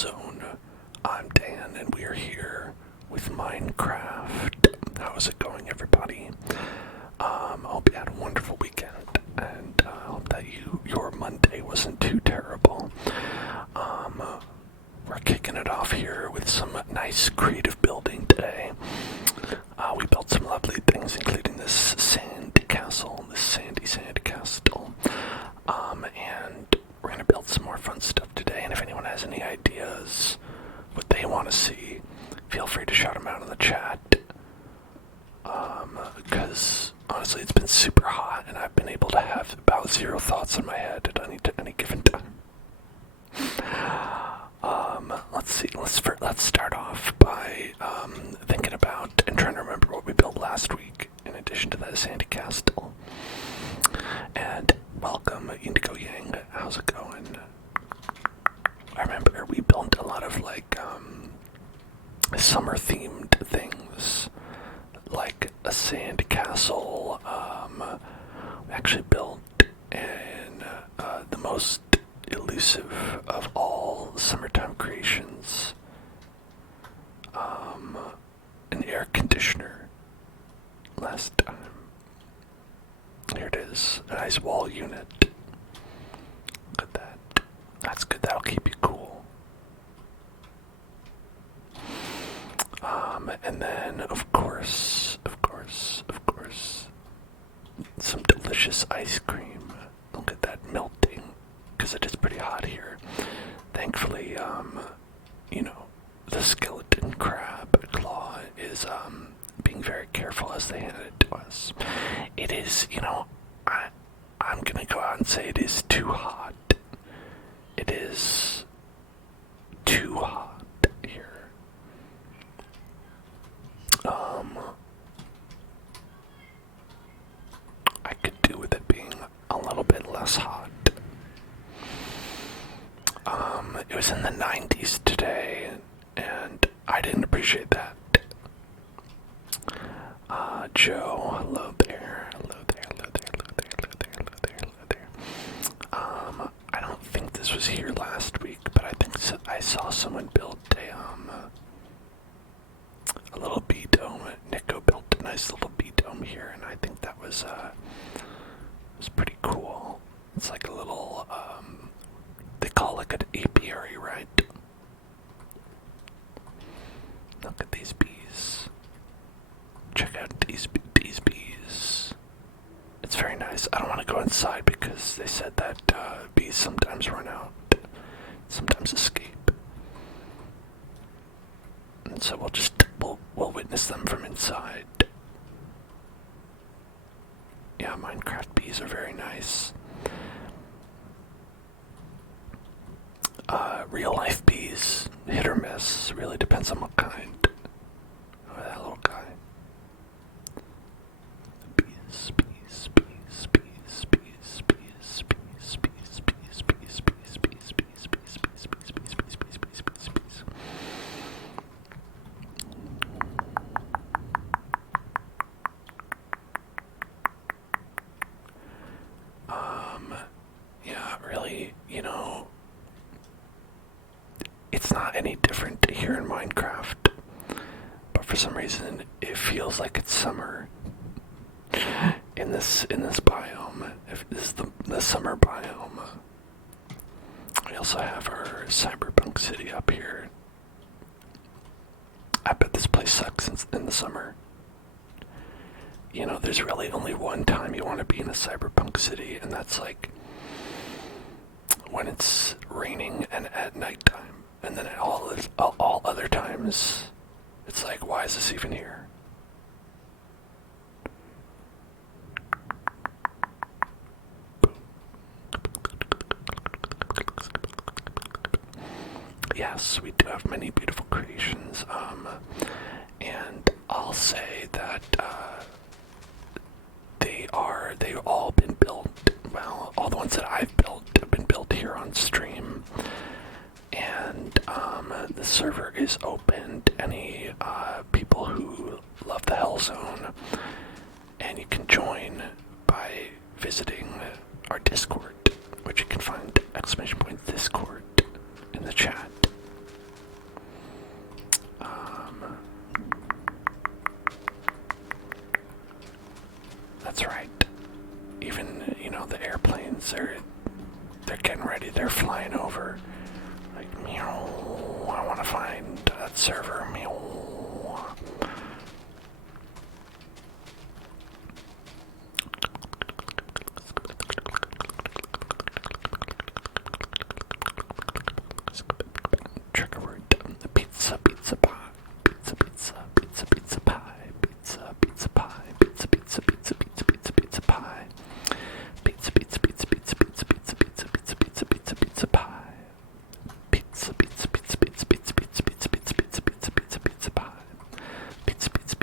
Zone. I'm Dan, and we're here with Minecraft. How's it going, everybody? I hope you had a wonderful weekend, and I hope that your Monday wasn't too terrible. We're kicking it off here with some nice creative building today. We built some lovely things, including this sand castle, this sandy castle. And we're gonna build some more fun stuff today. And if anyone has any ideas what they want to see, feel free to shout them out in the chat. Because honestly, it's been super hot, and I've been able to have about zero thoughts in my head at any given time. Let's see. Let's start off by thinking about and trying to remember what we built last week. In addition to that sandy castle. And welcome, Indigo Yang. How's it going? I remember we built a lot of summer themed things, like a sand castle. We actually built the most elusive of all summertime creations, an air conditioner last time. Here it is, a nice wall unit. Look at that. That's good, that'll keep you cool. And then, of course, some delicious ice cream. Look at that melting, because it is pretty hot here. Thankfully, the skeleton crab claw is, being very careful as they hand it to us. It is, I'm gonna go out and say it is too hot. It is too hot here. I could do with it being a little bit less hot. It was in the 90s today, and I didn't appreciate that. Joe, hello there. I don't think this was here last week, but I think I saw someone build a little bee dome. Nico built a nice little bee dome here, and I think that was pretty cool. It's like a little, they call it like an apiary, right? Look at these bees. Check out these bees. It's very nice. I don't want to go inside because they said that bees sometimes run out, sometimes escape. And so we'll witness them from inside. Yeah, Minecraft bees are very nice. Real life bees, hit or miss, really depends on what kind. Oh, that little guy. Bees. Yeah, really, it's not any different here in Minecraft, but for some reason it feels like it's summer in this biome. If this is the summer biome. We also have our cyberpunk city up here. I bet this place sucks in the summer. There's really only one time you want to be in a cyberpunk city, and that's when it's raining and at nighttime. And then all other times, it's like, why is this even here? Yes, we do have many beautiful creations, and I'll say that they've all been built. Well, all the ones that I've built have been built here on stream, and the server is open to any people who love the Hell Zone, and you can join by visiting our Discord, which you can find !Discord in the chat. they're flying over. Like, meow, I want to find that server, meow. Trigger word, pizza, pizza pie, pizza, pizza, pizza, pizza pie, pizza, pizza pie, pizza, pizza, pizza, pizza, pizza, pizza pie, pizza, pizza, pizza, pizza, pizza, pizza, pizza, pizza, pizza, pizza, pizza pie, pizza, pizza, pizza, pizza, pizza, pizza, pizza, pizza, pizza, pizza, pizza, pizza pie, pizza, pizza,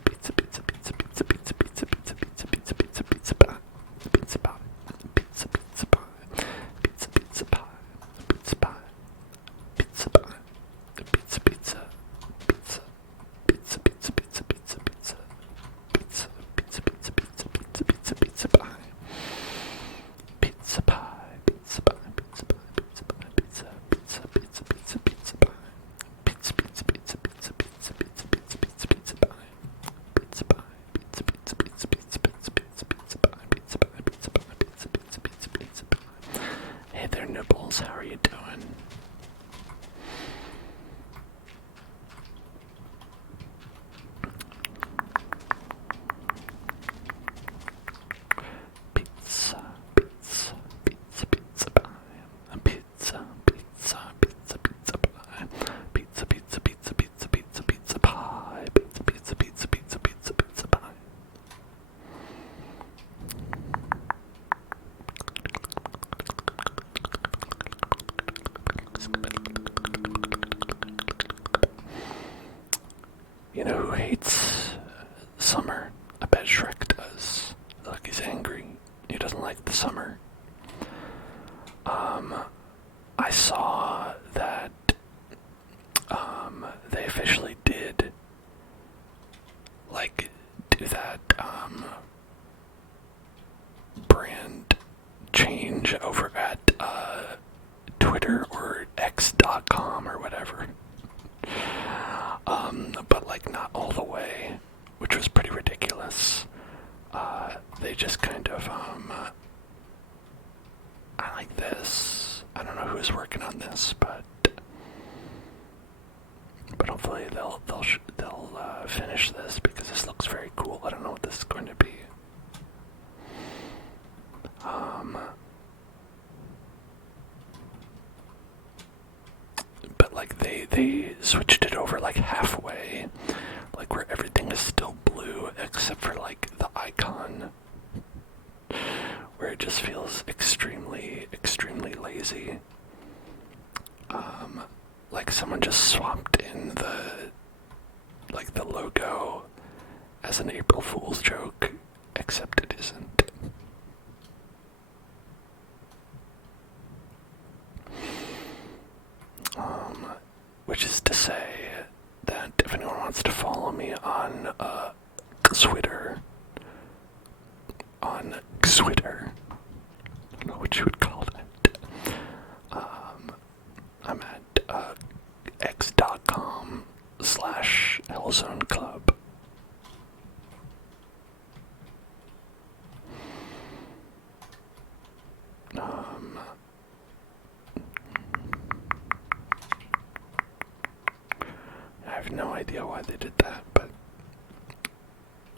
pizza, pizza, pizza, pizza, pizza, pizza, pizza, pizza pie, pizza pie, pizza, pizza, pizza, pizza, pizza, pizza, pizza, pizza, pizza, pizza, pizza, pizza, pizza pie, pizza pie, pizza, pizza pie, pizza, pizza pie, pizza pie, pizza pie, pizza, pizza, pizza, pizza, pizza, pizza, pizza, pizza, pizza, pizza, pizza, pizza, pizza, pizza, pizza pie, pizza pie, pizza pie, pizza pie, pizza pie, pizza, pizza, pizza, pizza, pizza pie, pizza, pizza, pizza, pizza, pizza, pizza, pizza, pizza, pizza pie, pizza pie, pizza, pizza, pizza, pizza, pizza, pizza, pizza pie, pizza pie, pizza pie, pizza, pizza, pizza, pizza pie. Hey there, Nibbles, how are you doing? Pizza, pizza, pizza, pizza pie. Pizza, pizza, pizza, pizza pie. Pizza, pizza, pizza, pizza, pizza, pizza pie. Pizza, pizza, pizza, pizza, pizza, pizza pie. You know who hates summer? I bet Shrek does. Look, he's angry. He doesn't like the summer. I saw that they officially did like do that brand change over at Twitter or X.com or whatever. But like not all the way, which was pretty ridiculous. They just kind of I like this. I don't know who's working on this, but hopefully they'll finish this because this looks very cool. I don't know what this is going to be. But like they switched it over like halfway, like where everything is still blue except for like the icon, where it just feels extremely lazy. Like someone just swapped in the logo as an April Fool's joke, except it isn't. Which is to say that if anyone wants to follow me on Twitter, I don't know what you would call it. I'm at x.com/hellzoneclub. I have no idea why they did that, but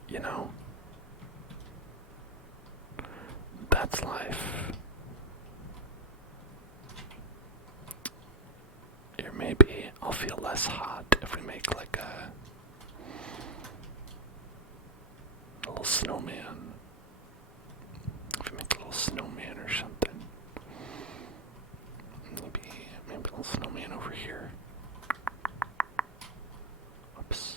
you know, that's life. Or maybe I'll feel less hot if we make like a little snowman. If we make a little snowman or something. Maybe a little snowman over here. Whoops.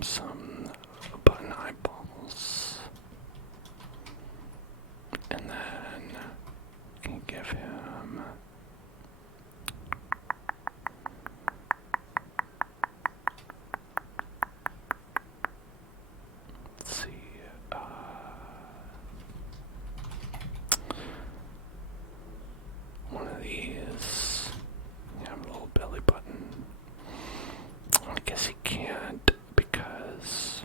him some button eyeballs. And then we can give him let's see, one of these. Yeah, a little belly button. I guess he can't because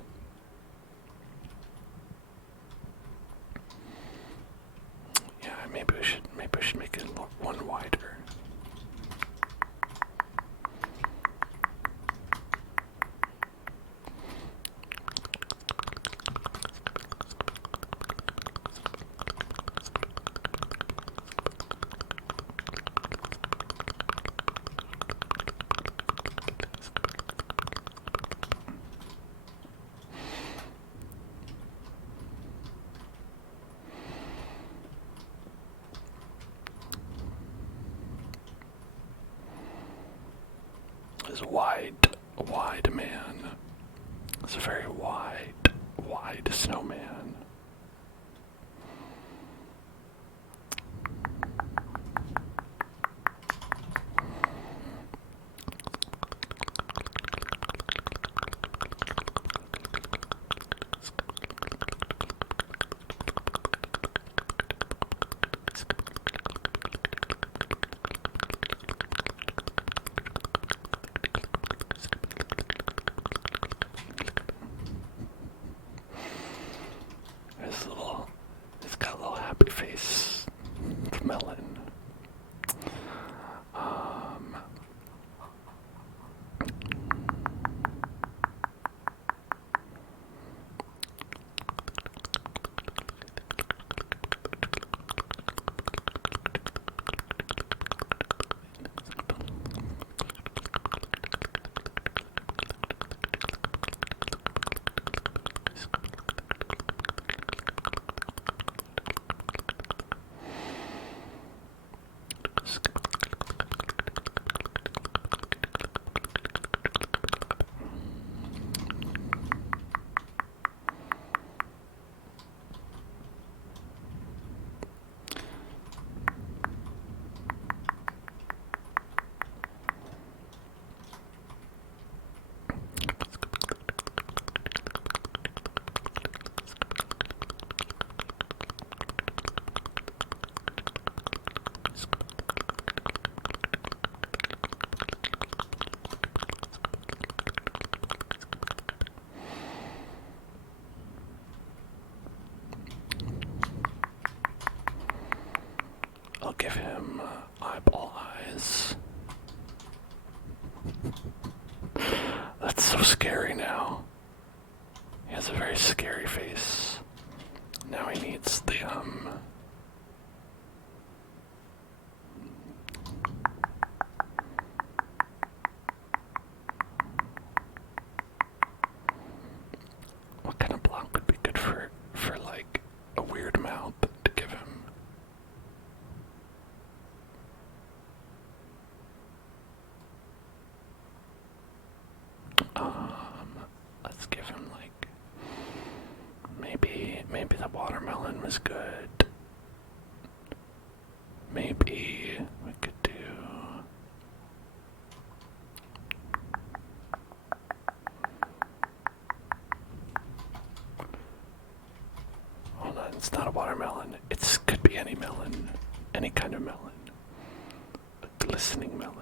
yeah, maybe we should make it one wider. Is a wide man. It's a very wide snowman. He's got a little happy face. Melon. I'll give him eyeball eyes. That's so scary now. He has a very scary face. Now he needs the what kind of block would be good for like a weird mouth to give him? Let's give him like maybe the watermelon was good. Maybe we could do hold on, it's not a watermelon. It could be any melon. Any kind of melon. A glistening melon.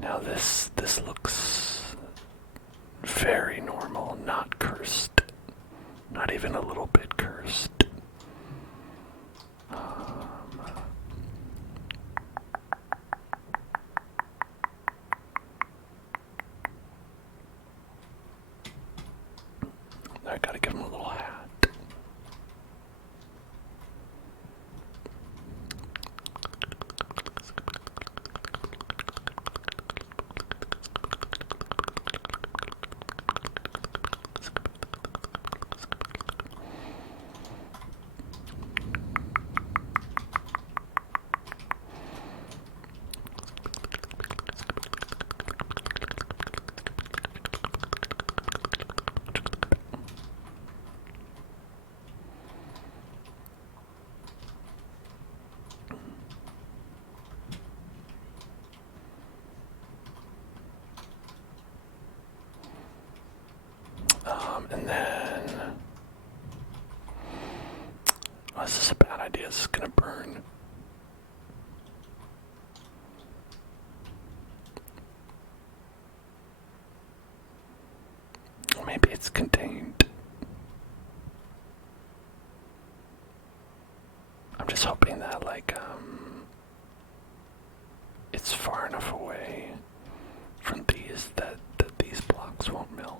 Now this looks very normal, not cursed. Not even a little bit cursed. I gotta give him a little hat. it's contained. I'm just hoping that, like, it's far enough away from these that these blocks won't melt.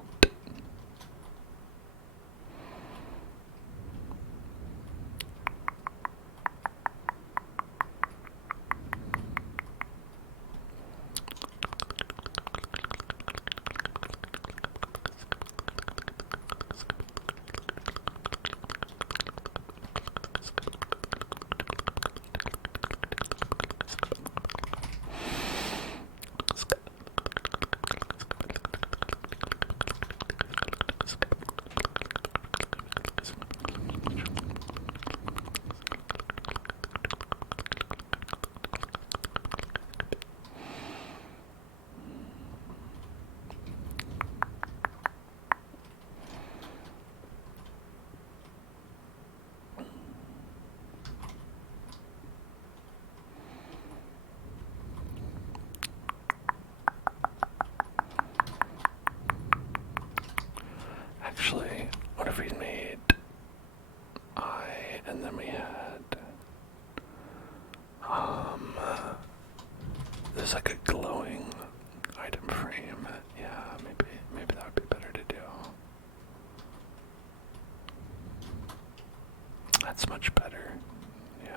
Actually, what if we made and then we had, there's like a glowing item frame. Yeah, maybe that would be better to do. That's much better. Yeah.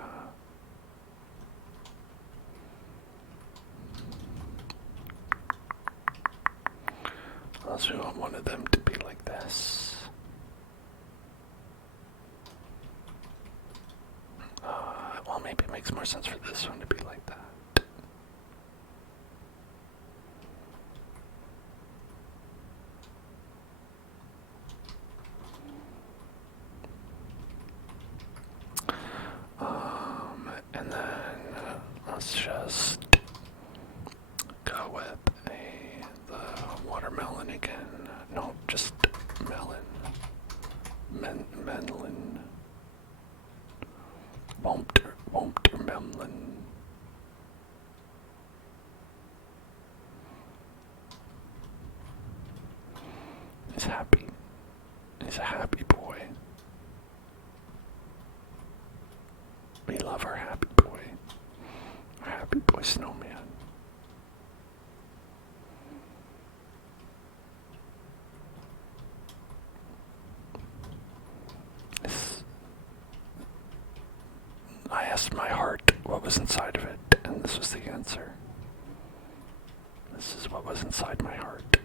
Unless we want one of them to be like this. Well, maybe it makes more sense for this one to be like that. And then let's just go with the watermelon again. No, just melon. Melon. Womter melon. He's happy. He's a happy boy. We love our happy boy. Our happy boy Snowman. I asked my heart what was inside of it, and this was the answer. This is what was inside my heart.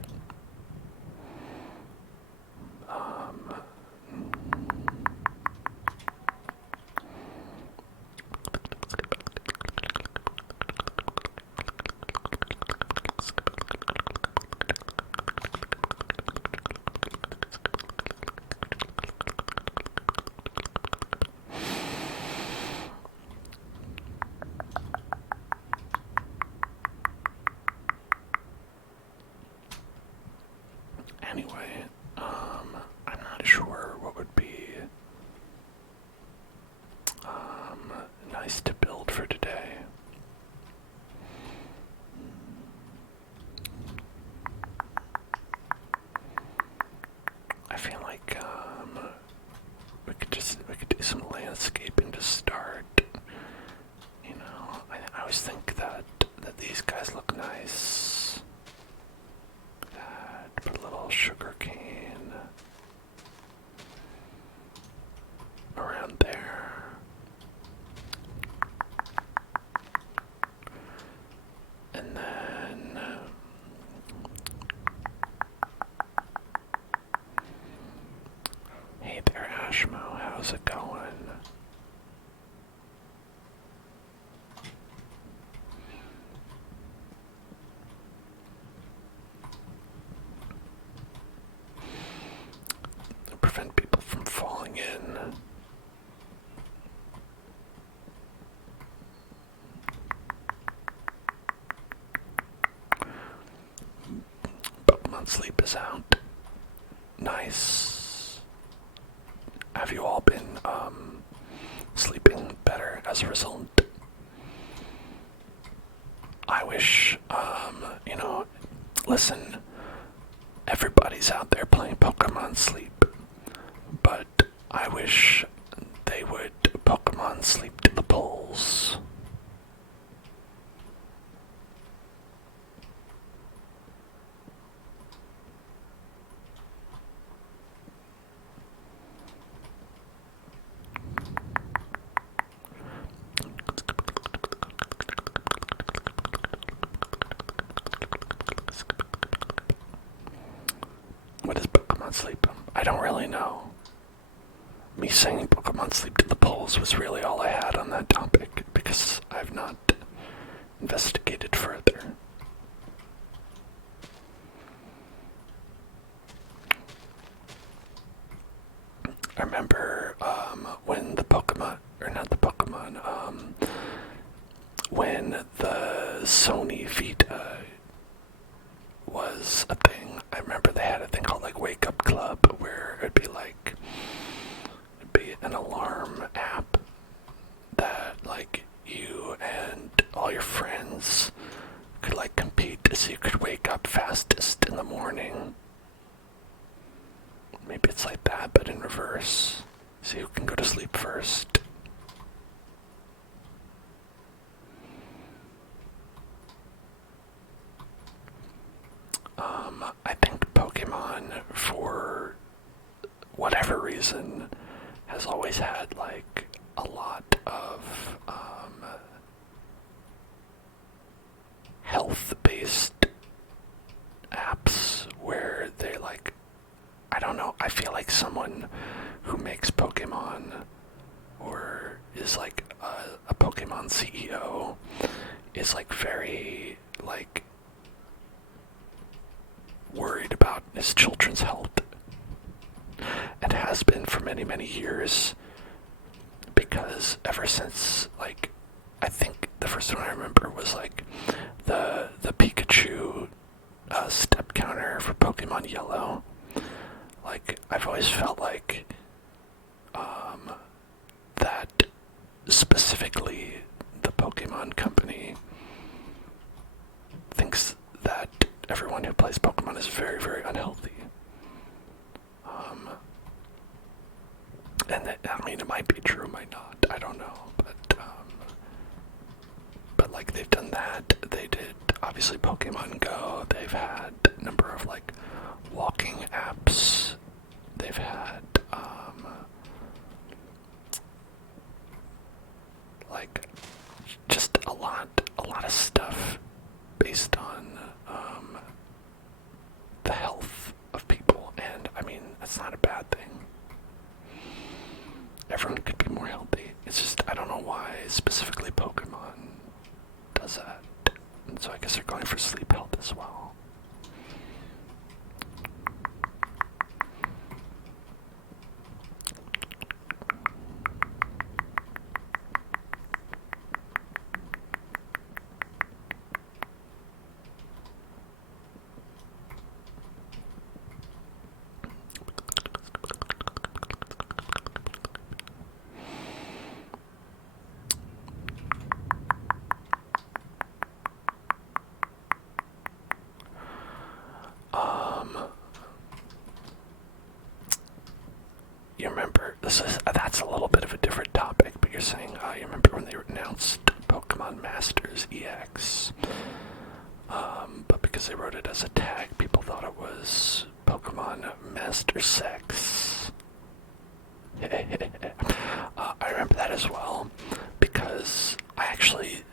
Anyway, I'm not sure what would be nice to build for today. I feel like we could do some landscaping to start. You know, I always think that these guys look nice. Put a little sugar cane around there. And then hey there, Ashmo, how's it going? Prevent people from falling in. Pokemon Sleep is out. Nice. Have you all been sleeping better as a result? I wish, listen, everybody's out there playing Pokemon Sleep, but I wish they would Pokemon Sleep to the polls. What is Pokemon Sleep? I don't really know. Me saying Pokemon Sleep to the polls was really all I had on that topic because I've not investigated further. I remember when the Pokemon, or not the Pokemon, when the Sony Vita was a thing. I remember they had a thing called like Wake Up Club where it'd be an alarm app that like you and all your friends could like compete to see who could wake up fastest in the morning. Maybe it's like that, but in reverse. See who can go to sleep first. I think Pokemon, for whatever reason, has always had like a lot of health-based apps where they like, I don't know, I feel like someone who makes Pokemon or is like a Pokemon CEO is like very like worried about his children's health and has been for many, many years, because ever since like I think the first one I remember was like the Pikachu step counter for Pokemon Yellow. Like I've always felt like that specifically the Pokemon company thinks that everyone who plays Pokemon is very, very unhealthy. And that, I mean, it might be true, might not, I don't know, but like they've done that. They did obviously Pokemon Go. They've had a number of like walking apps. They've had like just a lot of stuff based on the health of people, and I mean that's not a bad thing. Everyone could be more healthy. It's just I don't know why specifically Pokemon does that. And so I guess they're going for sleep health as well. You remember, that's a little bit of a different topic, but you're saying, you remember when they announced Pokemon Masters EX, but because they wrote it as a tag, people thought it was Pokemon Master Sex. I remember that as well, because I actually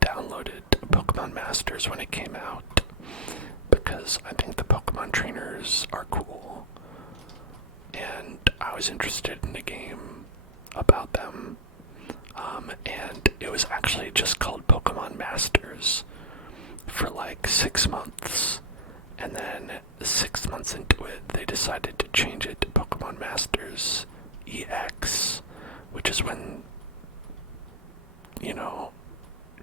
downloaded Pokemon Masters when it came out, because I think the Pokemon trainers are cool. And I was interested in a game about them, and it was actually just called Pokemon Masters for like 6 months, and then 6 months into it, they decided to change it to Pokemon Masters EX, which is when, you know,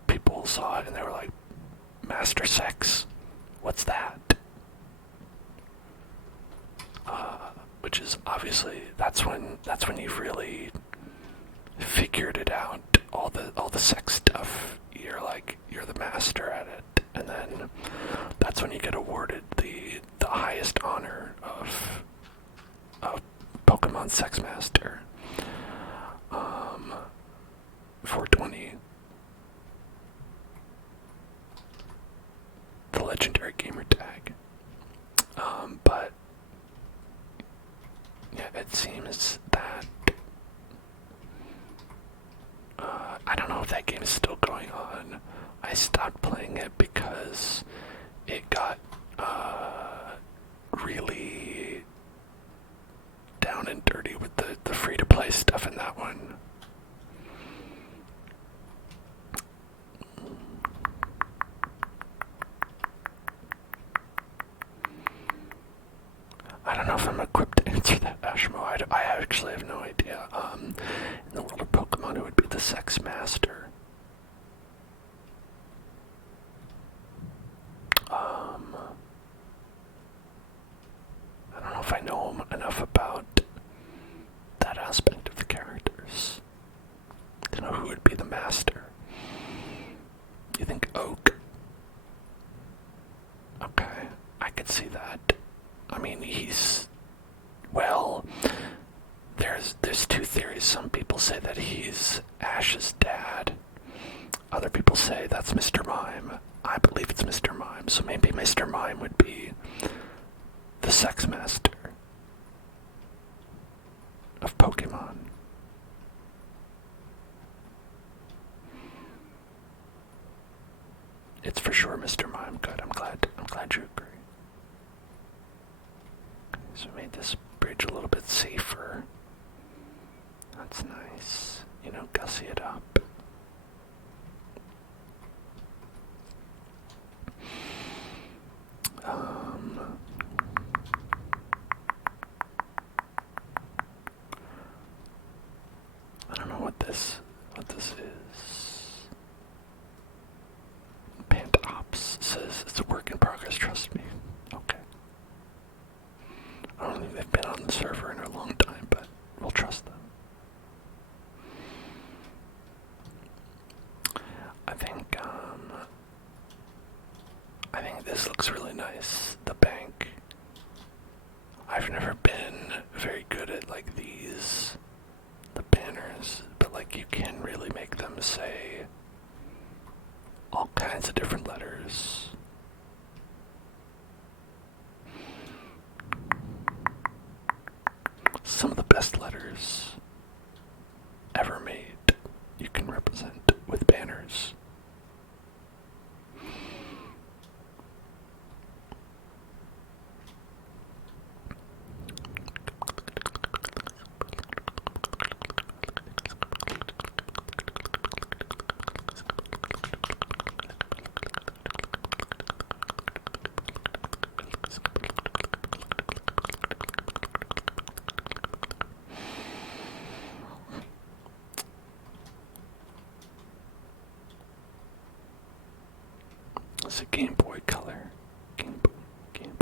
people saw it and they were like, Master Sex? What's that? Which is obviously that's when you've really figured it out. All the sex stuff. You're the master at it, and then that's when you get awarded the highest honor Pokemon Sex Master. 420. The legendary gamer tag. But yeah, it seems that I don't know if that game is still going on. I stopped playing it because it got really down and dirty with the free-to-play stuff in that one. I don't know if I'm equipped to answer that, Ashmo. I actually have no idea. In the world of Pokemon, it would be the Sex Master. I don't know if I know enough about that aspect of the characters to know who would be the Master. You think Oak? Okay, I could see that. I mean, well, there's two theories. Some people say that he's Ash's dad. Other people say that's Mr. Mime. I believe it's Mr. Mime, so maybe Mr. Mime would be the Sex Master of Pokemon. It's for sure Mr. Mime. Good, I'm glad you agree. Okay, so we made this bridge a little bit safer. That's nice. You know, gussy it up. I don't know what this is. Pantops says it's a work in progress, trust me. Okay. I don't think they've been on the server in a long time, but we'll trust them. I think this looks really nice. The bank. I've never been very good at like the banners, but like you can really make them say all kinds of different letters. Some of the best letters ever made you can represent with banners. It's a Game Boy Color. Game Boy Color. Game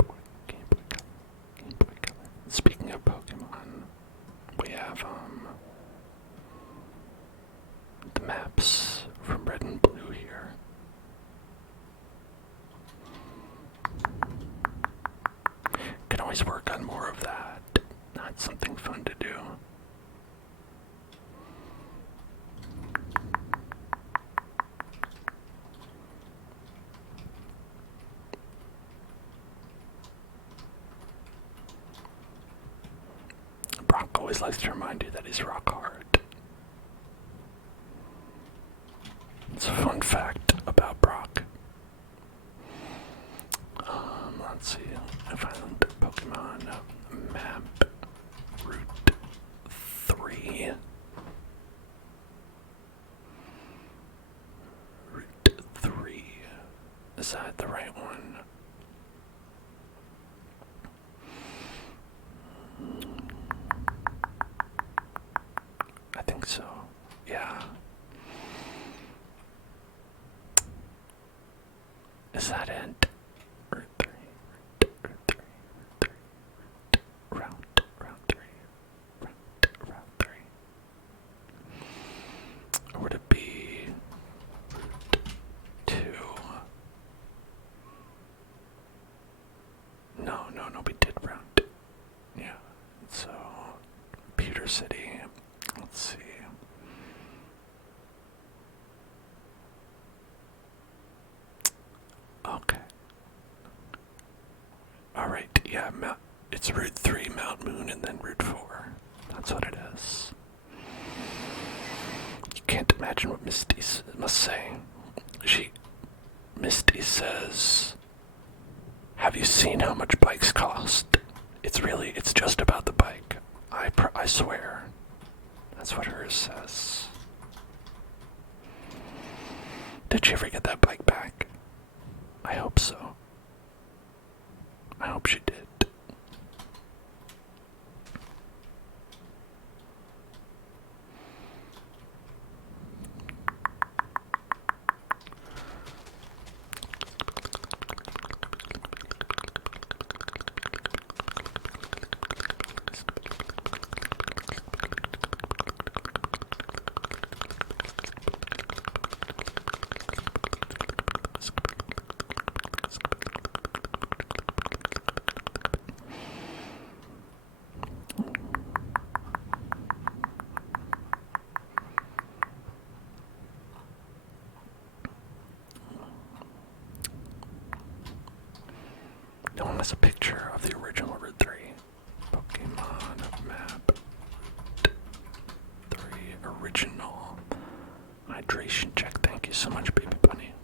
Boy Color. Speaking of Pokemon, we have the maps from Red and Blue here. Can always work on more of that. That's something fun to do. Brock always likes to remind you that he's rock hard. It's a fun fact about Brock. Let's see if I found Pokemon map Route 3. Route 3. Is that the right one? I think so. Yeah. Is that it? Route 3. Route 3. Route 3. Or would it be Route 2? No, we did Route. Yeah. So It's Route 3, Mount Moon, and then Route 4. That's what it is. You can't imagine what Misty must say. Misty says, have you seen how much bikes cost? It's just about the bike. I swear. That's what hers says. Did she ever get that bike back? I hope so. I hope she did. No one has a picture of the original Route 3. Pokemon map 3 original. Hydration check. Thank you so much, baby bunny.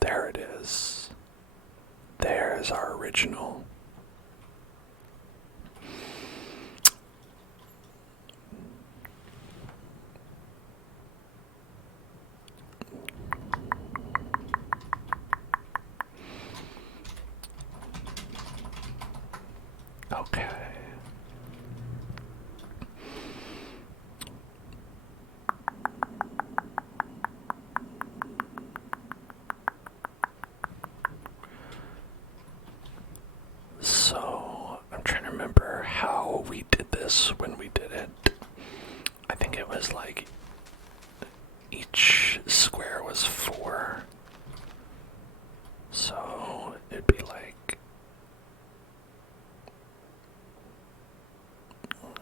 There it is. There's our original. Okay. So, I'm trying to remember how we did this when we did it. I think it was like each square was 4. So, it'd be like,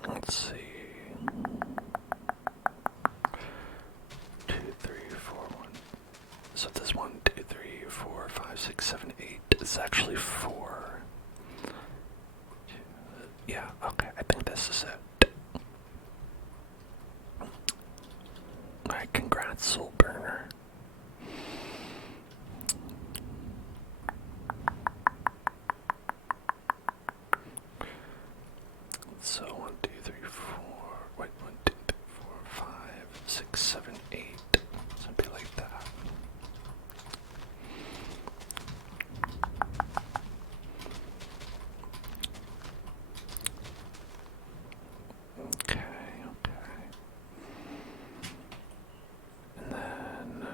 let's see, 2, 3, 4, 1. So this 1, 2, 3, 4, 5, 6, 7, 8. It's actually 4. Yeah, okay, I think this is it. Alright, congrats, Soul Burner. So 1, 2, 3, 4. Wait, 1, 2, 3, 4, 5, 6, 7, 8. So it'd be like that. Okay, okay. And then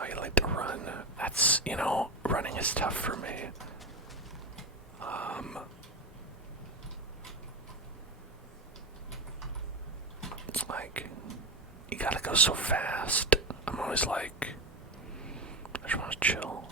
I like to run. That's, running is tough for me. Like, you gotta go so fast. I'm always like, I just want to chill.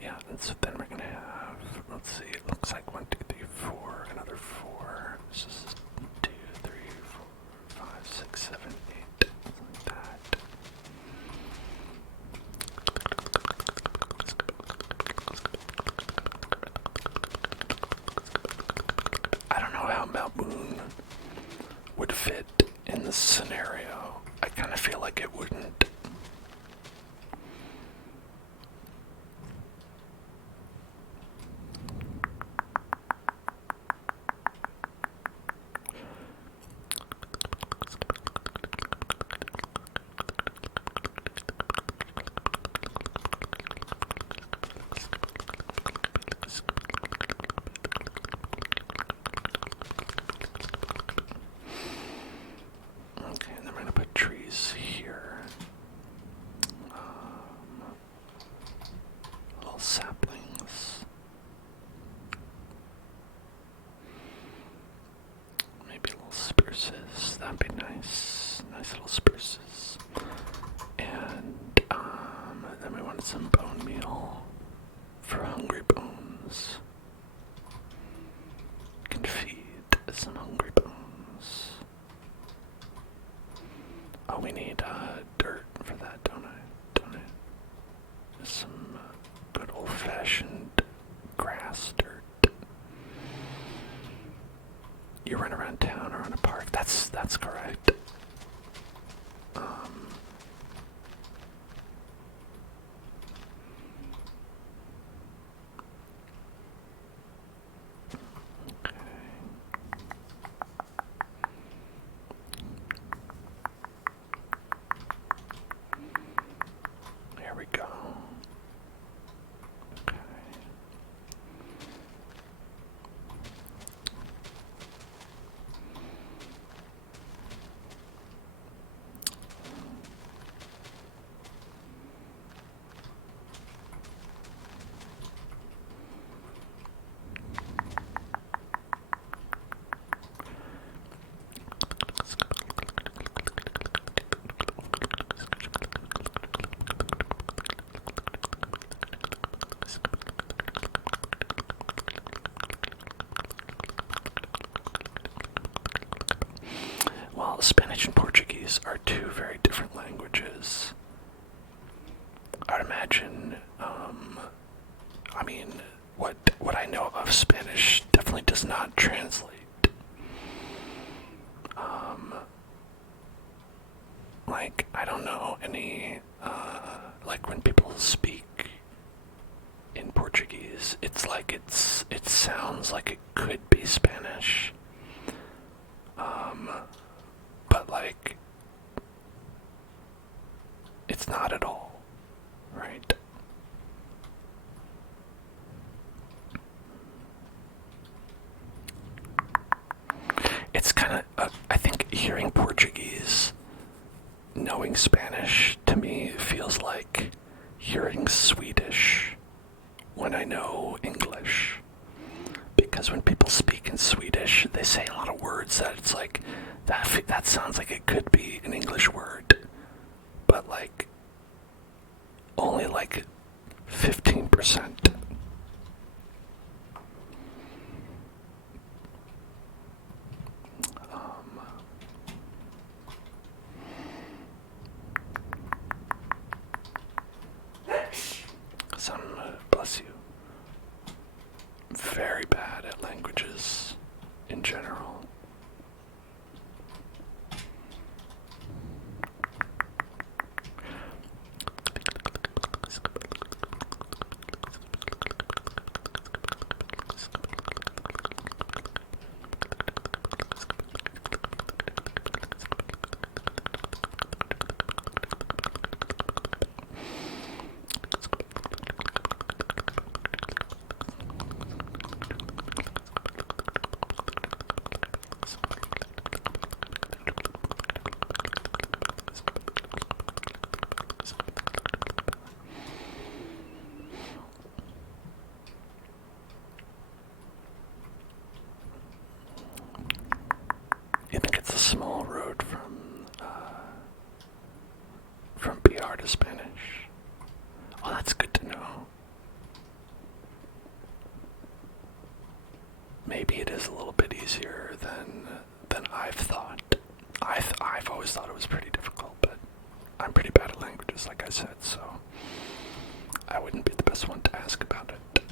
Yeah, and so then we're gonna have, let's see, it looks like 1, 2, 3, 4. shivers. This is 2, 3, 4, 5, 6, 7, 8. Like that. I don't know how Mount Moon would fit in this scenario. I kind of feel like it wouldn't. Okay, and then we're gonna put trees here. Little saplings. Maybe little spruces. That'd be nice. Nice little spruces. And then we wanted some bone meal for hungry bones. Can feed some hungry bones. Oh, we need dirt for that, don't I? Some good old-fashioned grass dirt. You run around town or in a park. That's correct. Here we go. Okay. Well, Spanish and Portuguese are two very different languages. I'd imagine, I mean, what I know of Spanish definitely does not translate. Like, I don't know any, like when people speak in Portuguese, it's like it sounds like it could be Spanish. But like, it's not at all, right? It's kind of, I think hearing Portuguese, knowing Spanish, to me feels like hearing Swedish when I know English. Because when people speak in Swedish, they say a lot of words that it's like, that sounds like it could be an English word. But like, only like 15%. Some, bless you, very bad at languages in general. You think it's a small road from BR to Spanish? Oh, that's good to know. Maybe it is a little bit easier than I wouldn't be the best one to ask about it.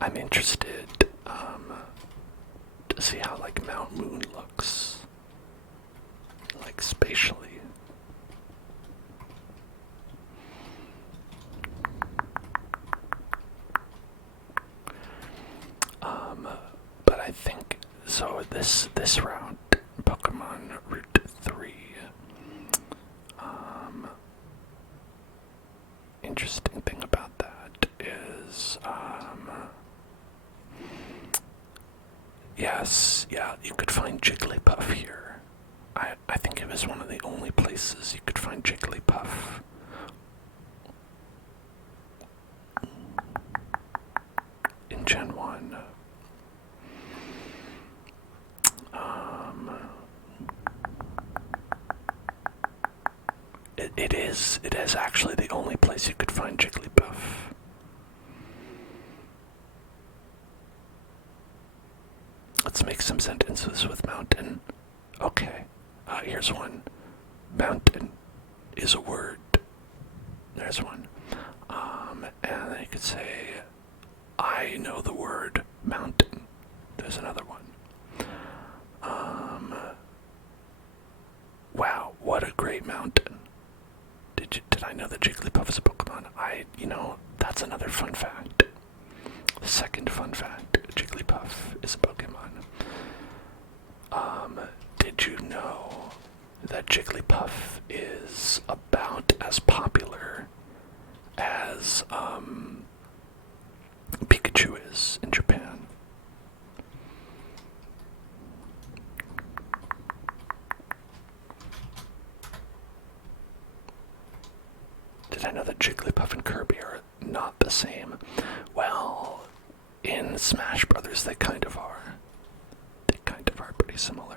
I'm interested to see how like Mount Moon looks, like spatially. But I think so. This route, Pokemon Route 3. Interesting thing about that is, yes, yeah, you could find Jigglypuff here. I think it was one of the only places you could find Jigglypuff. In Gen 1. It is actually the only place you could find Jigglypuff. Let's make some sentences with mountain. Okay, here's one. Mountain is a word. There's one. And then you could say, I know the word mountain. There's another one. Wow, what a great mountain. Did I know that Jigglypuff is a Pokemon? That's another fun fact. The second fun fact, Jigglypuff is a Pokemon. Did you know that Jigglypuff is about as popular as Pikachu is in Japan? Did I know that Jigglypuff and Kirby are not the same? Well, in Smash Brothers they kind of are. They kind of are pretty similar.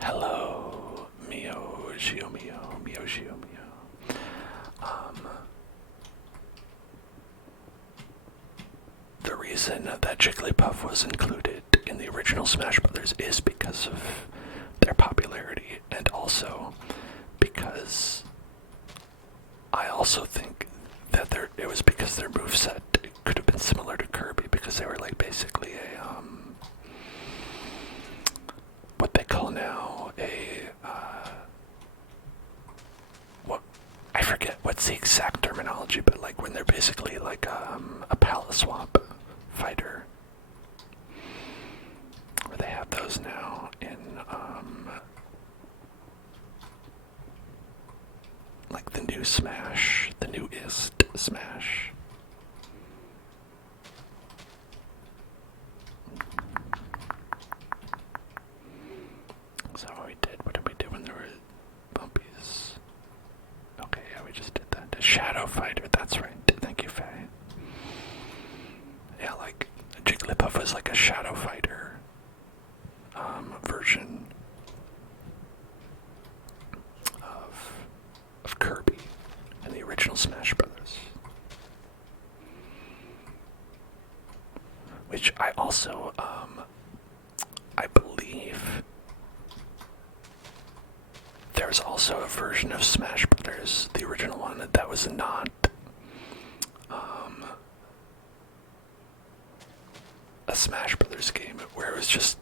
Hello, Mio, Shio Mio, Mio Shio Mio. The reason that Jigglypuff was included in the original Smash Brothers is because of their popularity, and also because I also think that it was because their moveset could have been similar to Kirby, because they were like basically a what they call now I forget what's the exact terminology, but like when they're basically like a palace swap fighter, where they have those now in like the new Smash, the newest Smash. So what did we do when there were bumpies? Okay, yeah, we just did that. The Shadow Fighter, that's right. Thank you, Faye. Yeah, like, Jigglypuff was like a Shadow Fighter version of Kirby in the original Smash Brothers. Which I also, I believe there's also a version of Smash Brothers, the original one, that was not a Smash Brothers game, where it was just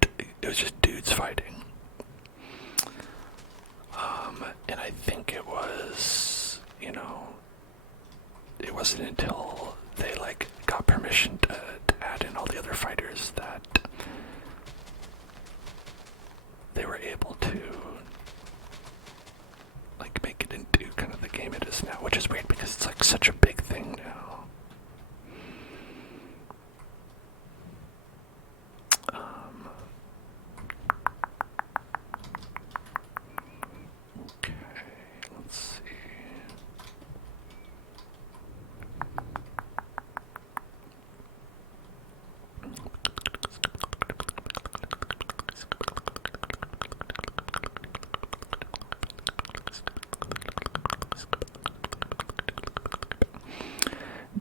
dudes fighting. And I think it was, it wasn't until they like got permission to add in all the other fighters that they were able to like make it into kind of the game it is now, which is weird because it's like such a big thing now.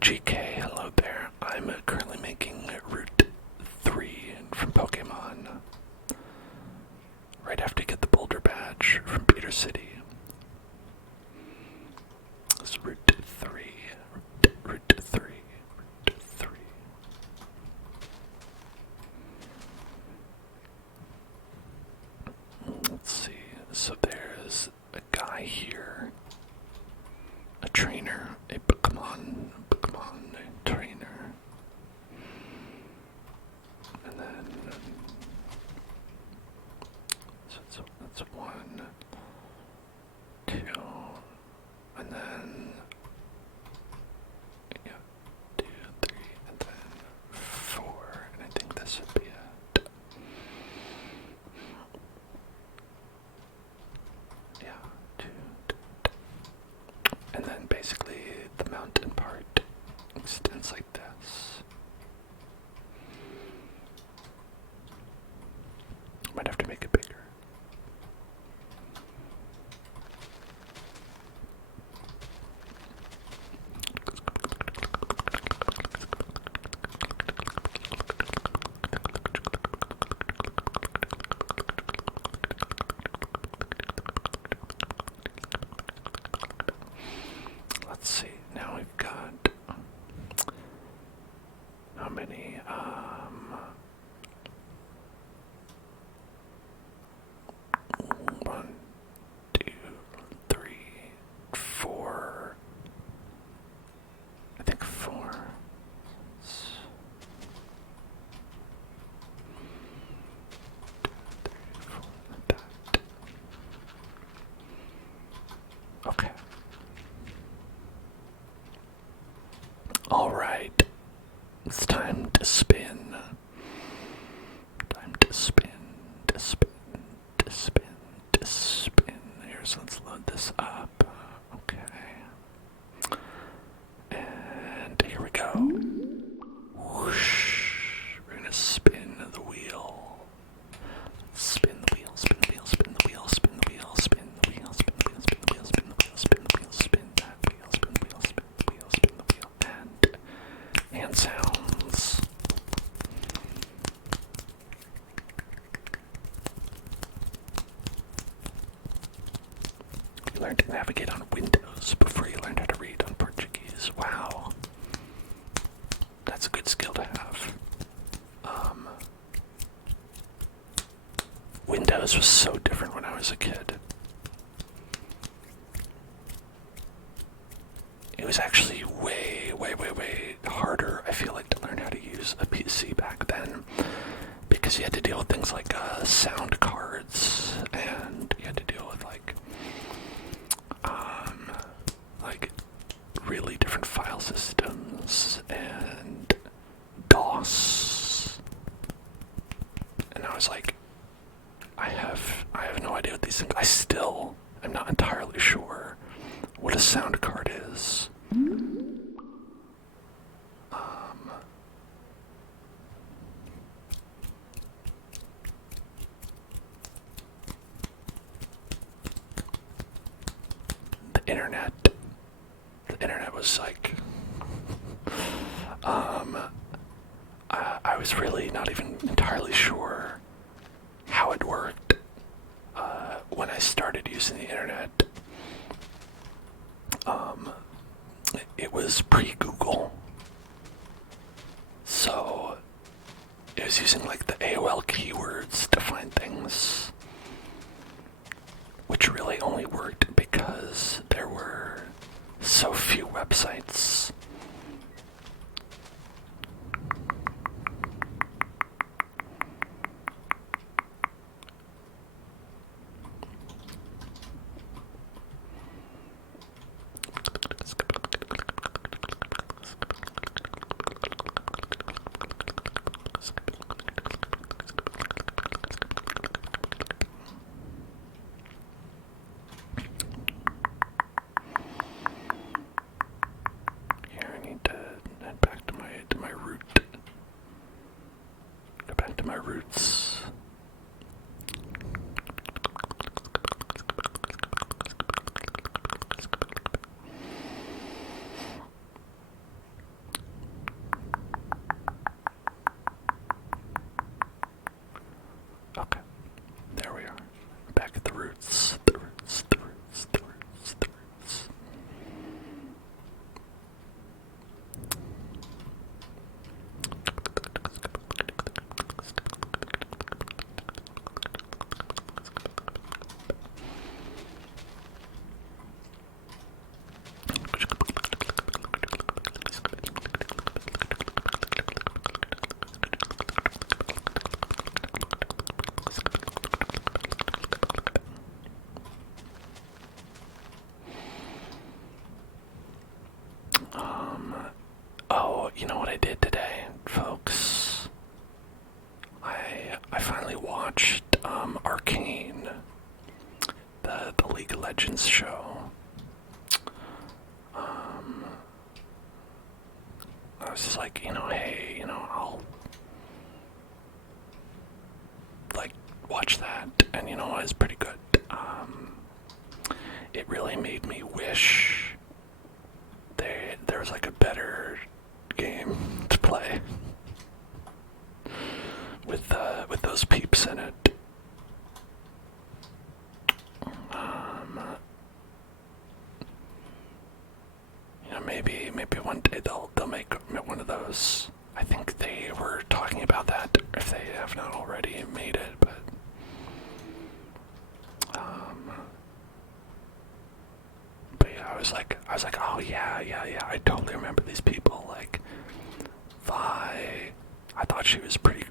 GK, hello there. I'm currently making Route 3 from Pokemon. Right after you get the Boulder Badge from Peter City. It's Route 3. Route 3. Route 3. Let's see. So there's a guy here. A trainer. A Pokemon trainer. And then so that's 1, 2, and then 2, 3, and then 4, and I think this would be it. Yeah, 2, and then basically the mountain part extends like this. Might have to make it bigger. Let's see. Now we've got how many? 1, 2, 3, 4. I think 4. Like that. Okay. All right. It's time to spin. Time to spin. To spin. To spin. To spin. Here's, let's load this up. Okay. And here we go. Whoosh. We're gonna spin the wheel. Spin the wheel, spin the wheel, spin the wheel, spin the wheel, spin the wheel, spin the wheel, spin the wheel, spin the wheel, spin the wheel, spin that wheel, spin the wheel, spin the wheel, spin the wheel, and hand sounds. You learned to navigate on Windows before you learned how to read on Portuguese. Wow. That's a good skill to have. Windows was so different when I was a kid. It was actually way, way, way, way harder, I feel like, to learn how to use a PC back then. Because you had to deal with things like sound cards, and you had to deal with like really different file systems and DOS. And I was like, I have no idea what these things. I still am not entirely sure what a sound card is. The internet was like, I was really not even entirely sure how it worked when I started using the internet. It was pre-Google, so it was using like the AOL keywords to find things, which really only worked because there were so few websites. My roots. you know what I did today, folks? I finally watched Arcane, the League of Legends show. I was just like, hey, I'll like watch that, and it was pretty good. It really made me wish there was like a better game to play with those peeps in it. Maybe one day they'll make one of those. I think they were talking about that, if they have not already made it, but yeah, I was like, oh yeah, I totally remember these people. Like, Vi, I thought she was pretty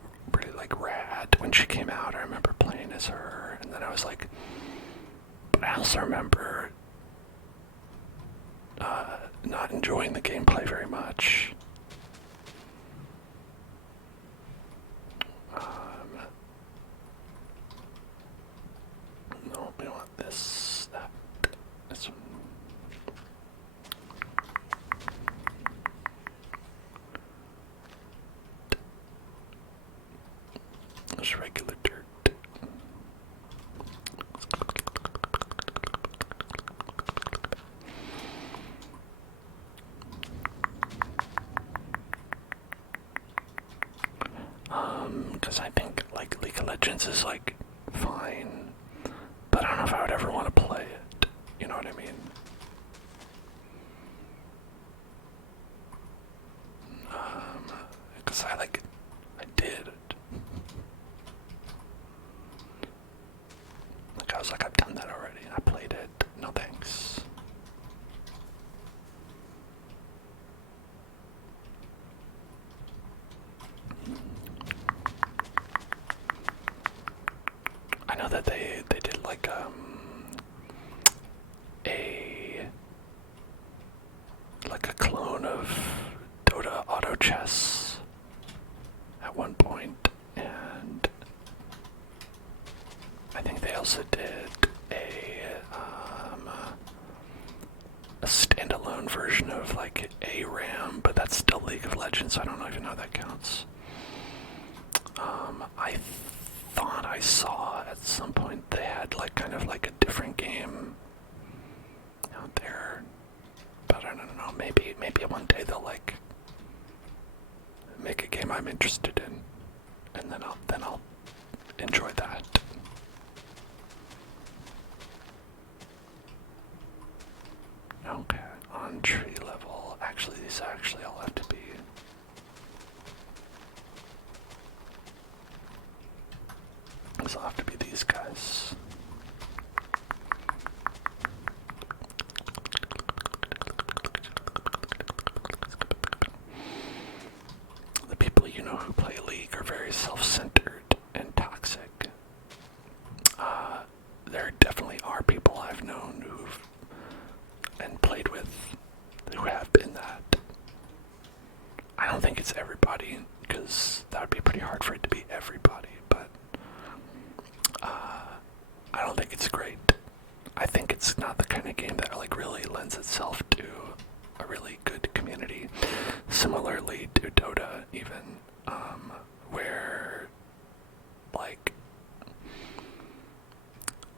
like rad when she came out. I remember playing as her, and then I was like, but I also remember not enjoying the gameplay very much. No, we want this, that, this one. Just regular dirt. Because I think like League of Legends is like fine, but I don't know if I would ever want to play it. You know what I mean? Because I did. Like I was like, I've done that already. I played it. No thanks. I know that they did like a clone of Dota Auto Chess at one point, and I think they also did a standalone version of like a RAM, but that's still League of Legends, so I don't even know how that counts. I thought I saw at some point they had like kind of like a different game out there, but I don't know. Maybe one day they'll like make a game I'm interested in, and then I'll enjoy that. Okay, on tree level. Actually, these all have to be. These will have to be these guys. The people who play League are very self-centered and toxic. There definitely are people I've known who've and played with who have been that. I don't think it's everybody, because that would be pretty hard for it to be everybody, but I don't think it's great. I think it's not the kind of game that like really lends itself to a really good community. Similarly to Dota, even, where like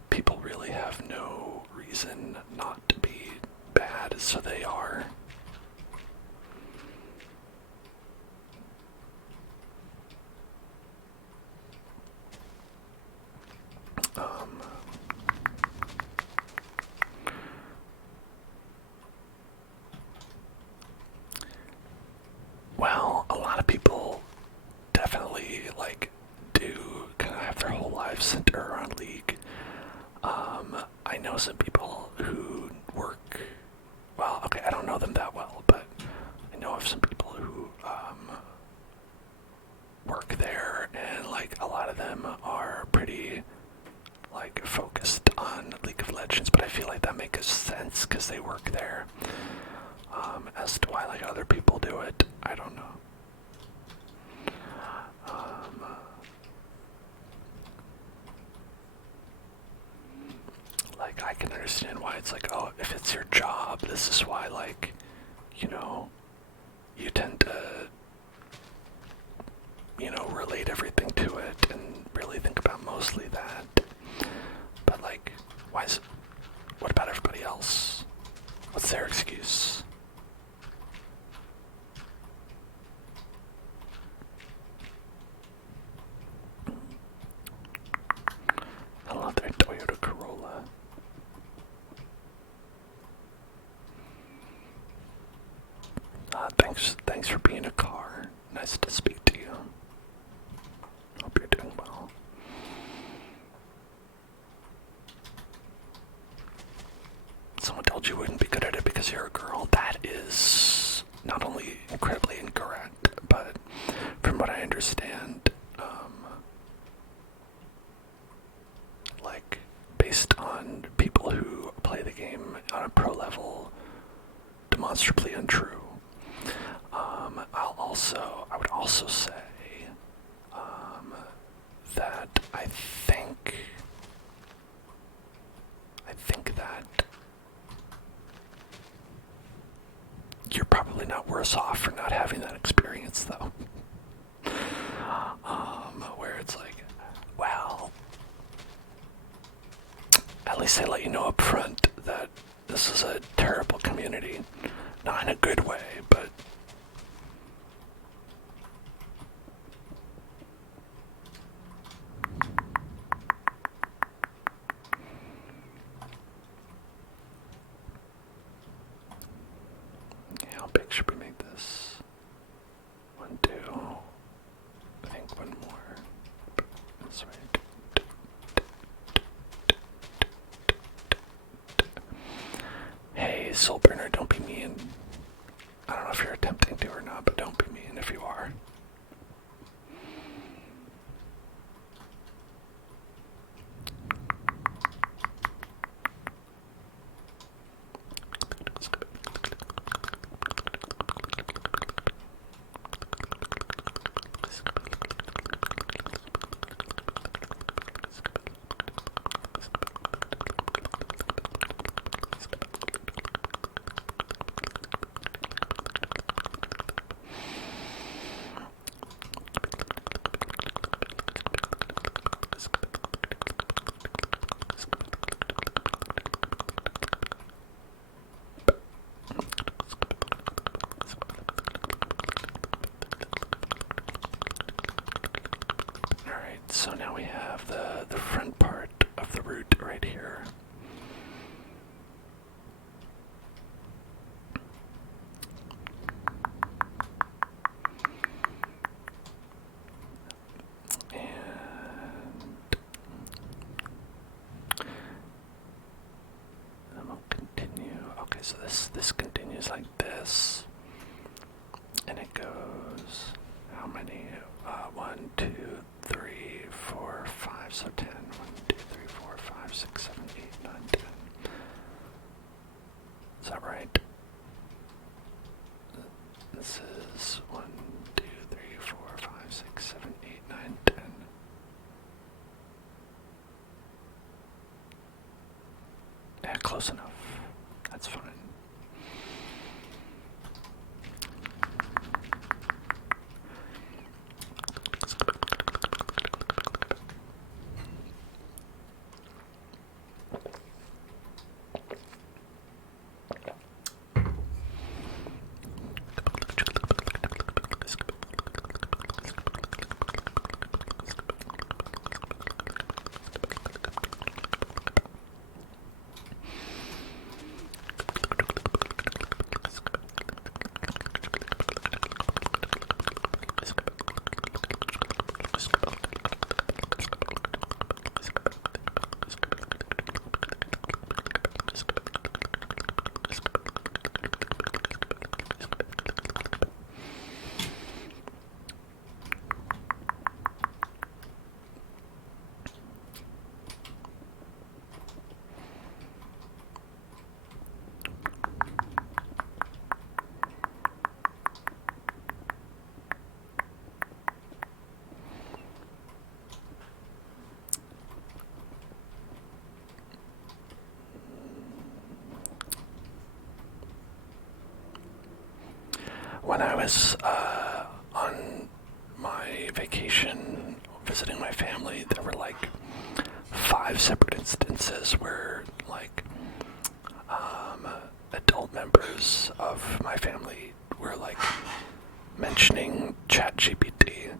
people really have no reason not to be bad, so they are. Well, a lot of people definitely like do kind of have their whole lives center around League. I know some people who work. Well, okay, I don't know them that well, but I know of some people who work there, and like a lot of them are pretty like focused on League of Legends. But I feel like that makes sense because they work there. As to why like other people do it, I don't know. Like, I can understand why it's like, oh, if it's your job, this is why, like, you know, you tend to, you know, relate everything to it and really think about mostly that. But, like, why is it, what about everybody else? What's their excuse? I love their Toyota Corolla. Thanks for being a car. Nice to speak to you. Hope you're doing well. Someone told you wouldn't be good at it because you're a girl. That is not only incredibly incorrect, but from what I understand, like, based on people who play the game on a pro level, demonstrably untrue. I would also say that I think that you're probably not worse off for not having that experience, though. Where it's like, well, at least they let you know up front that this is a terrible community. Not in a good way, but yeah, how big should we make this? 1, 2, I think one more. That's right. Hey, Soulburner, don't be mean. I don't know if you're attempting to or not, but don't be mean if you are. Alright, so now we have the front part of the root right here. And we'll continue. Okay, so this continues like this. And it goes, how many? 1, 2, 3, 4, 5, so 10. 1, 2, 3, 4, 5, 6, 7, 8, 9, 10. Is that right? This is 1, 2, 3, 4, 5, 6, 7, 8, 9, 10. Yeah, close enough. That's fine. when I was on my vacation visiting my family, there were like 5 separate instances where like adult members of my family were like mentioning ChatGPT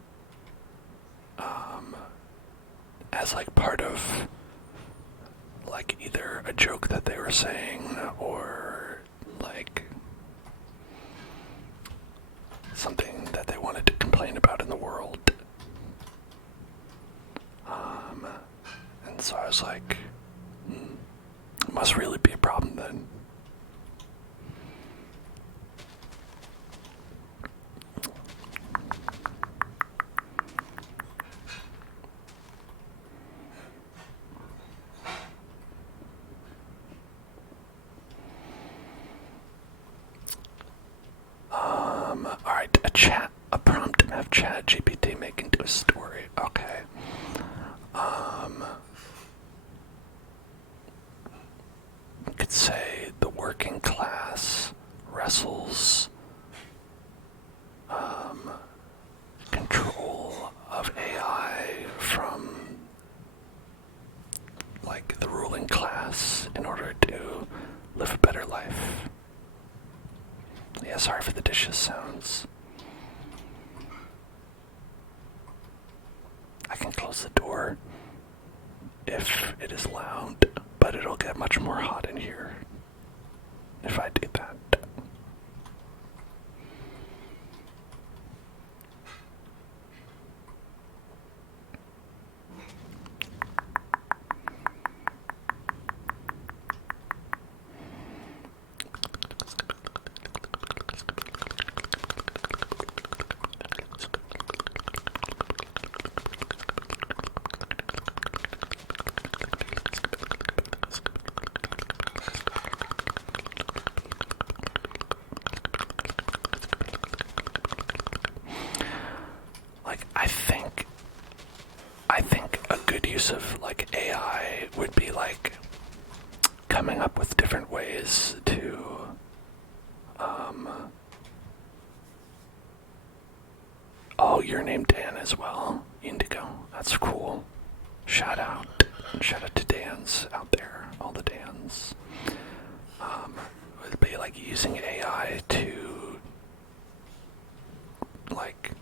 as like part of like either a joke that they were saying or like something that they wanted to complain about in the world. And so I was like, it must really be a problem then. Alright, a prompt to have ChatGPT make into a story. Okay. You could say the working class wrestles control of AI from like the ruling class in order to live a better life. Yeah, sorry for the dishes sounds. I can close the door if it is loud, but it'll get much more hot in here if I do that. I think a good use of like AI would be like coming up with different ways to oh, you're named Dan as well. Indigo. That's cool. Shout out. Shout out to Dans out there. All the Dans. It would be like using AI to like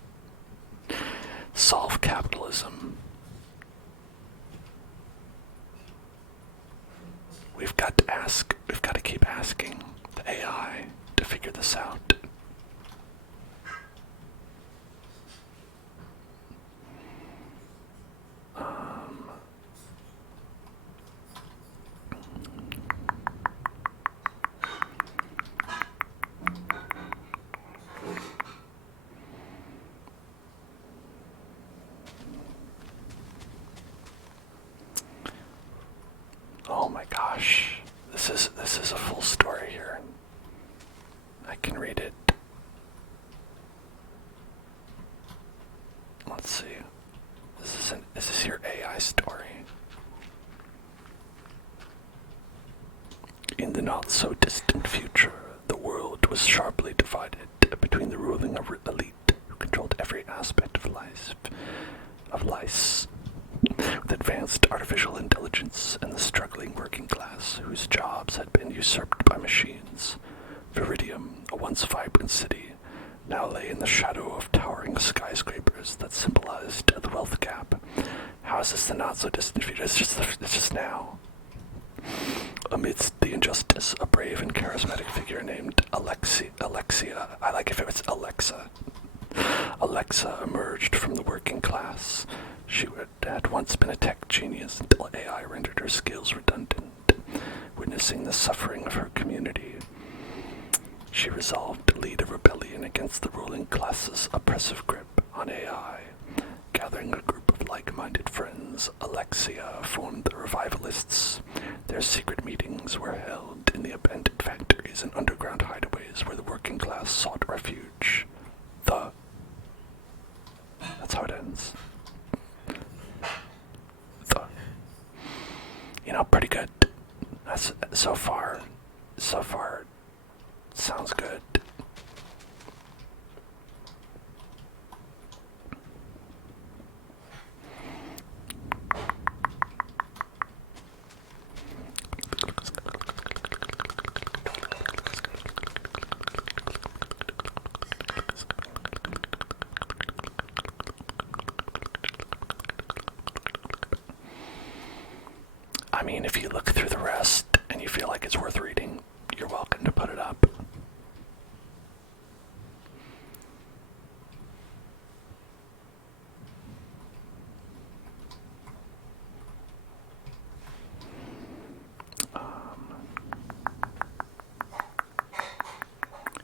solve capitalism. We've got to keep asking the AI to figure this out. Oh my gosh, this is a full story here. I can read it. Let's see. This is your AI story. In the not-so-distant future, the world was sharply divided between the ruling elite, who controlled every aspect of life, with advanced artificial intelligence, and the struggling working class, whose jobs had been usurped by machines. Viridium, a once vibrant city, now lay in the shadow of towering skyscrapers that symbolized the wealth gap. How is this the not-so-distant future? It's just now. Amidst the injustice, a brave and charismatic figure named Alexia, I like if it was Alexa. Alexa emerged from the working class. She had once been a tech genius until AI rendered her skills redundant. Witnessing the suffering of her community, she resolved to lead a rebellion against the ruling class's oppressive grip on AI. Gathering a group of like-minded friends, Alexia formed the Revivalists. Their secret meetings were held in the abandoned factories and underground hideaways where the working class sought refuge. That's how it ends. Pretty good. That's so far sounds good. I mean, if you look through the rest and you feel like it's worth reading, you're welcome to put it up.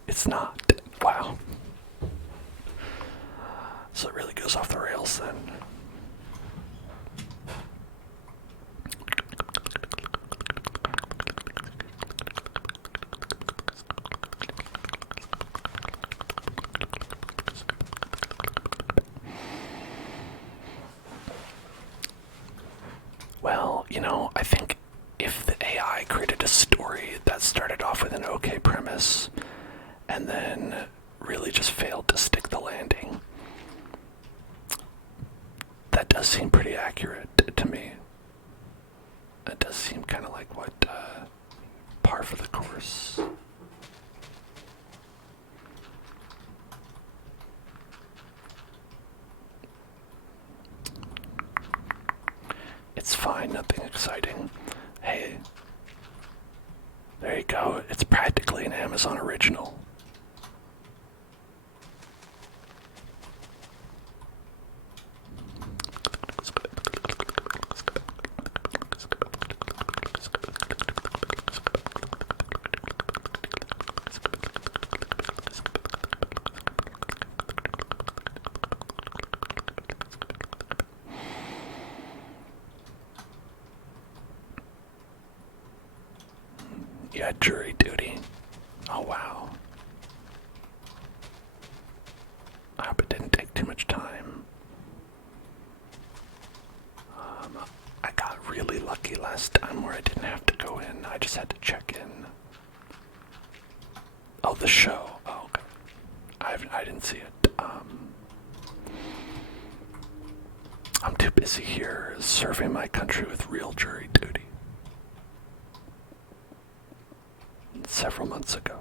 It's not. Wow. So it really goes off the rails then. Well, I think if the AI created a story that started off with an okay premise and then really just failed to stick the landing, that does seem pretty accurate to me. It does seem kind of like what par for the course. It's fine, nothing exciting. Hey, there you go. It's practically an Amazon original. You had jury duty. Oh wow. I hope it didn't take too much time. I got really lucky last time where I didn't have to go in. I just had to check in. Oh, the show. Oh, okay. I didn't see it. I'm too busy here serving my country with real jury duty. Several months ago.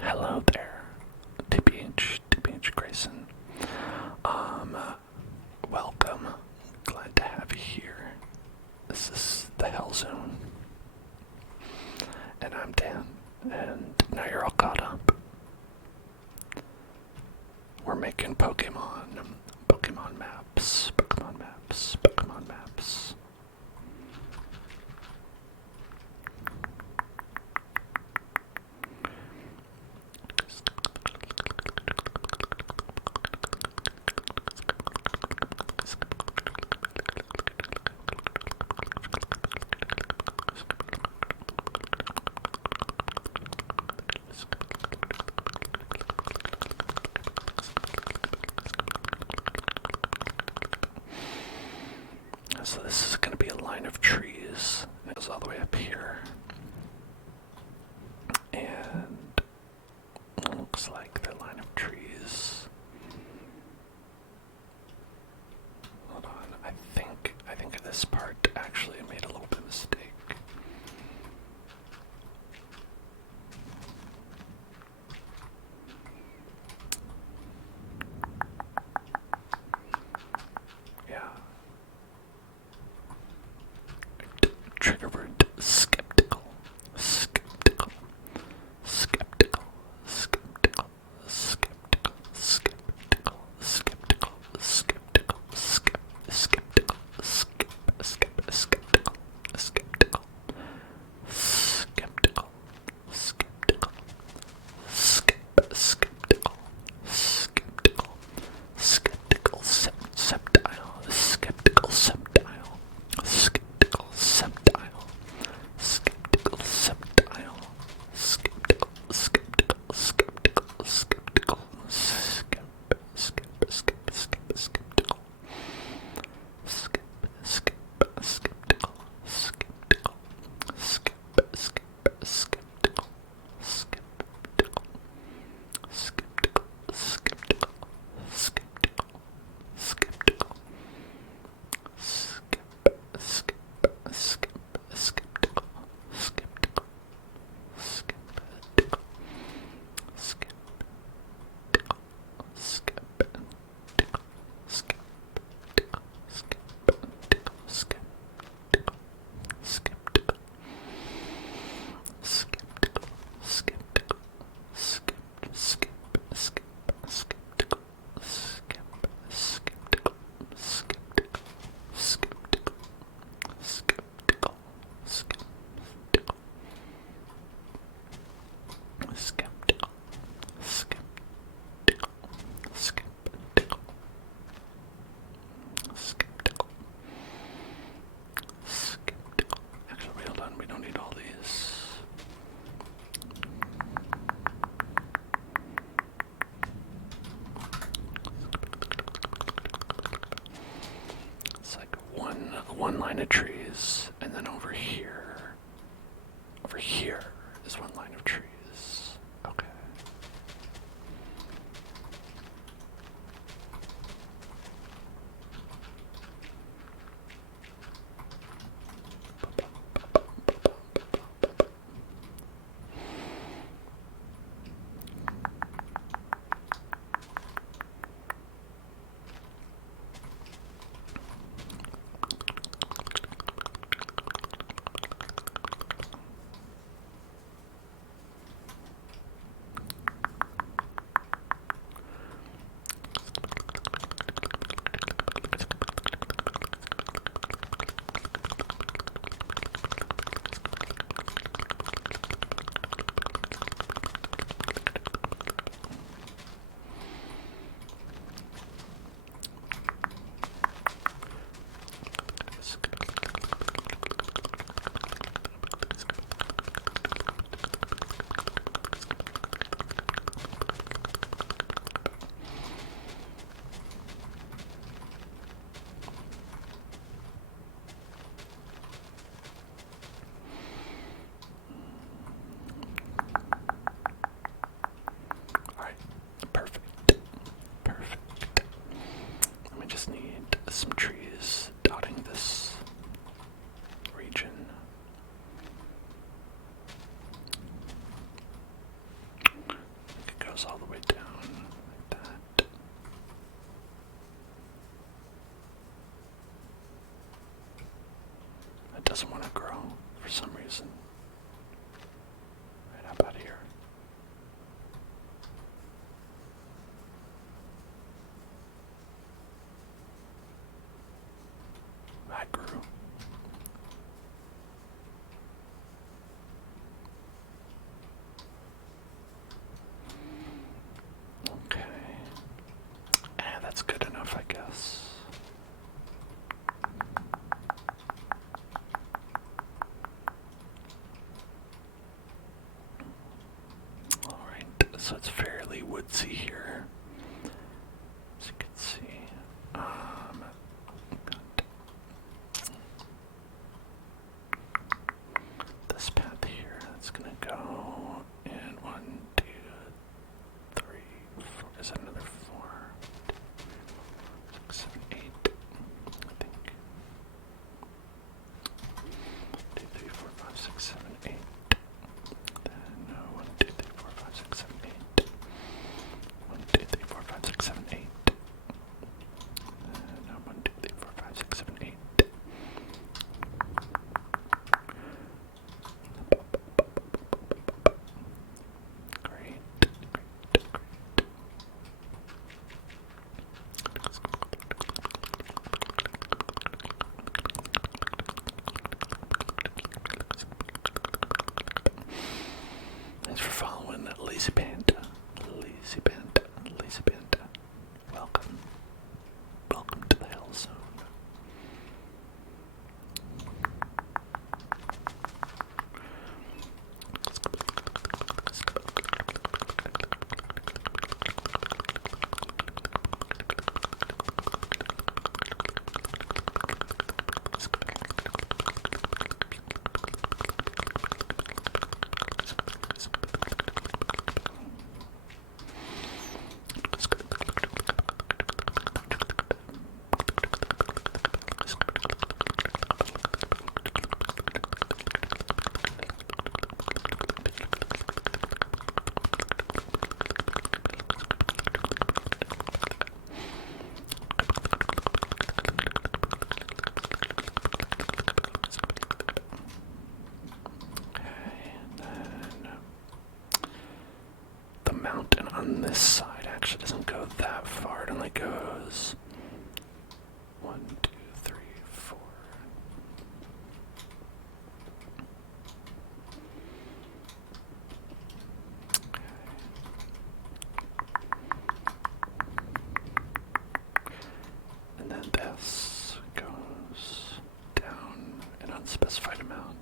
Hello there, TBH Grayson. Welcome. Glad to have you here. This is the Hell Zone. And I'm Dan, and now you're all caught up. We're making Pokemon maps. So this is going to be a line of trees. It goes all the way up here. And it looks like the line of trees. Hold on, I think this part actually made a little bit of mistake. Yeah. Trigger word skeptical. Skeptical. Skeptical. Skeptical. Skeptical. line of trees, and then over here is one line of trees. Okay. Some trees dotting this region. It goes all the way down like that. It doesn't want to grow for some reason. Right, how about here? I grew. Okay. That's good enough, I guess. Alright, so it's fairly woodsy here. As you can see. This path here, that's gonna go in 1, 2, 3, 4. Is that another 4? 6, 7, 8. I think. 2, 3, 4, 5, 6, 7, 8. Then 1, 2, 3, 4, 5, 6, 7, 8. 1, 2, 3, 4, 5, 6, 7, 8. Then 1, 2, 3, 4, 5, 6, 7, 8. Thanks for following Lazy Panda. Lazy Panda. Lazy Panda. Welcome. Welcome to the Hell Zone. Mountain on this side actually doesn't go that far. It only goes 1, 2, 3, 4. Okay. And then this goes down an unspecified amount.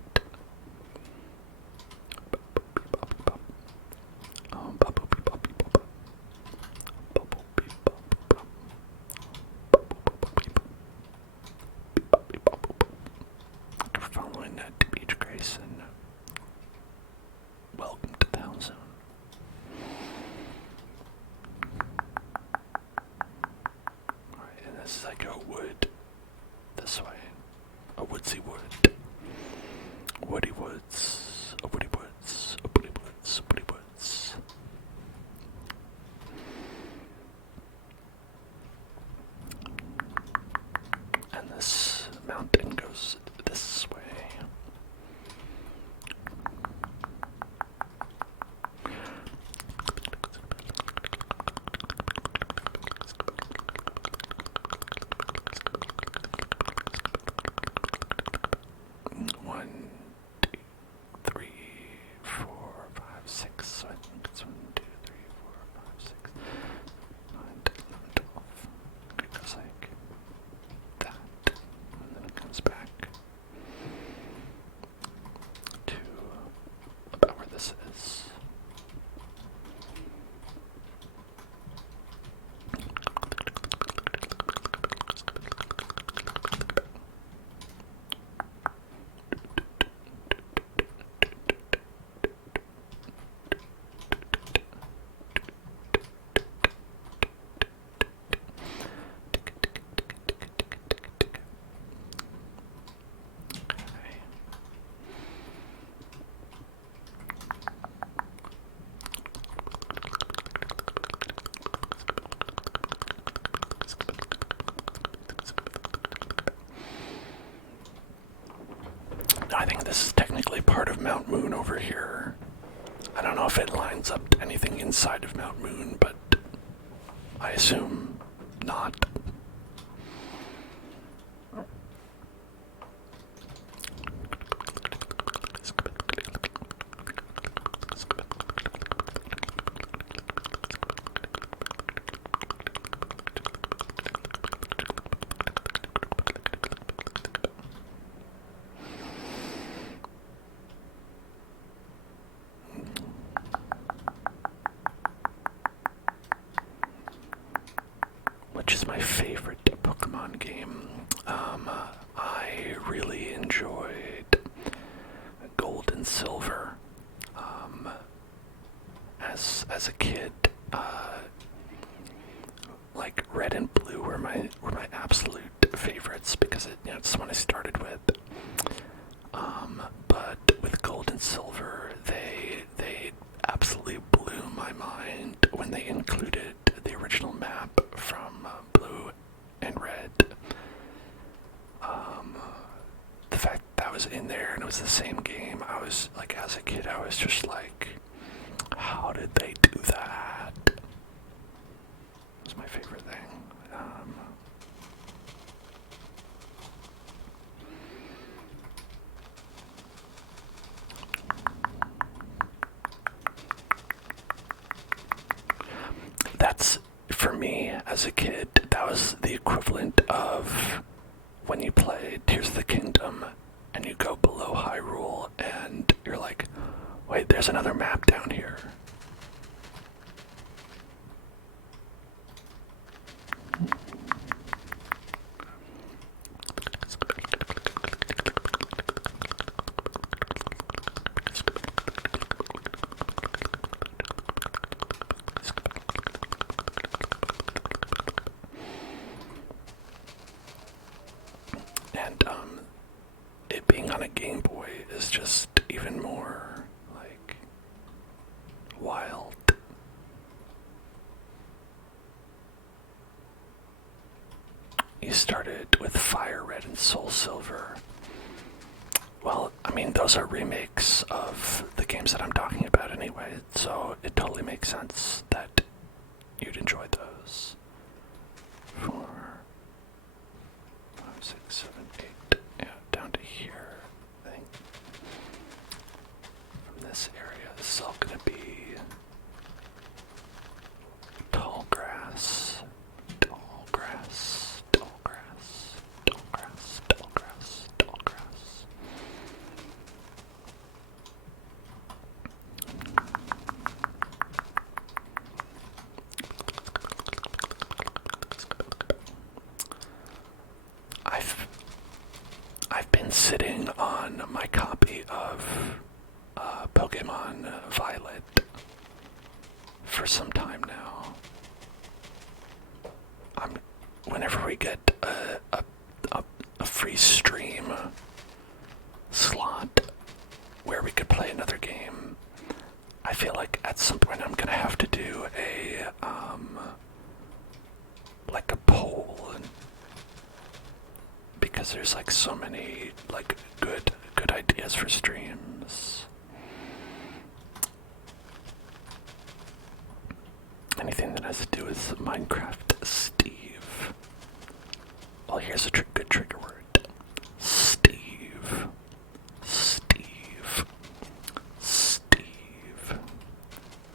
as I go wood this way. A woodsy wood. Woody woods. A woody woods. A woody woods. A woody woods. And this mountain goes this way. One, two, three, four, five, six. So I think it's 1, 2, 3, 4, 5, 6, 9, 10, 11, 12. It goes like that, and then it comes back to about where this is. I think this is technically part of Mount Moon over here. I don't know if it lines up to anything inside of Mount Moon, but I assume not. Which is my favorite Pokemon game. I really enjoyed Gold and Silver. As a kid, like Red and Blue were my absolute favorites because it's the one I started with. But with Gold and Silver, they absolutely blew my mind when they included the original map from Blue and Red. The fact that was in there and it was the same game, I was like, as a kid, I was just like, how did they do that? It was my favorite thing. That's, for me, as a kid, that was the equivalent of when you play Tears of the Kingdom and you go below Hyrule and you're like, wait, there's another map down here. And it being on a Game Boy is just even more like wild. You started with Fire Red and Soul Silver. Well, I mean, those are remakes of the games that I'm talking about anyway, so it totally makes sense that you'd enjoy those. 4, 5, 6, 7, 8. Yeah, down to here, I think. From this area, this is all gonna be tall grass, tall grass, tall grass, tall grass, tall grass, tall grass. get a free stream slot where we could play another game, I feel like at some point I'm gonna have to do a like a poll, because there's like so many like good ideas for streams. Anything that has to do with Minecraft Steve. Well, here's a good trigger word. Steve. Steve. Steve.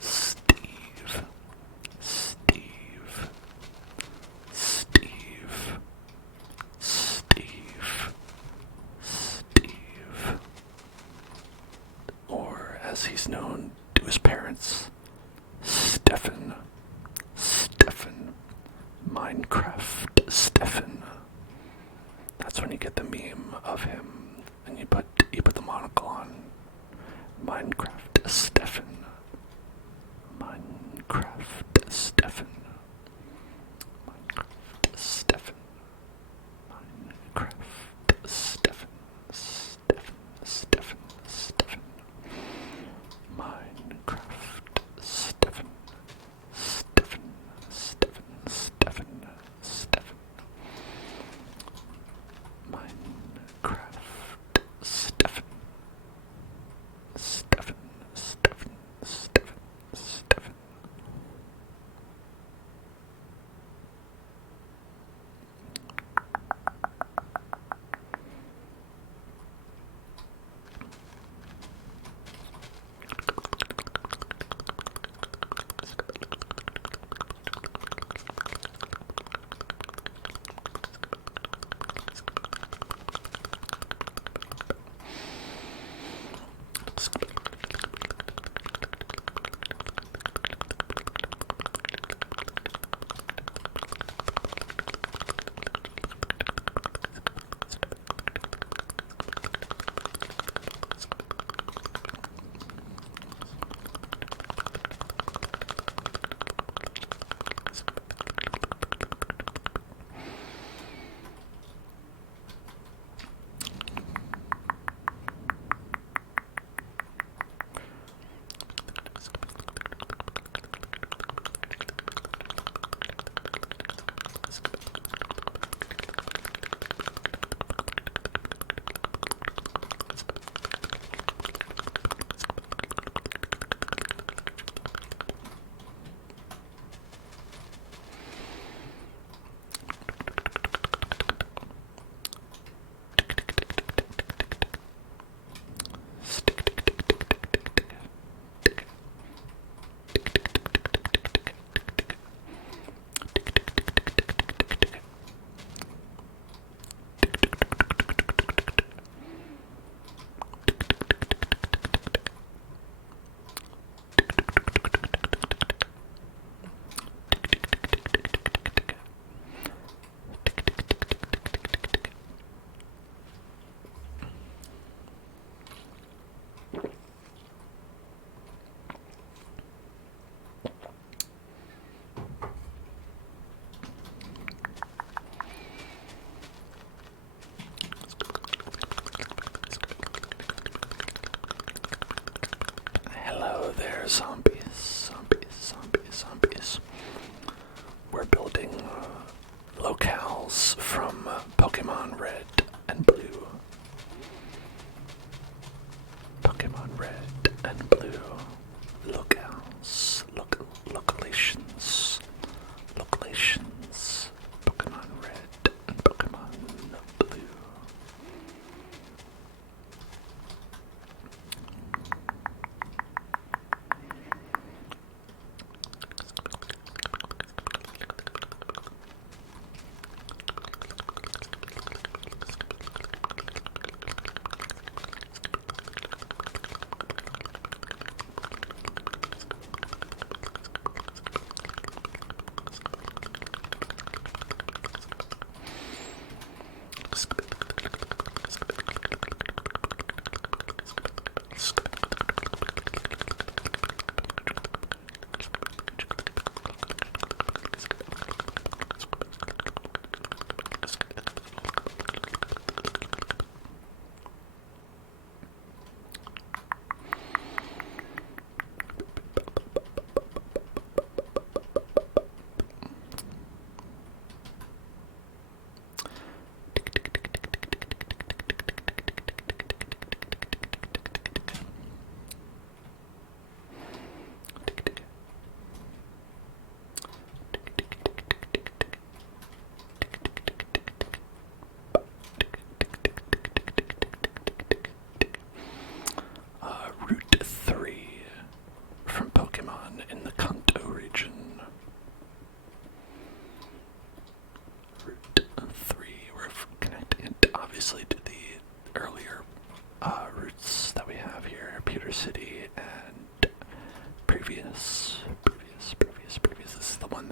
Steve. Steve. Steve. Steve. Steve. Or, as he's known to his parents, Stefan. Stefan. Minecraft Stefan. That's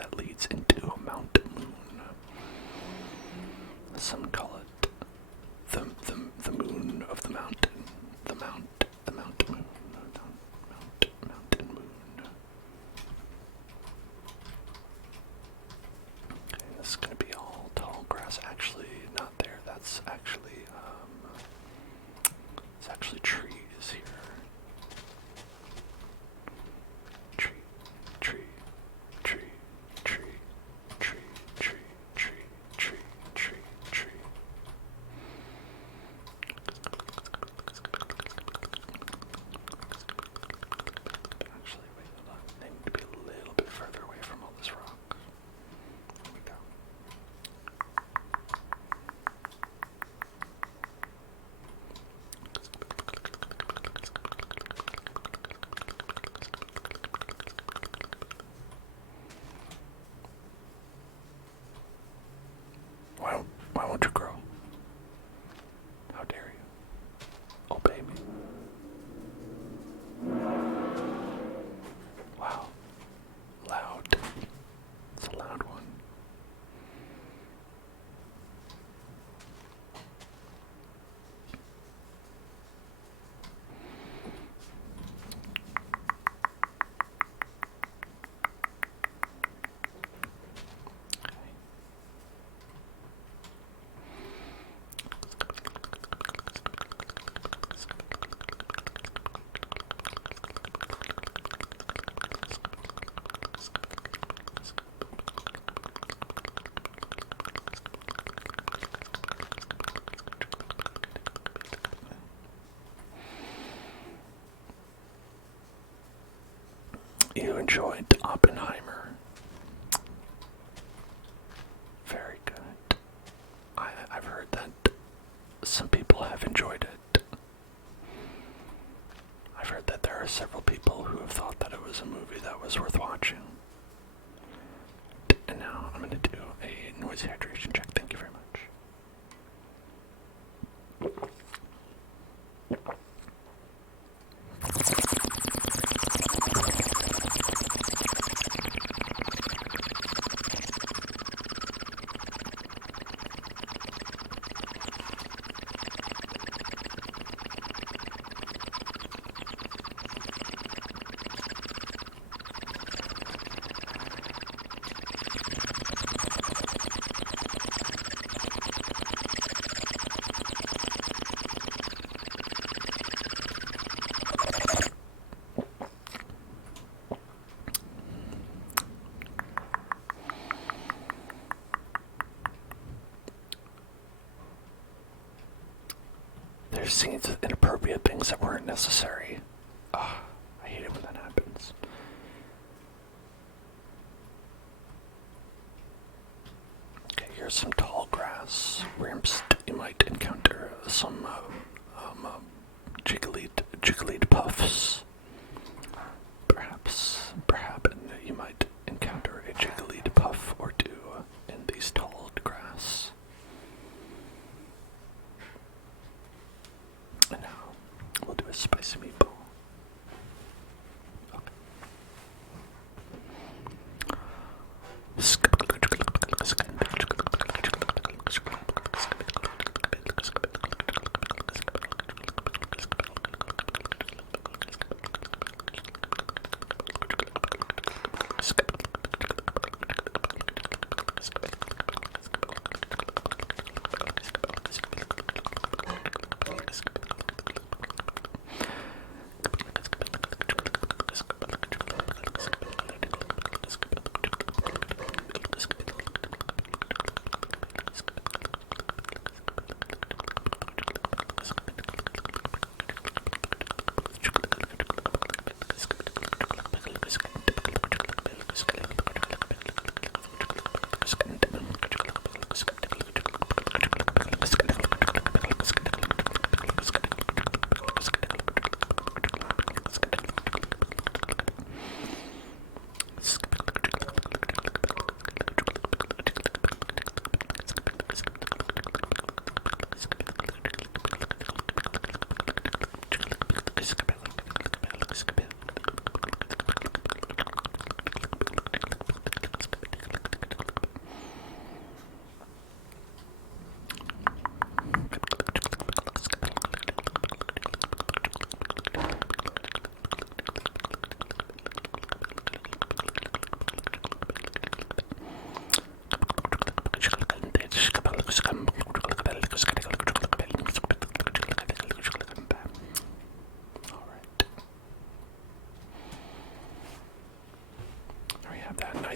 that leads into Mount Moon. Some call it the moon of the mountain. The mountain moon. Mountain moon. Okay, this is gonna be all tall grass. Actually, not there. That's actually it's actually trees here. Tree, tree, tree, tree, tree, tree, tree, tree, tree, tree. Actually, wait, hold on. They need to be a little bit further away from all this rock. There we go. Why won't you grow? How dare you? Obey me. Wow. Loud. It's a loud one. You enjoyed Oppenheimer. Very good. I've heard that some people have enjoyed it. I've heard that there are several people who have thought that it was a movie that was worth watching. And now I'm going to do a noise hydration check. Thank you very much. There's scenes of inappropriate things that weren't necessary. I hate it when that happens. Okay, here's some tall grass. Ramps, you might encounter some jiggly puffs. Perhaps you might encounter a jiggly puff or two in these tall grass. And now we'll do a spicy meatball. Okay.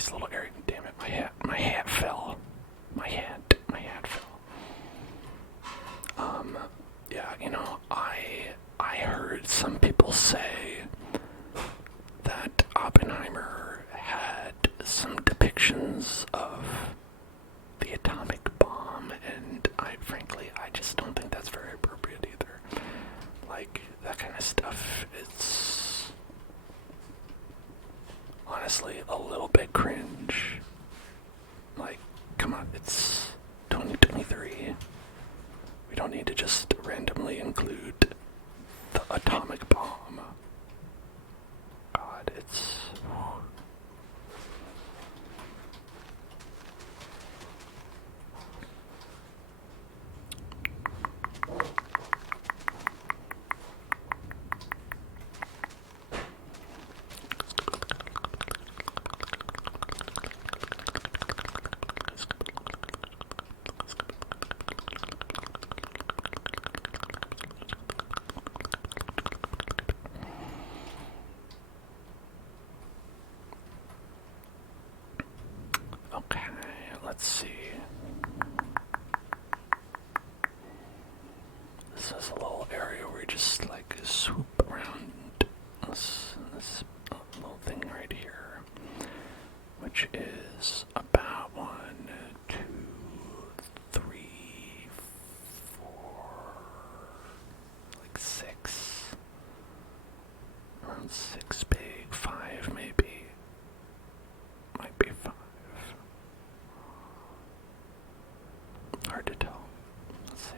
nice little area. Damn it, my hat fell. My hat fell. Yeah, you know, I heard some people say that Oppenheimer had some depictions of the atomic bomb, and frankly, I just don't think that's very appropriate either. Like, that kind of stuff, it's honestly a little bit cringe. Like, come on, it's 2023. We don't need to just randomly include the atomic bomb. God, it's... Okay, let's see. This is a little area where you just like swoop around this little thing right here, which is about 1, 2, 3, 4, like 6, around 6 big, 5 maybe, might be 5. Hard to tell. Let's see.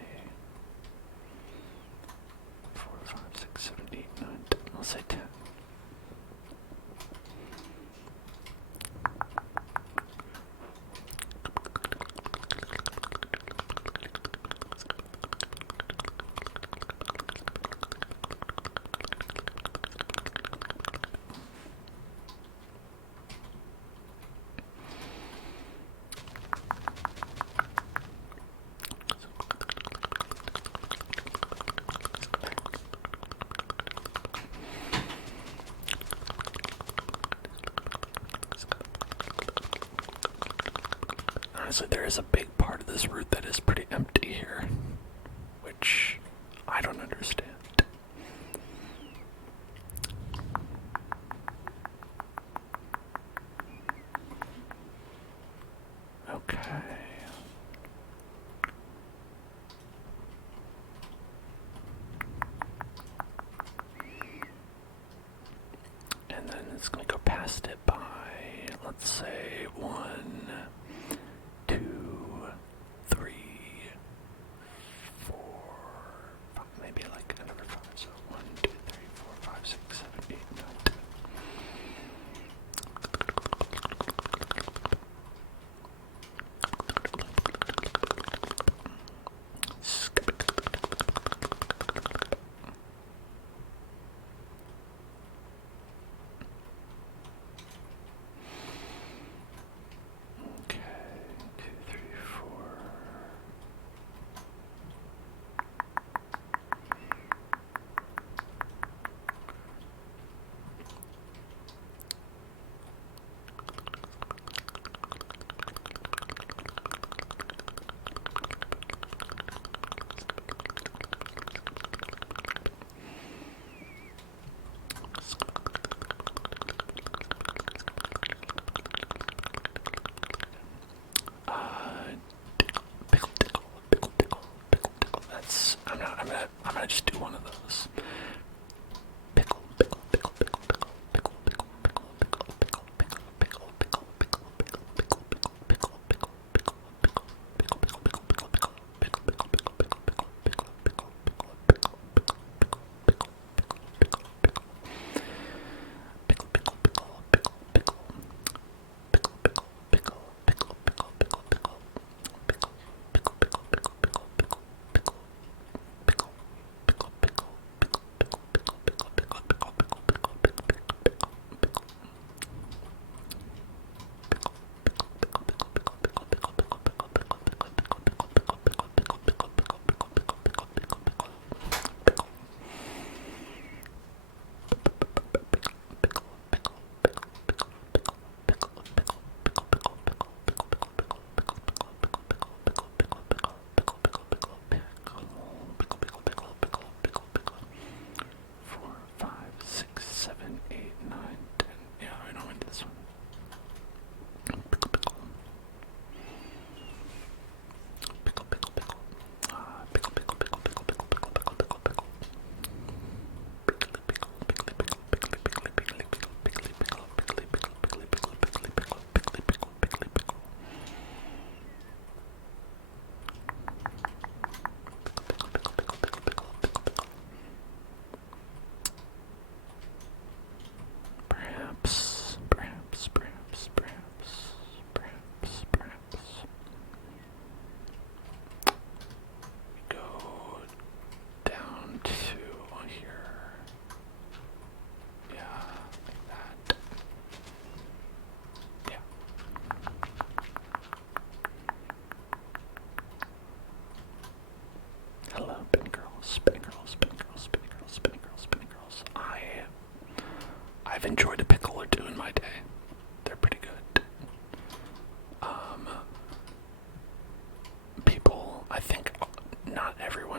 4, 5, 6, 7, 8, 9, 10. I'll say 10. Honestly, there is a big part of this route that is pretty empty here, which I don't understand. Okay. And then it's going to go past it by, let's say, 1, 2, 3, 4, 5, maybe like another 5. So 1, 2, 3, 4, 5, 6, 7, 8, 9, 10.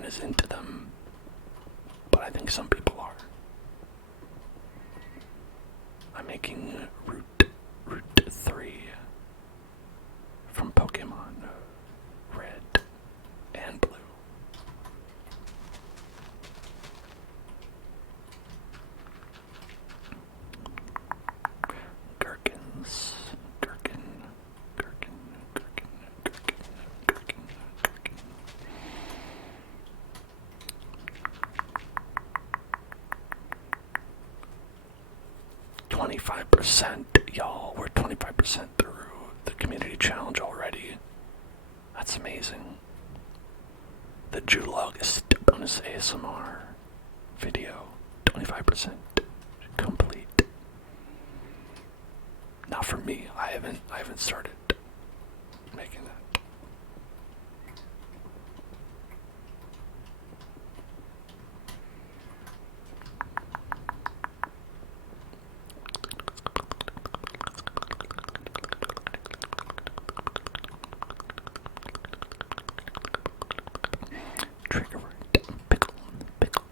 as into them, but I think some people are. I'm making Route 3 from Pokemon Red and Blue. Gherkins. Gherkin. 25%, y'all. We're 25% through the community challenge already. That's amazing. The Jude August bonus ASMR video, 25% complete. Not for me. I haven't started making that. Trigger word. Pickle.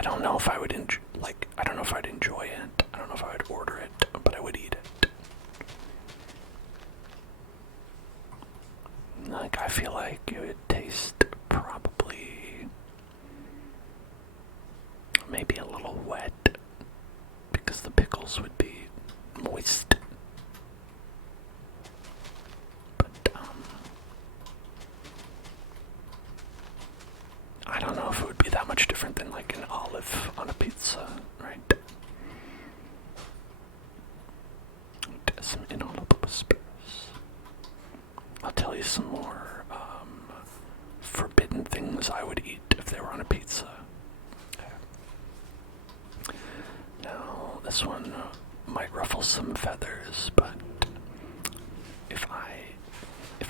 I don't know if I would I don't know if I'd enjoy it. I don't know if I would order it, but I would eat it. Like, I feel like it would taste probably maybe a little wet because the pickles would be moist. But I don't know if it would be that much different than like an olive on a pizza, right? Some inaudible whispers. I'll tell you some more forbidden things I would eat if they were on a pizza. Now, this one might ruffle some feathers, but if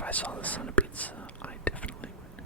I saw this on a pizza, I definitely would.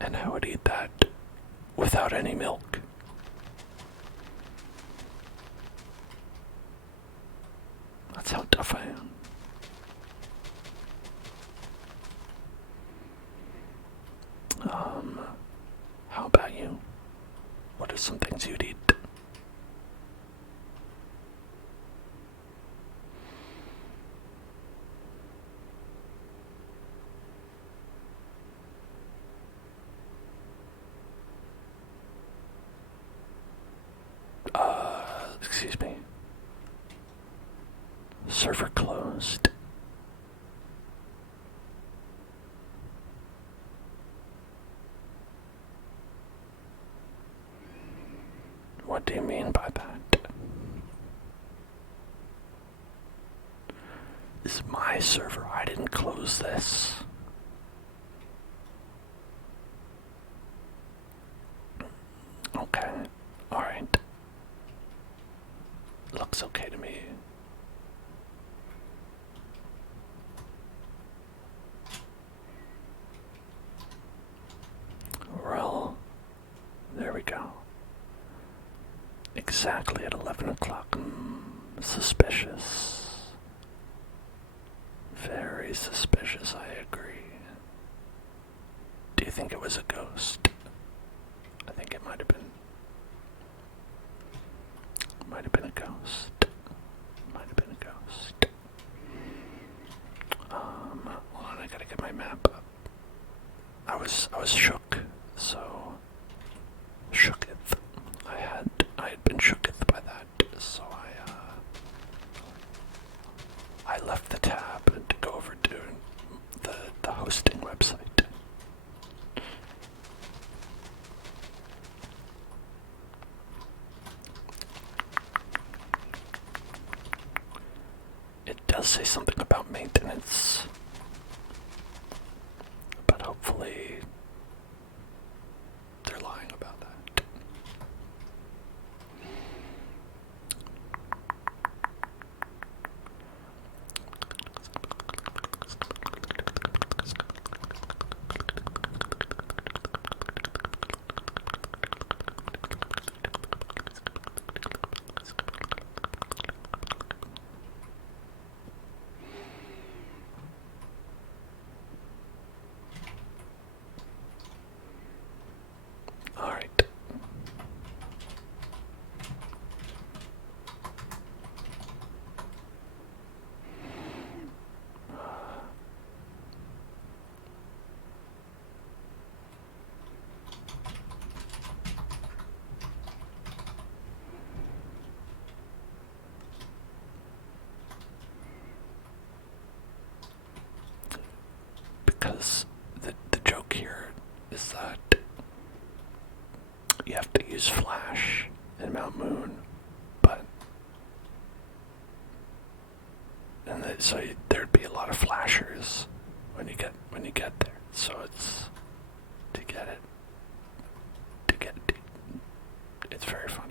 And I would eat that without any milk. That's how tough I am. How about you? What are some things you'd eat? Excuse me. Server closed. What do you mean by that? This is my server. I didn't close this. Okay. Alright. Looks okay to me. Well, there we go. Exactly at 11 o'clock. Suspicious. Very suspicious, I agree. Do you think it was a ghost? I think it might have been. Might have been a ghost. Might have been a ghost. Hold on, I gotta get my map up. I was shook, so shooketh. I had been shooketh by that, so I left the tab and to go over to the hosting website. It does say something about maintenance, but hopefully they're lying about that. so there'd be a lot of flashers when you get there. So it's to get it it's very funny.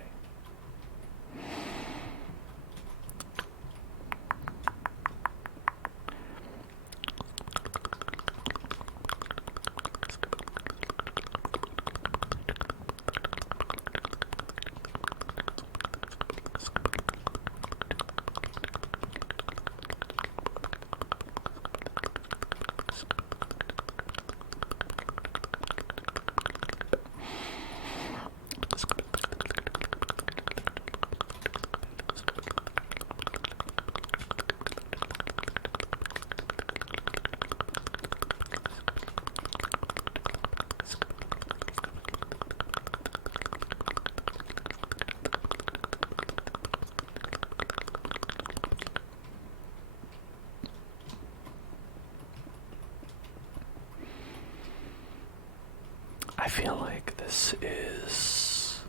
I feel like this is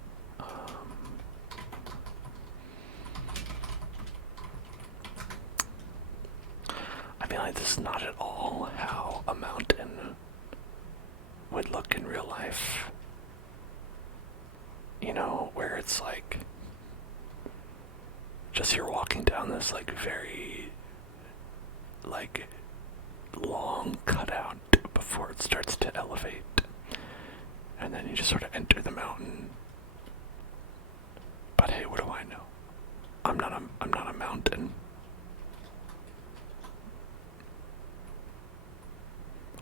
I feel like this is not at all how a mountain would look in real life. You know, where it's like just you're walking down this like very like long cutout before it starts to elevate. And then you just sort of enter the mountain. But hey, what do I know? I'm not a mountain.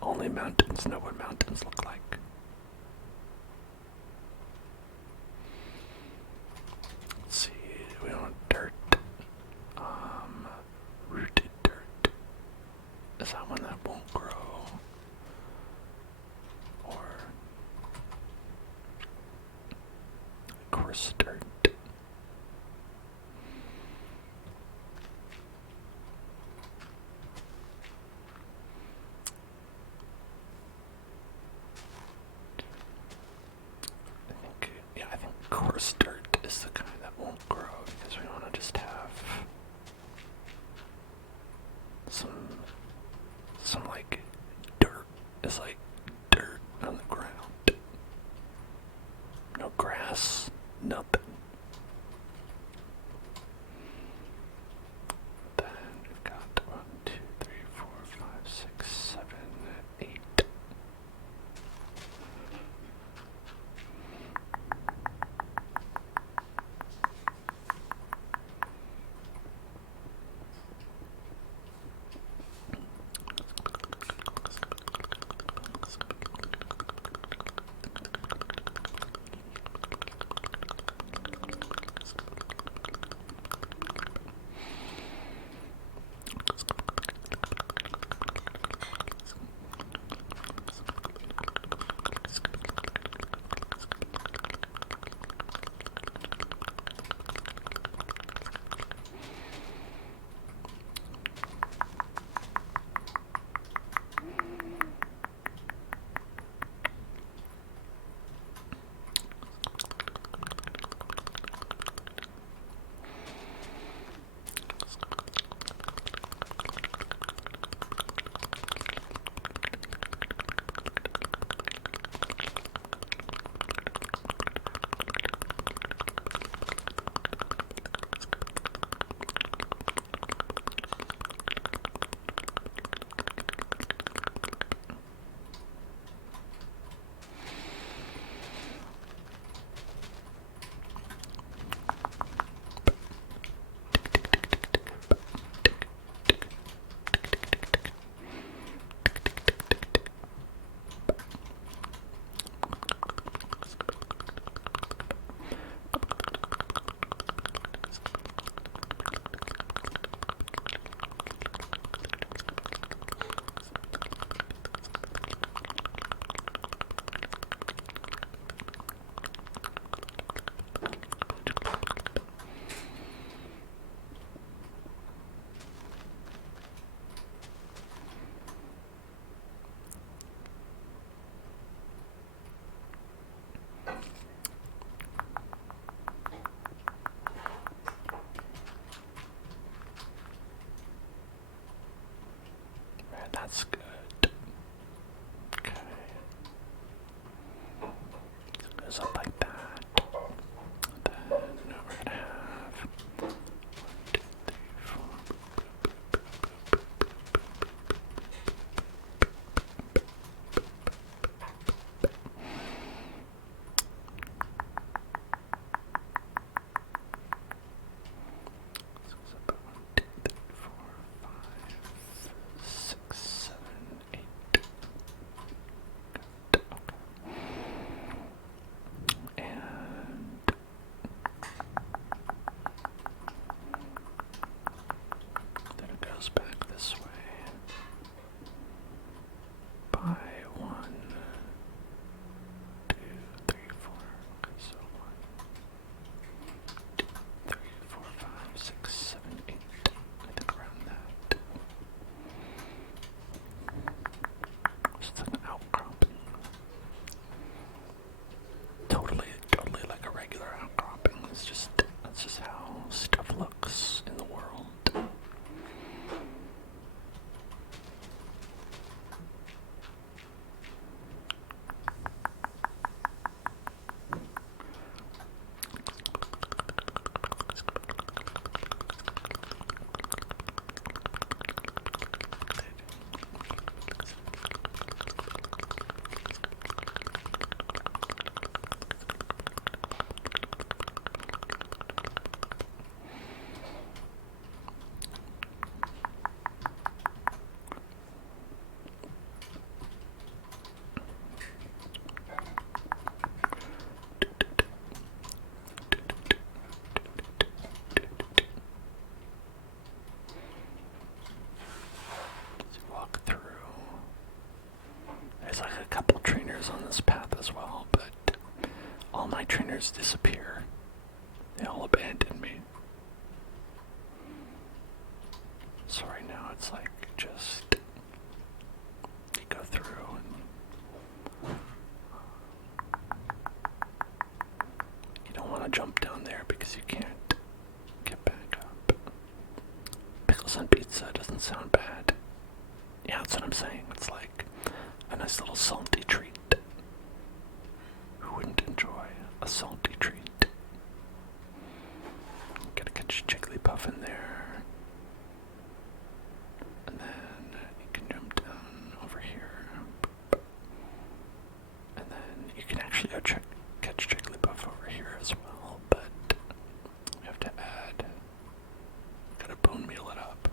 Only mountains know what mountains look like. Let's see, we want dirt. Rooted dirt. Is that one that won't grow? Or coarse dirt. I think coarse dirt is the kind that won't grow because we want to just have some like dirt. It's like dirt on the ground. No grass, nothing. Then we've got 1, 2, 3, 4, 5, 6, 7, 8. So right now it's like just you go through and you don't want to jump down there because you can't get back up. Pickles on pizza doesn't sound bad. Yeah, that's what I'm saying. It's like a nice little salty treat. Who wouldn't enjoy a salty treat? Gotta catch Jigglypuff in there. And then you can jump down over here. And then you can actually go catch Jigglypuff over here as well, but we have to add, gotta bone meal it up.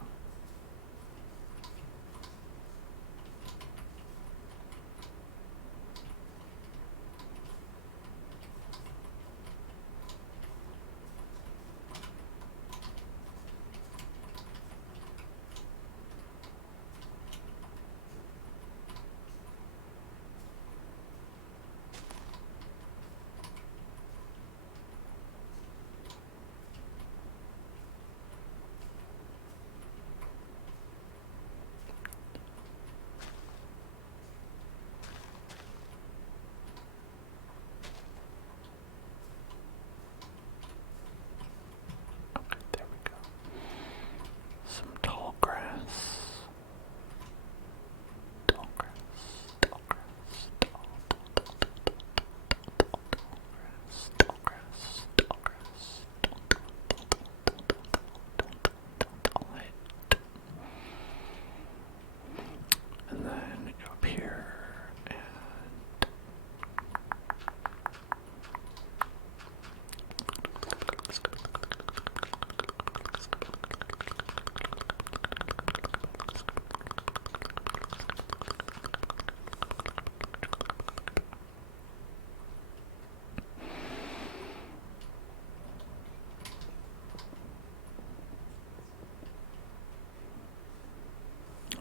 There we go. Some tall grass. Tall grass. Tall grass. Tall grass. Tall grass. Tall grass. Tall light. And then we go up here and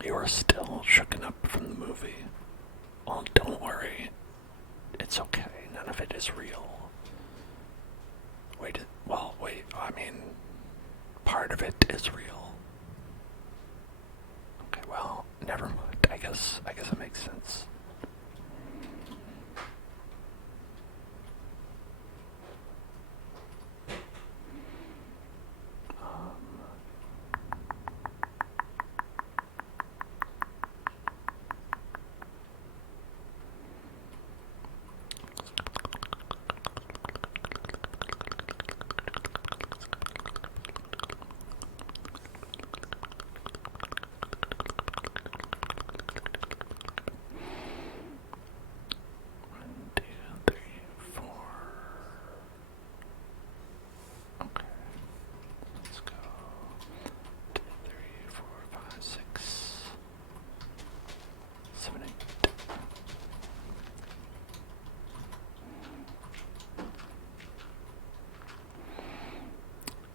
you are still shooken up from the movie. Well, don't worry. It's okay. None of it is real. Wait, I mean, part of it is real. Okay, well, never mind. I guess it makes sense.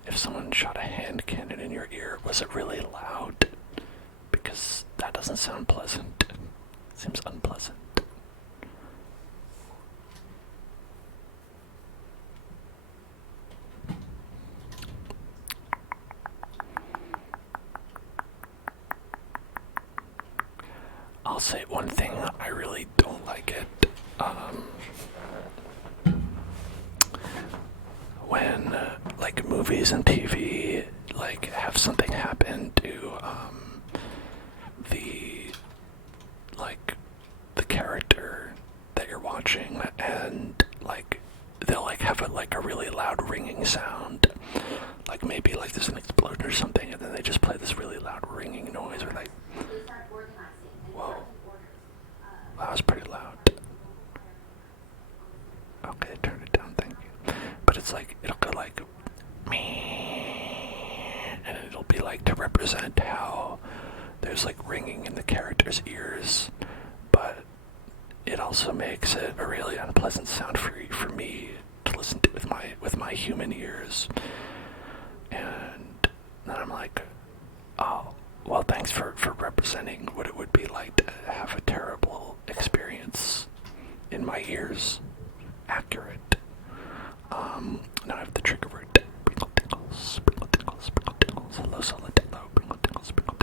If someone shot a hand cannon in your ear, was it really loud? Because that doesn't sound pleasant. It seems unpleasant. I'll say one thing, I really don't like it. When like movies and TV like have something happen to the character that you're watching, and like they'll like have a really loud ringing sound, like maybe like there's an explosion or something, and then they just play this really loud ringing noise, or like, whoa, that was pretty loud. Okay, turn it down, thank you. But it's like, it'll go like, and it'll be like to represent how there's like ringing in the character's ears, but it also makes it a really unpleasant sound for me to listen to with my human ears. And then I'm like, oh, well, thanks for representing what it would be like to have a terrible experience in my ears. Accurate. Now I have the trigger word. Sprinkle tingles, sprinkle tingles, sprinkle tingles. Hello, solid, hello, sprinkle tingles, sprinkle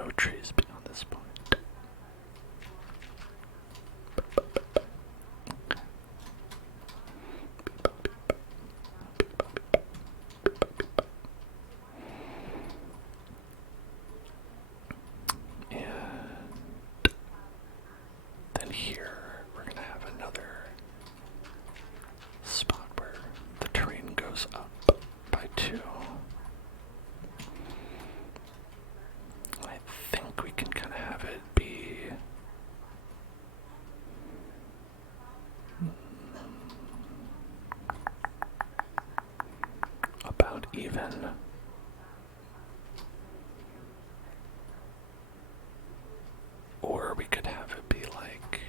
no trees beyond this point. And then here we're gonna have another spot where the terrain goes up by 2. I think we can kind of have it be about even. Or we could have it be like,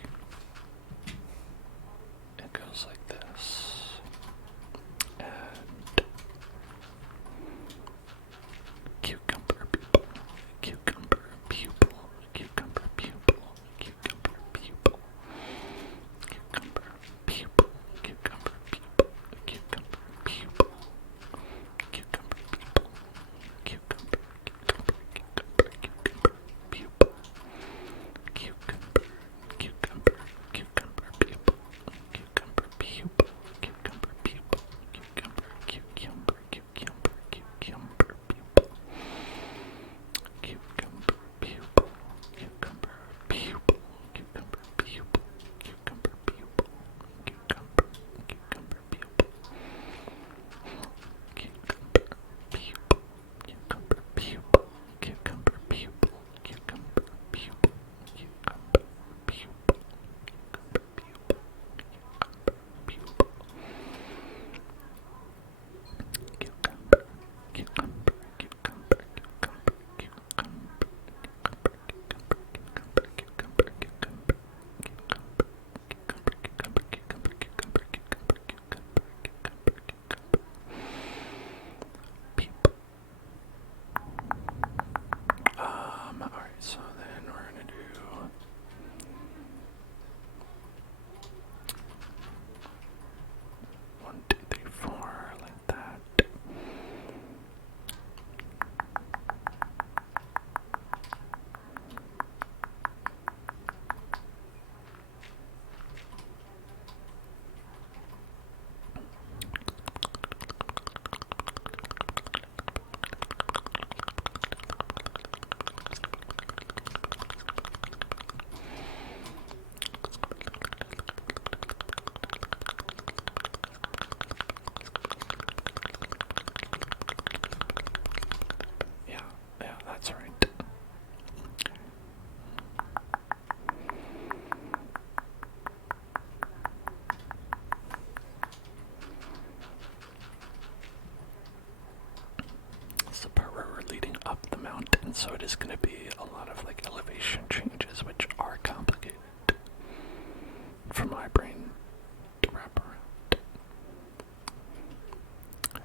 it goes like this, and cucumber pupil, cucumber pupil, cucumber pupil, cucumber pupil, cucumber pupil, cucumber pupil, cucumber pupil, cucumber pupil, cucumber, cucumber pupil. Cucumber, cucumber, cucumber pupil, cucumber pupil, cucumber pupil, cucumber, cucumber, cucumber, cucumber pupil, cucumber pupil, cucumber pupil, cucumber pupil, cucumber pupil, cucumber, cucumber pupil, cucumber pupil, cucumber pupil, cucumber pupil, cucumber pupil. Cucumber pupil, cucumber pupil, cucumber pupil, cucumber, cucumber, cucumber, cucumber, alright, so then we're gonna do 1, 2, 3, 4, like that. Yeah, that's right. It's the part where we're leading up the mountain, so it is going to be a lot of like elevation changes, which are complicated for my brain to wrap around. Okay.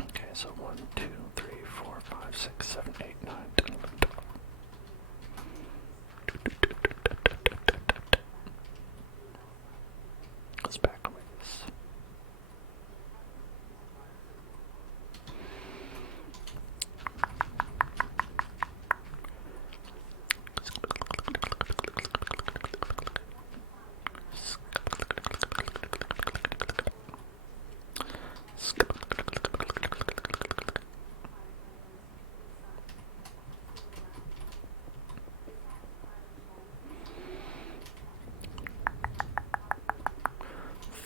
Okay, so 1, 2, 3, 4, 5, 6, 7, 8, 9, 10, 11, 12. Let's back away this.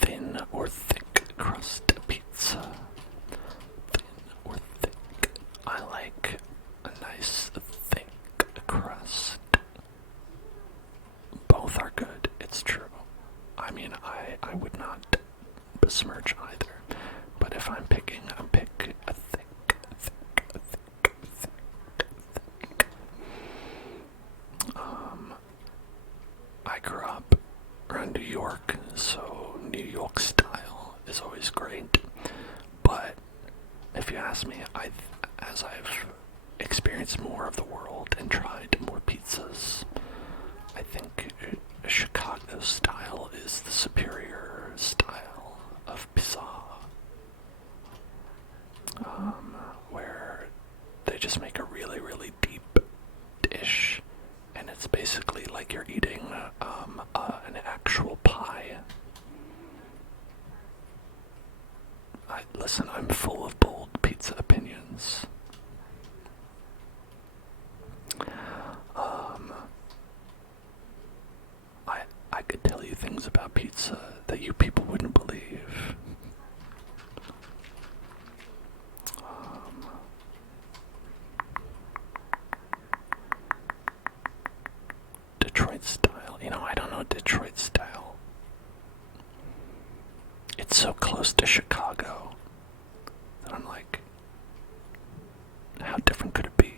Thin or thick crust pizza? Thin or thick? I like a nice thick crust. Both are good, it's true. I mean, I would not besmirch either. But if I'm picking, I'm picking a thick. I grew from New York, so New York style is always great. But if you ask me, as I've experienced more of the world and tried more pizzas, I think Chicago style is the superior style of pizza. Where they just make a really, really deep dish, and it's basically like you're eating an actual pie. Listen, I'm full of bold pizza opinions. I could tell you things about pizza that you people wouldn't believe. Detroit style. I don't know Detroit style. It's so close to Chicago that I'm like, how different could it be?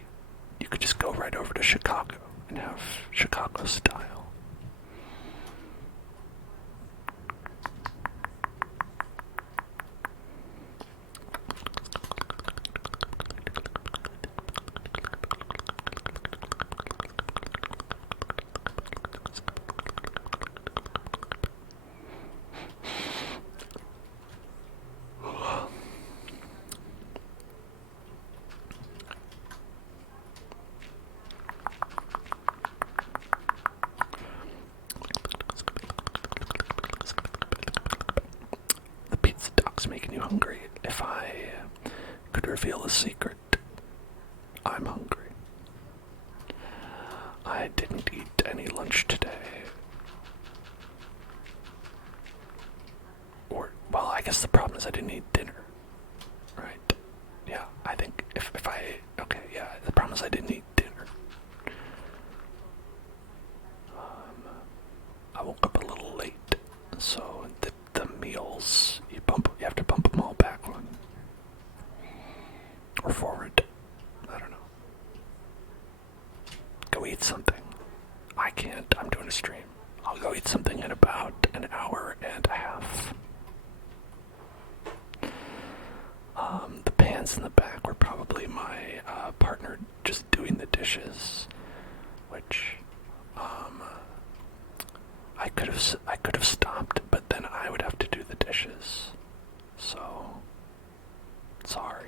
You could just go right over to Chicago and have Chicago style. Making you hungry. If I could reveal a secret, I'm hungry. I didn't eat any lunch today. Well, I guess the problem is I didn't eat dinner. Right? Yeah, I think the problem is I didn't eat dinner. I woke up a little late, so the meals, you have to bump them all backward. Or forward. I don't know. Go eat something. I can't. I'm doing a stream. I'll go eat something in about an hour and a half. The pans in the back were probably my partner just doing the dishes, which I could have stopped, but then I would have to do the dishes. So sorry.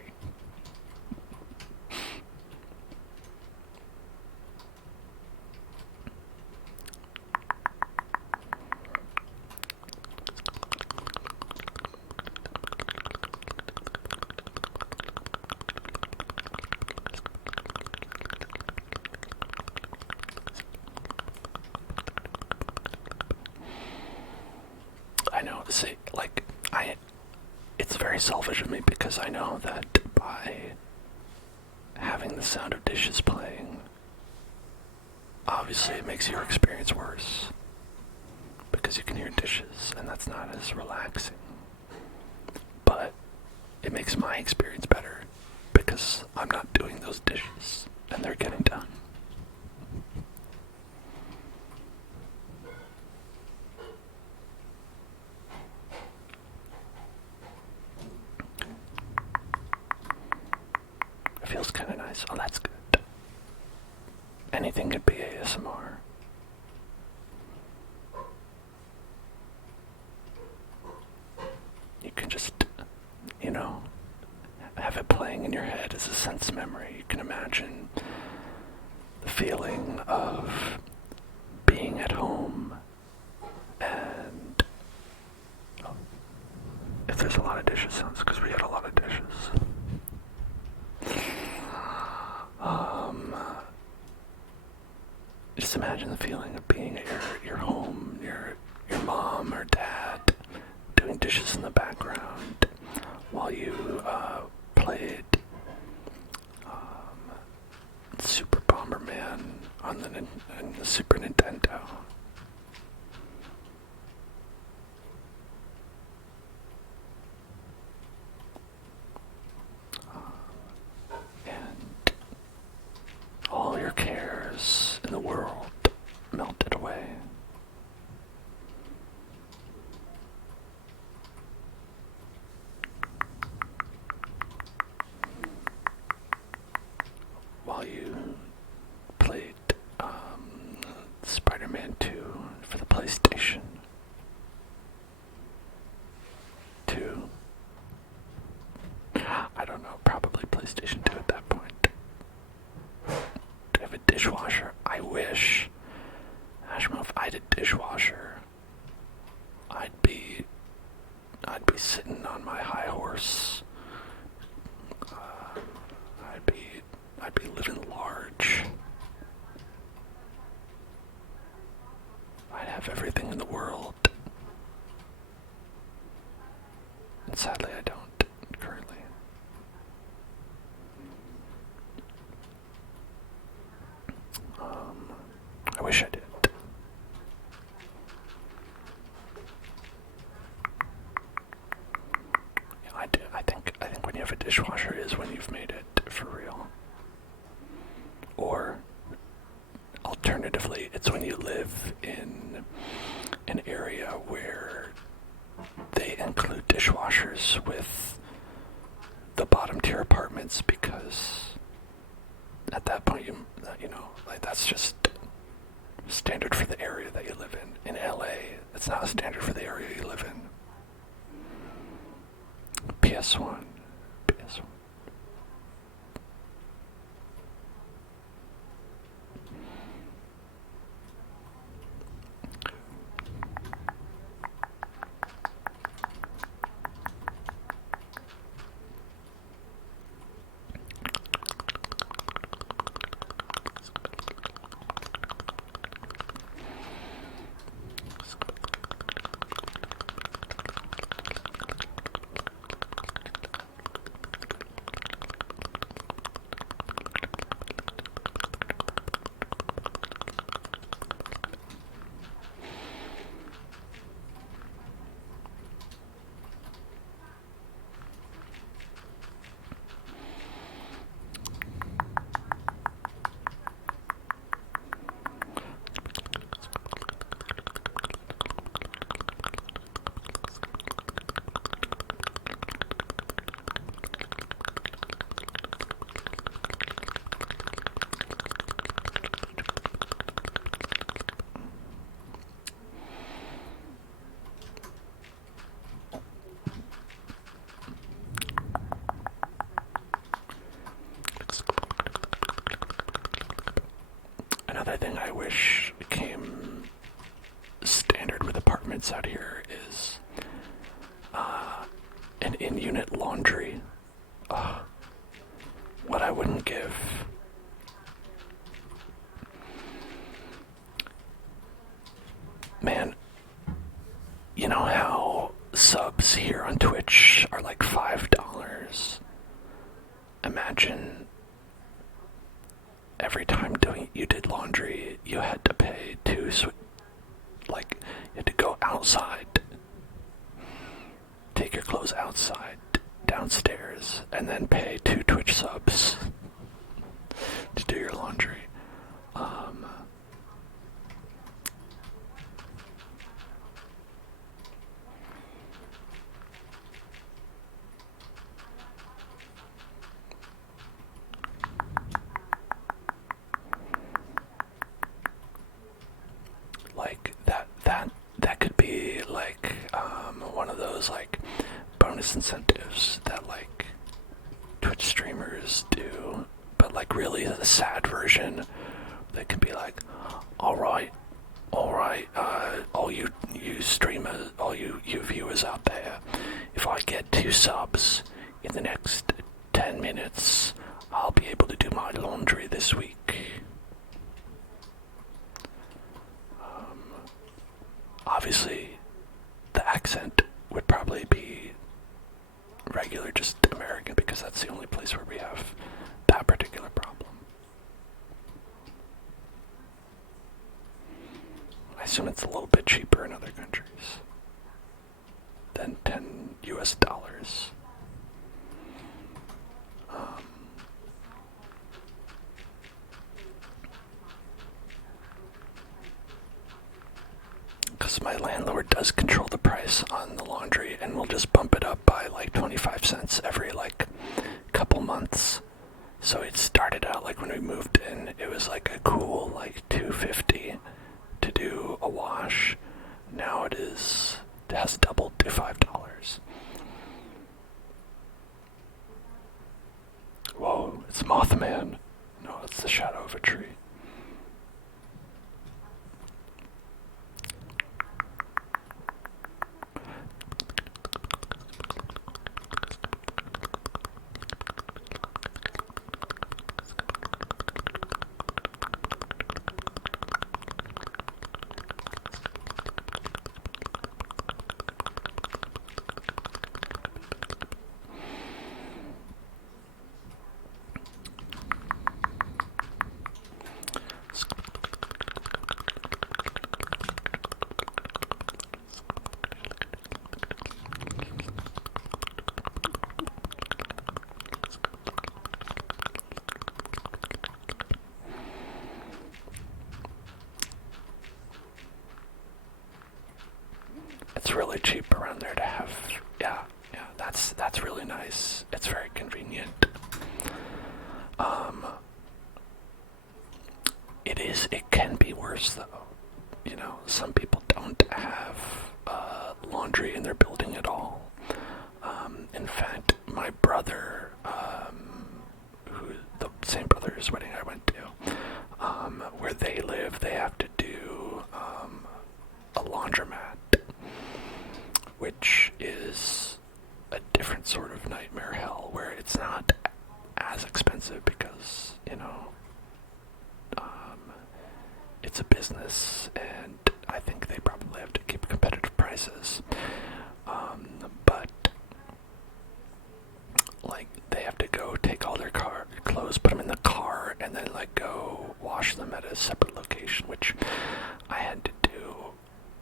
I know, see, it's very selfish of me because I know that by having the sound of dishes playing, obviously it makes your experience worse because you can hear dishes and that's not as relaxing. But it makes my experience better because I'm not doing those dishes and they're getting done. It feels kind of nice. Oh, that's good. Anything could be ASMR. You can just, have it playing in your head as a sense memory. You can imagine the feeling of being at home and if there's a lot of dishes sounds because we had a lot of dishes. Just imagine the feeling of being at your home, your mom or dad doing dishes in the background while you played Super Bomberman on the Super Nintendo. And all your cares in the world melted away. had a dishwasher, I'd be sitting on my high horse. I'd be living large. I'd have everything in the world. And sadly I don't currently. I wish I did. Yeah, I do. I think when you have a dishwasher is when you've made it for real. Or alternatively, it's when you live in an area where they include dishwashers with the bottom tier apartments, because at that point you know, like, that's just standard for the area that you live in. In LA, it's not a standard for the area you live in. PS1. Another thing I wish became standard with apartments out here is an in-unit laundry. What I wouldn't give. Man, you know how subs here on Twitch are like $5? Imagine every time you did laundry, you had to pay like, you had to go outside, take your clothes outside, downstairs, and then pay 2 Twitch subs to do your laundry. Like that could be like one of those like bonus incentives that like Twitch streamers do, but like really the sad version. They can be like, all right, all you streamers, all you viewers out there, if I get 2 subs in the next 10 minutes, I'll be able to do my laundry this week. Obviously, the accent would probably be regular, just American, because that's the only place where we have that particular problem. I assume it's a little bit cheaper in other countries than $10. Because my landlord does control the price on the laundry and will just bump it up by like 25 cents every like couple months. So it started out like when we moved in, it was like a cool like $2.50 to do a wash. Now it has doubled to $5. Whoa, it's Mothman. No, it's the shadow of a tree. really cheap around there to have. Yeah, yeah, that's really nice. It's very convenient. It can be worse though. You know, some people don't have laundry in their building at all. In fact, my brother, who the same brother's wedding I went to, where they live, they have to do a laundromat, which is a different sort of nightmare hell, where it's not as expensive because, you know, it's a business, and I think they probably have to keep competitive prices. But like, they have to go take all their clothes, put them in the car, and then like go wash them at a separate location, which I had to do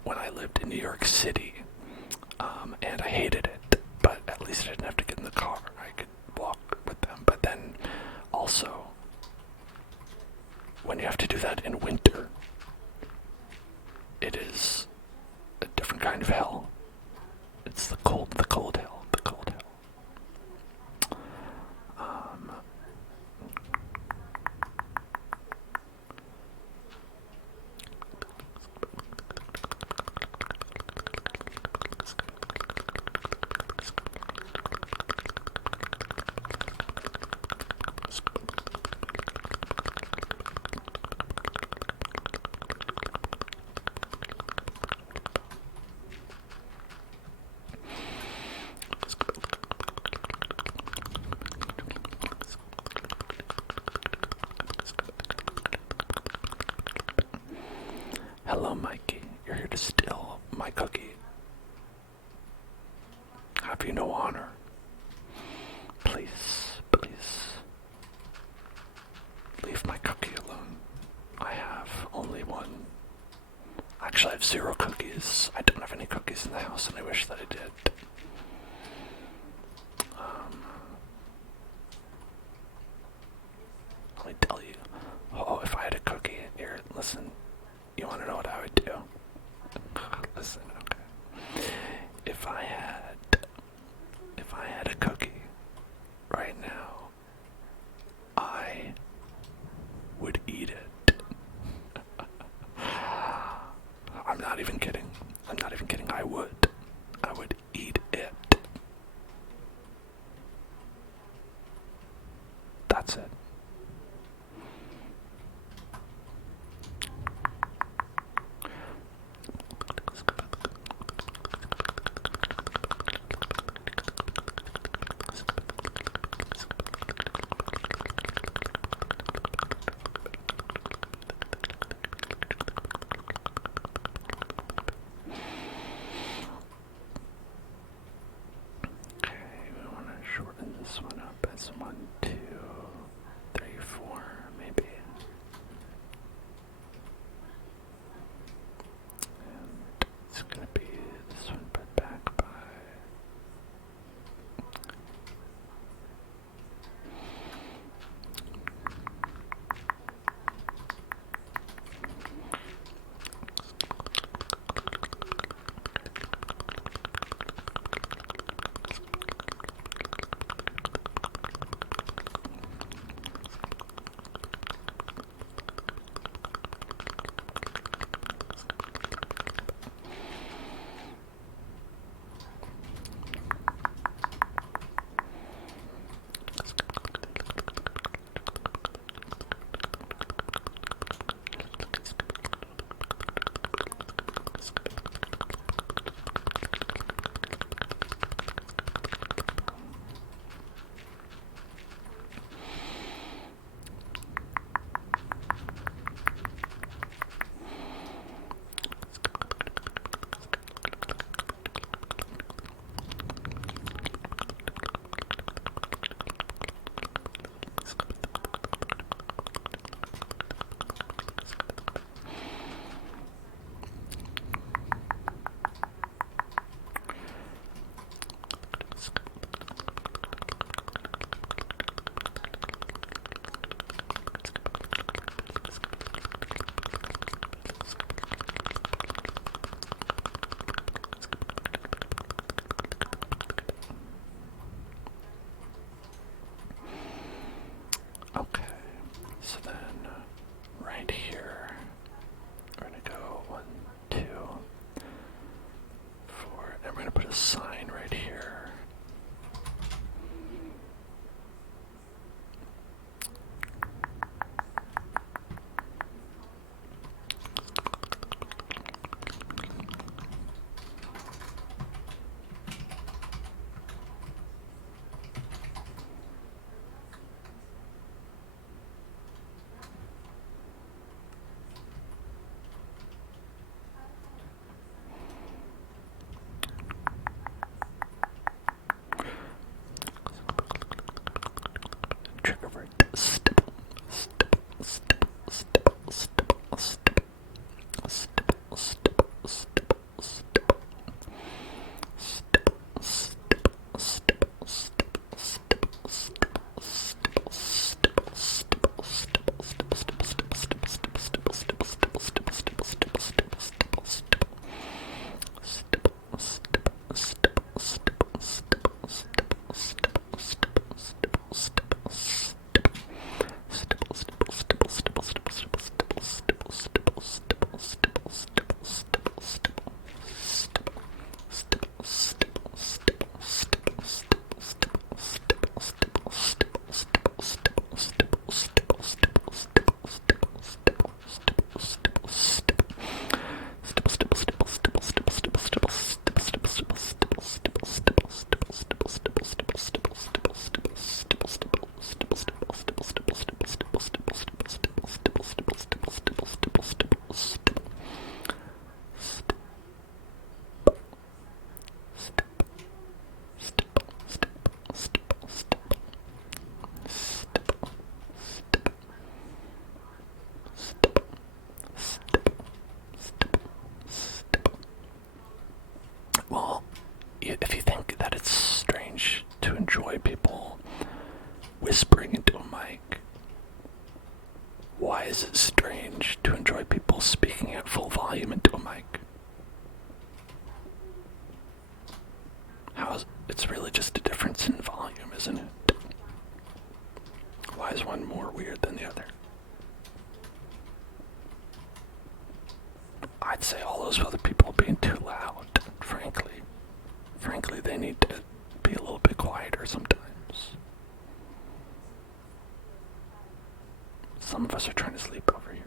when I lived in New York City, and I hated it. But at least I didn't have to get in the car; I could walk with them. But then also, when you have to do that in winter, it is a different kind of hell. It's the cold hell, the cold hell. Hello, Mikey. You're here to steal my cookie. Have you no honor? Please, please. Leave my cookie alone. I have only one. Actually, I have 0 cookies. I don't have any cookies in the house, and I wish that I did. Let me tell you. Oh, if I had a cookie here, listen. You want to know what I would do? Listen, okay. If I had a cookie right now, I would eat it. I'm not even kidding. I would eat it. That's it. a sign right here. Trigger word. Stipple, stipple, stipple, stipple, stipple, stipple, stipple, stipple, stipple, stipple. Well, if you think that it's strange to enjoy people whispering into a mic, why is it strange to enjoy people speaking at full volume into a mic? It's really just a difference in volume, isn't it? Why is one more weird than the other? I'd say all those other people being too loud, frankly. Frankly, they need to be a little bit quieter sometimes. Some of us are trying to sleep over here.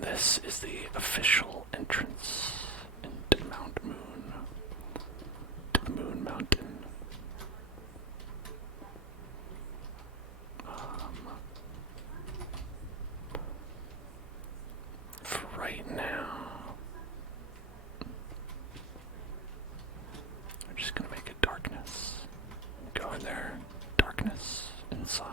This is the official entrance into Mount Moon, to the Moon Mountain. For right now, I'm just gonna make it darkness. Go in there, darkness inside.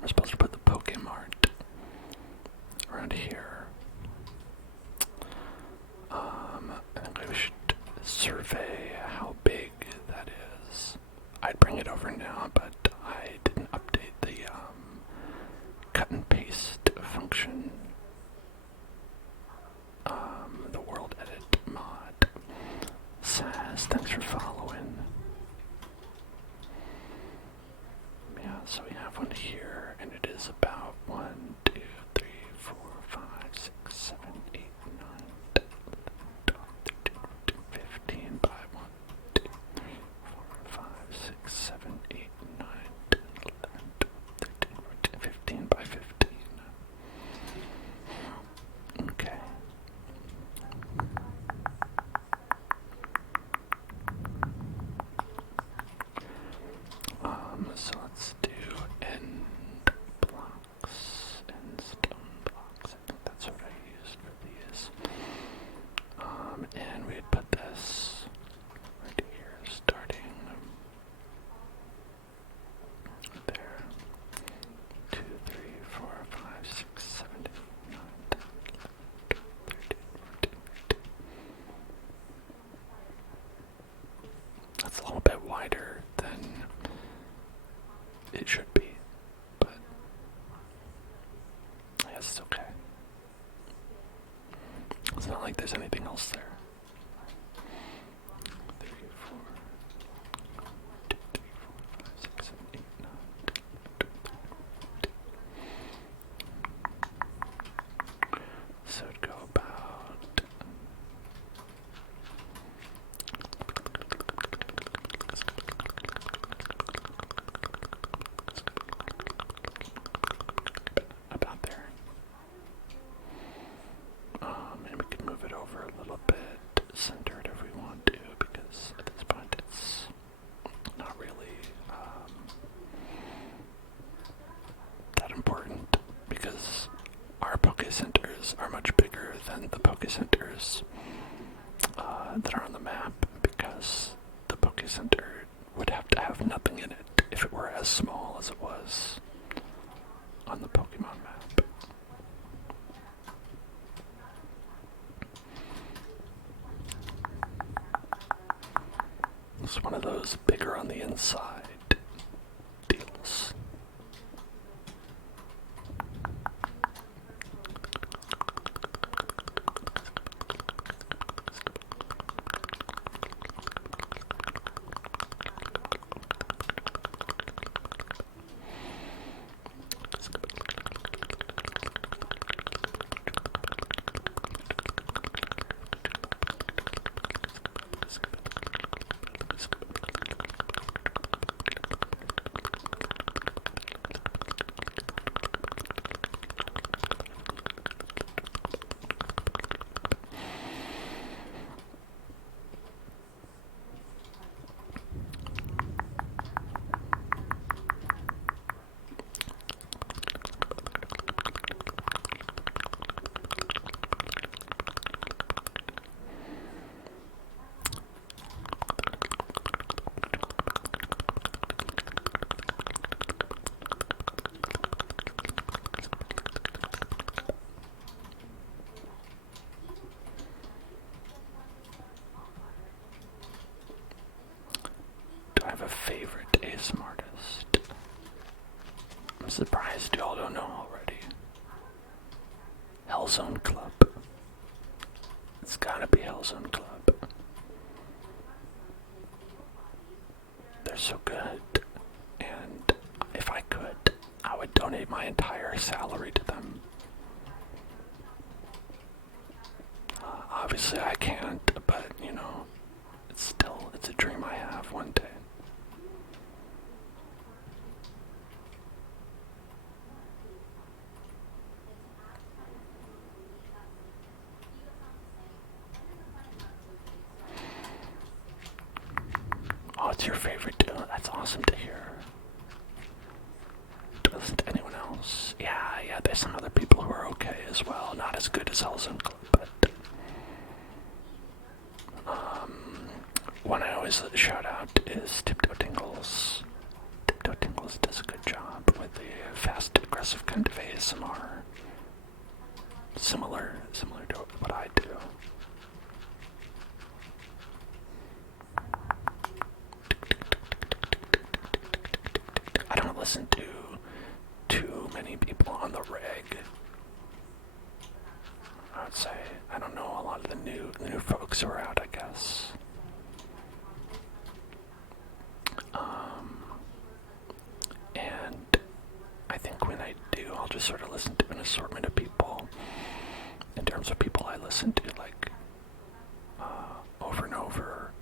We're supposed to put the Pokemon around here. I think we should survey how big that is. I'd bring it over now, but I didn't update the cut and paste function. The world edit mod. Says, thanks for following. Yeah, so we have one here, and it is about 1, 2, 3, 4, 5, 6, 7, 8, 9, 10, 11, 12, 13, 14, 15 by 1, 2, 3, 4, 5, 6, 7, 8, 9, 10, 11, 12, 13, 14, 15 by 15. Okay. So let's do end blocks and stone blocks. I think that's what I used for these. And we'd put this right here, starting there. 2, 3, 4, 5, 6, 7, 8, 9, 10, 11, 12, 13, 14, 15. That's a little bit wider than it should be, but I guess it's okay. It's not like there's anything else there. 3, 4, 2, 3, 4, 5, 6, 7, 8, 9, 10. So it'd go about there. And we can move it over a little bit, center it if we want to, because at this point it's not really that important, because our Poke Centers are much bigger than the Poke Centers that are on the map, because the Poke Center would have to have nothing in it if it were as small as it was on the Pokemon map. It's one of those bigger on the inside deals. I have a favorite ASMR artist. I'm surprised y'all don't know already. Hellzone Club. It's gotta be Hellzone Club. They're so good, and if I could, I would donate my entire salary to them. Obviously I can't, but you know, it's a dream I have one day. Oh, it's your favorite too? That's awesome to hear. Do you listen to anyone else? Yeah, there's some other people who are okay as well. Not as good as Hellzone Club, but one I always shout out is Tingles. Tingles does a good job with the fast, aggressive kind of ASMR. Similar to what I do. listen to too many people on the reg. I would say, I don't know, a lot of the new folks who are out, I guess. And I think when I do, I'll just sort of listen to an assortment of people. In terms of people I listen to, like, over and over,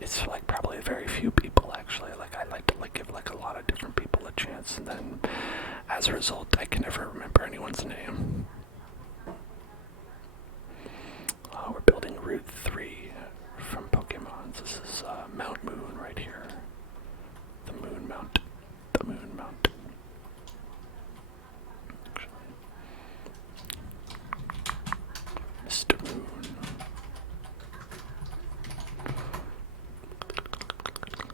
it's like probably very few people actually. Like I like to give like a lot of different people a chance, and then as a result, I can never remember anyone's name. We're building Route 3 from Pokemon. This is Mount Moon right here. The Moon Mount. The Moon Mount. Mr. Moon.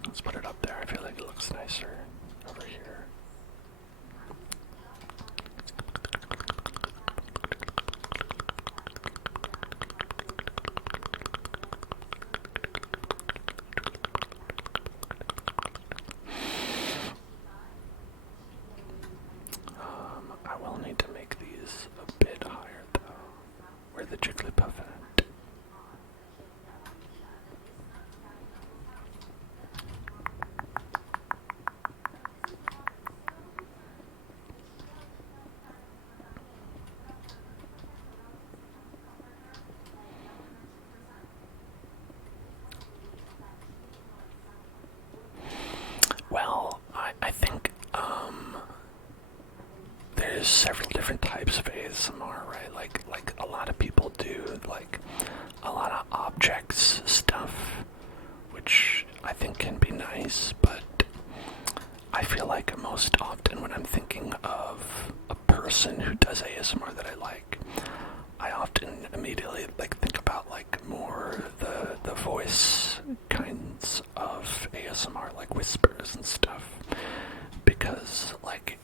Let's put it up there. I feel like it looks nicer over here. I will need to make these a bit higher though. Where the Jigglypuff at? Well, I think there's several different types of ASMR, right? Like a lot of people do like a lot of objects stuff, which I think can be nice, but I feel like most often when I'm thinking of a person who does ASMR that I like, I often immediately like think about like more the voice kinds of ASMR, like whispers and stuff, because like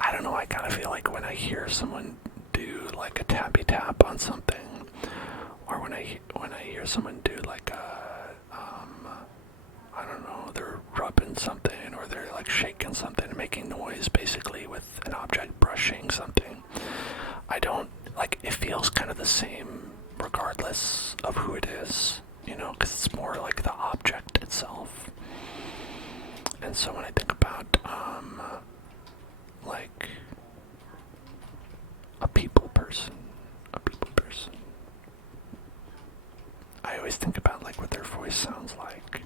I don't know, I kind of feel like when I hear someone do like a tappy tap on something, or when I hear someone do like a I don't know, they're rubbing something or they're like shaking something and making noise basically with an object brushing something, I don't like, it feels kind of the same regardless of who it is, you know, because it's more like the object itself. And so when I think about like a people person, I always think about like what their voice sounds like.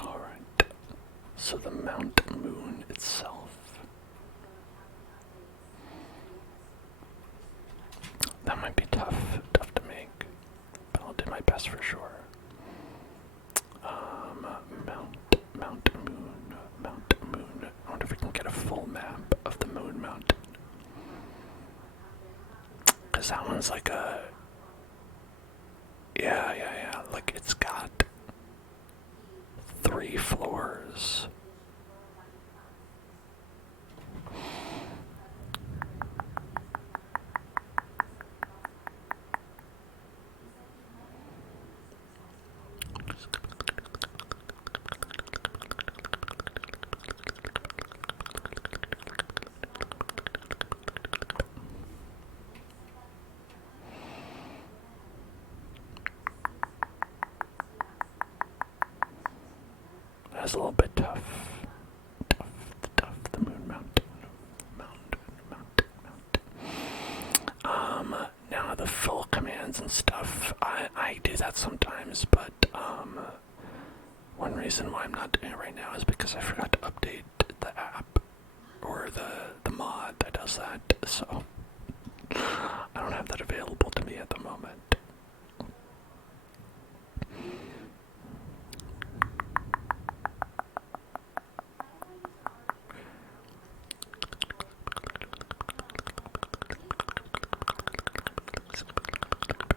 Alright, so the Mount Moon itself, that might be tough to make, but I'll do my best for sure. Mount Moon. I wonder if we can get a full map of the Moon Mountain. Cause that one's like a, yeah, like it's got 3 floors. That's a little bit tough. The Moon Mountain. Now the full commands and stuff, I do that sometimes, but One reason why I'm not doing it right now is because I forgot to update the app or the mod that does that, so I don't have that available to me at the moment.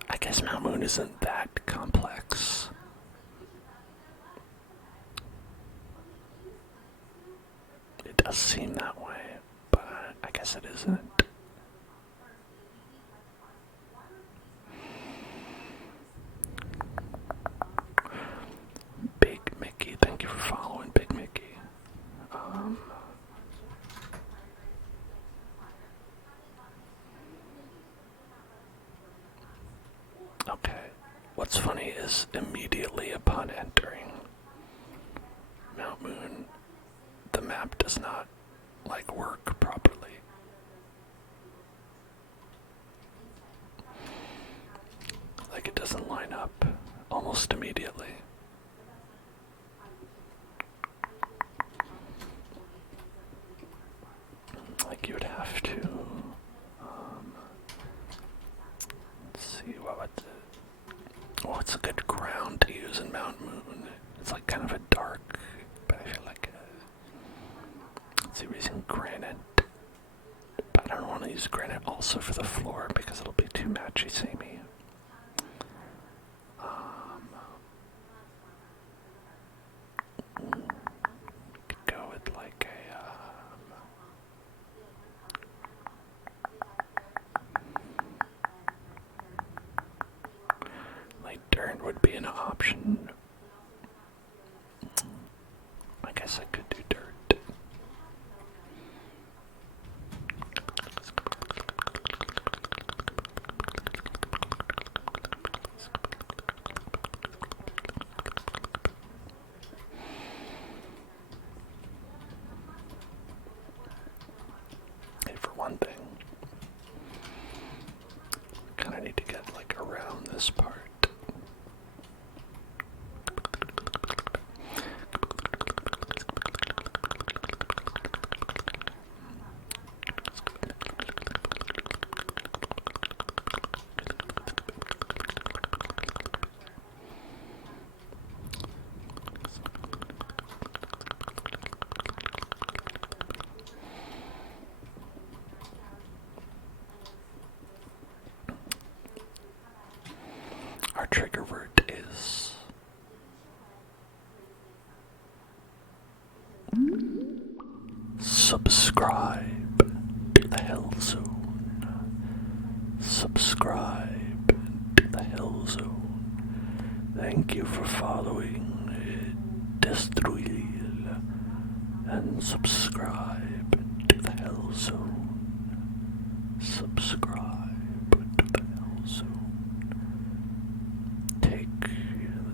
I guess Mount Moon isn't that complex. It does seem that way, but I guess it isn't. Big Mickey, thank you for following, Big Mickey. Okay, what's funny is immediately upon entering Mount Moon, the map does not, like, work properly. Like, it doesn't line up almost immediately. Like, you would have to, let's see, what's a good ground to use in Mount Moon? It's like kind of a dark, but I feel like, let's see, we're using granite. But I don't want to use granite also for the floor because it'll be too matchy-samey. Could go with like like dirt would be an option. I guess I could do dirt. For one thing, kind of need to get like around this part. Our trigger word is subscribe to the Hell Zone. Subscribe to the Hell Zone. Thank you for following Destruil and subscribe to the Hell Zone. Subscribe to the Hell Zone. Take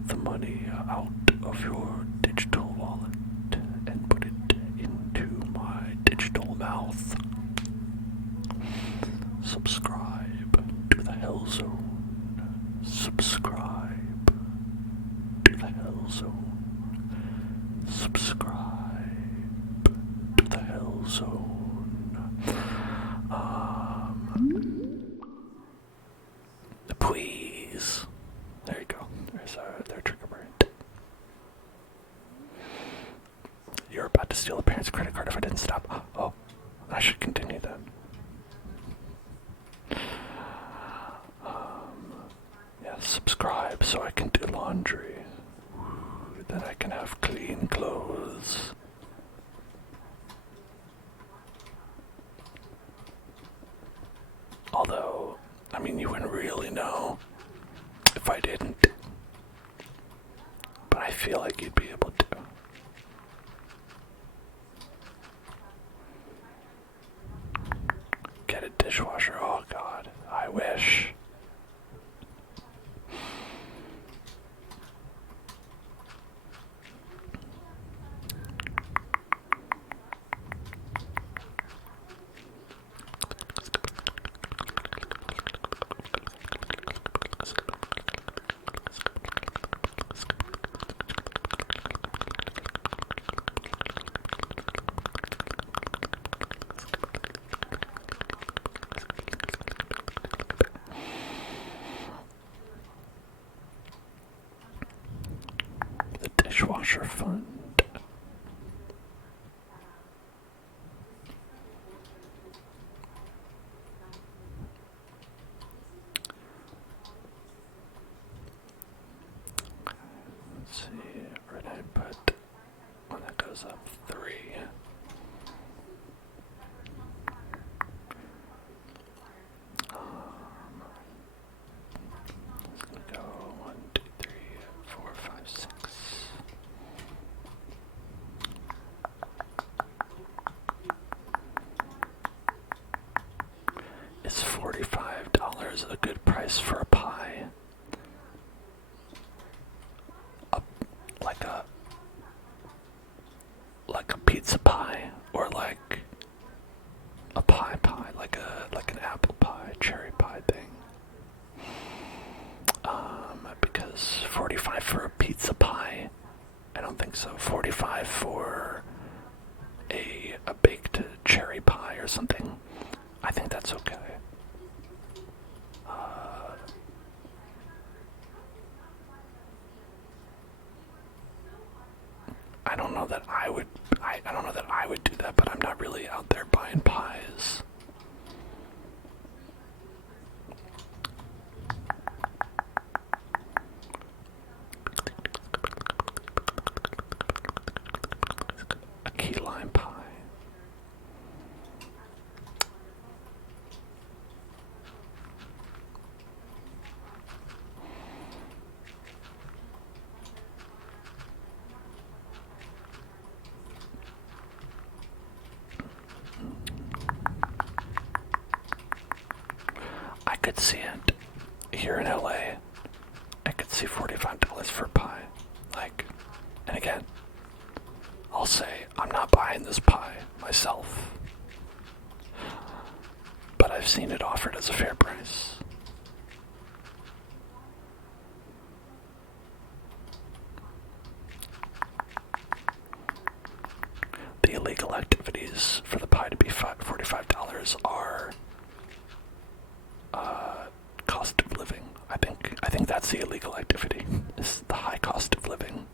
the money out of your digital wallet and put it into my digital mouth. Subscribe to the Hell Zone. Subscribe to the Hell Zone. Subscribe to the Hell Zone. Please. There you go. There's their trigger word. You're about to steal a parent's credit card if I didn't stop. Oh, I should continue then. Yeah, subscribe so I can do laundry. Then I can have clean clothes. Although, I mean, you wouldn't really know if I didn't. But I feel like you'd be able to. Get a dishwasher. Oh God, I wish. Dishwasher fund. Let's see, where did I put one that goes up 3? It's gonna go 1, 2, 3, 4, 5, 6. Is $45 a good price for a pie? Like a pizza pie, or like a pie, like an apple pie, cherry pie thing. Because 45 for a pizza pie, I don't think so. 45 for a baked cherry pie or something, I think that's okay. I don't know that I would. I don't know that I would do that, but I'm not really out there buying pies. A key lime pie. I could see it here in LA. I could see $45 for a pie. Like, and again, I'll say I'm not buying this pie myself, but I've seen it offered as a fair price. The illegal activities for the pie to be $45 are cost of living. I think that's the illegal activity. Is the high cost of living.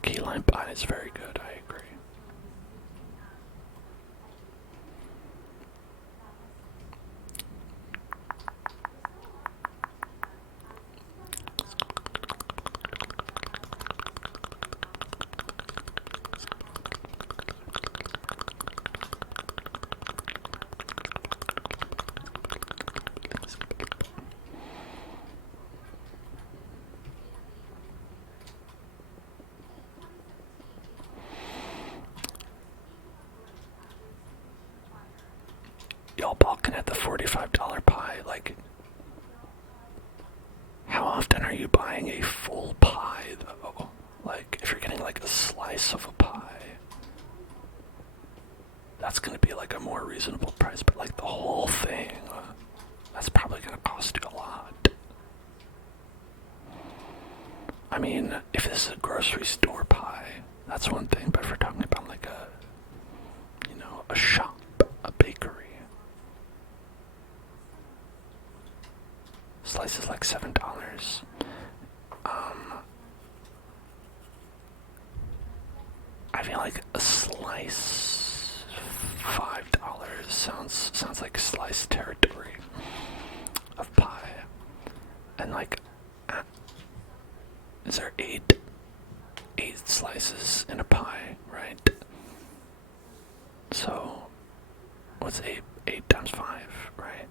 Key lime pie is very good, I agree. Y'all balking at the $45 pie, like, how often are you buying a full pie, though? Like, if you're getting, like, a slice of a pie, that's gonna be, like, a more reasonable price, but, like, the whole thing, that's probably gonna cost you a lot. I mean, if this is a grocery store pie, that's one thing, but if we're talking about, like, a shop, a bakery, slice is like $7. I feel like a slice $5 sounds like slice territory of pie. And like, is there eight slices in a pie, right? So what's eight times 5, right?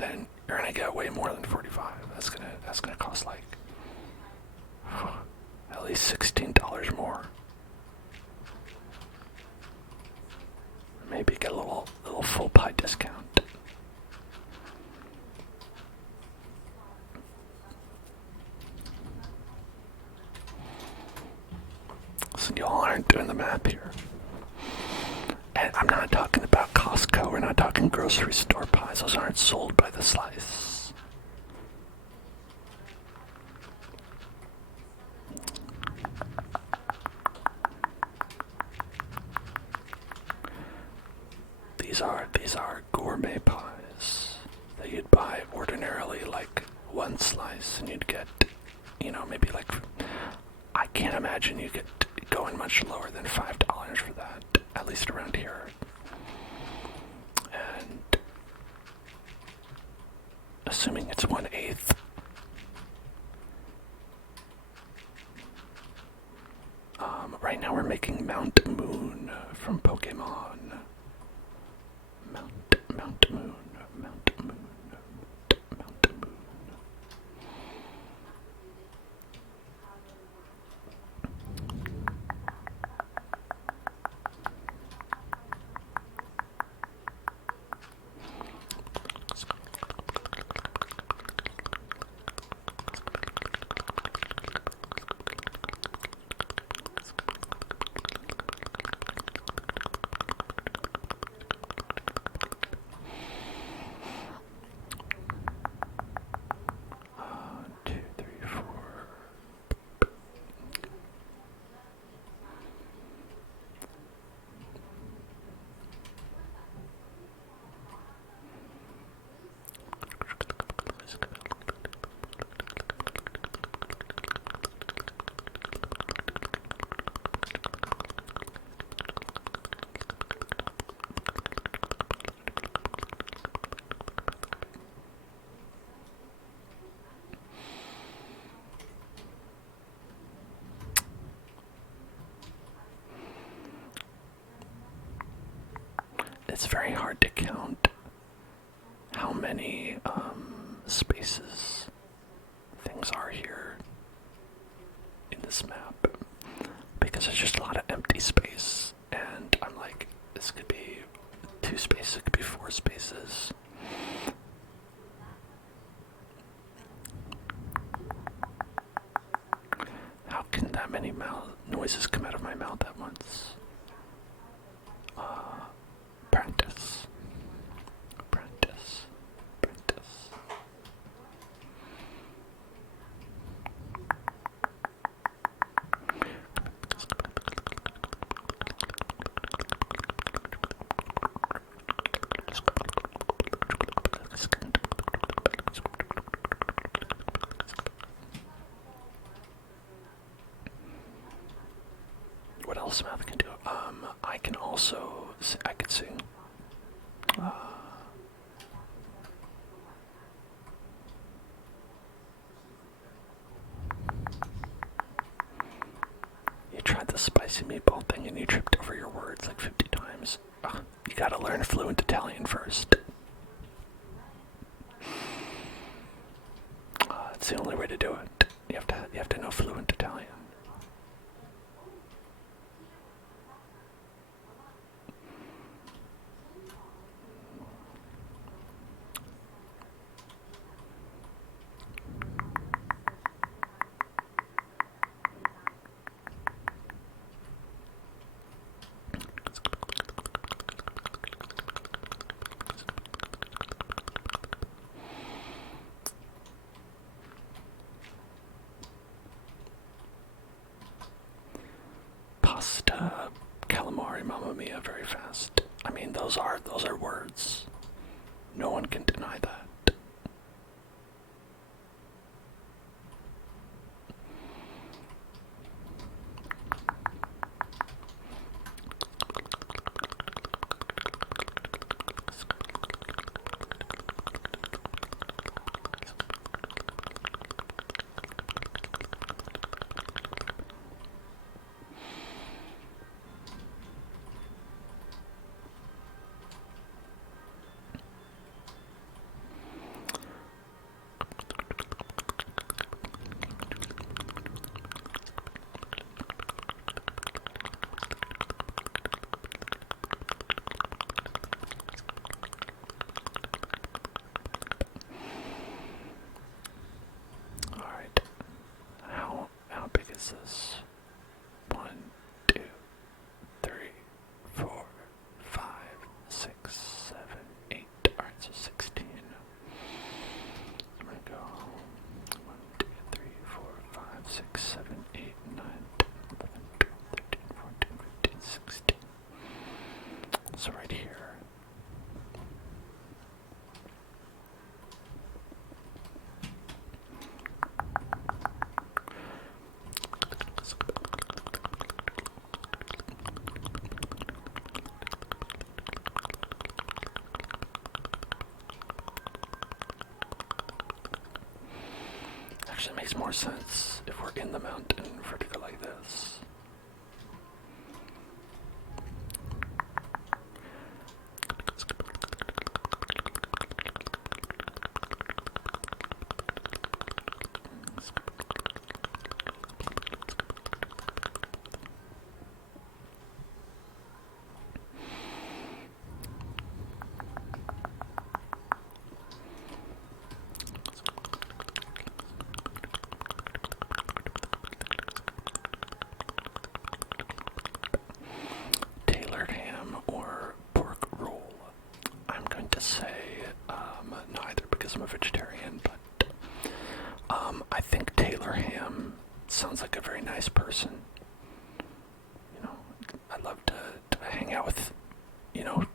then you're gonna get way more than 45. That's gonna cost like at least $16 more. Maybe get a little full pie discount. So y'all aren't doing the math here. And I'm not talking about Costco. We're not talking grocery store pies. Those aren't sold by the slice. These are gourmet pies that you'd buy ordinarily like one slice, and you'd get, maybe like, I can't imagine you could go in much lower than $5 for that, at least around here. And assuming it's 1/8. Right now we're making Mount Moon from Pokemon. Mount Moon. It's very hard to count how many spaces things are here in this map, because there's just a lot of empty space, and I'm like, this could be 2 spaces, it could be 4 spaces. How can that many noises come out of my mouth at once? Practice. What else mouth can do? I could sing. You tried the spicy meatball thing and you tripped over your words like 50 times. You gotta learn fluent Italian first. It's the only way to do it. You have to know fluent Italian. Pasta, calamari, mamma mia, very fast. I mean, those are words. No one can deny that. is this? 1, 2, 3, 4, 5, 6, 7, 8. Alright, so 16. I'm gonna go 1, 2, 3, 4, 5, 6, 7, 8, 9, 10, 11, 12, 13, 14, 15, 16. So right here. Actually makes more sense if we're in the mountain for it to go like this. Tailored ham or pork roll? I'm going to say neither because I'm a vegetarian, but I think Taylor Ham sounds like a very nice person. You know, I'd love to hang out with,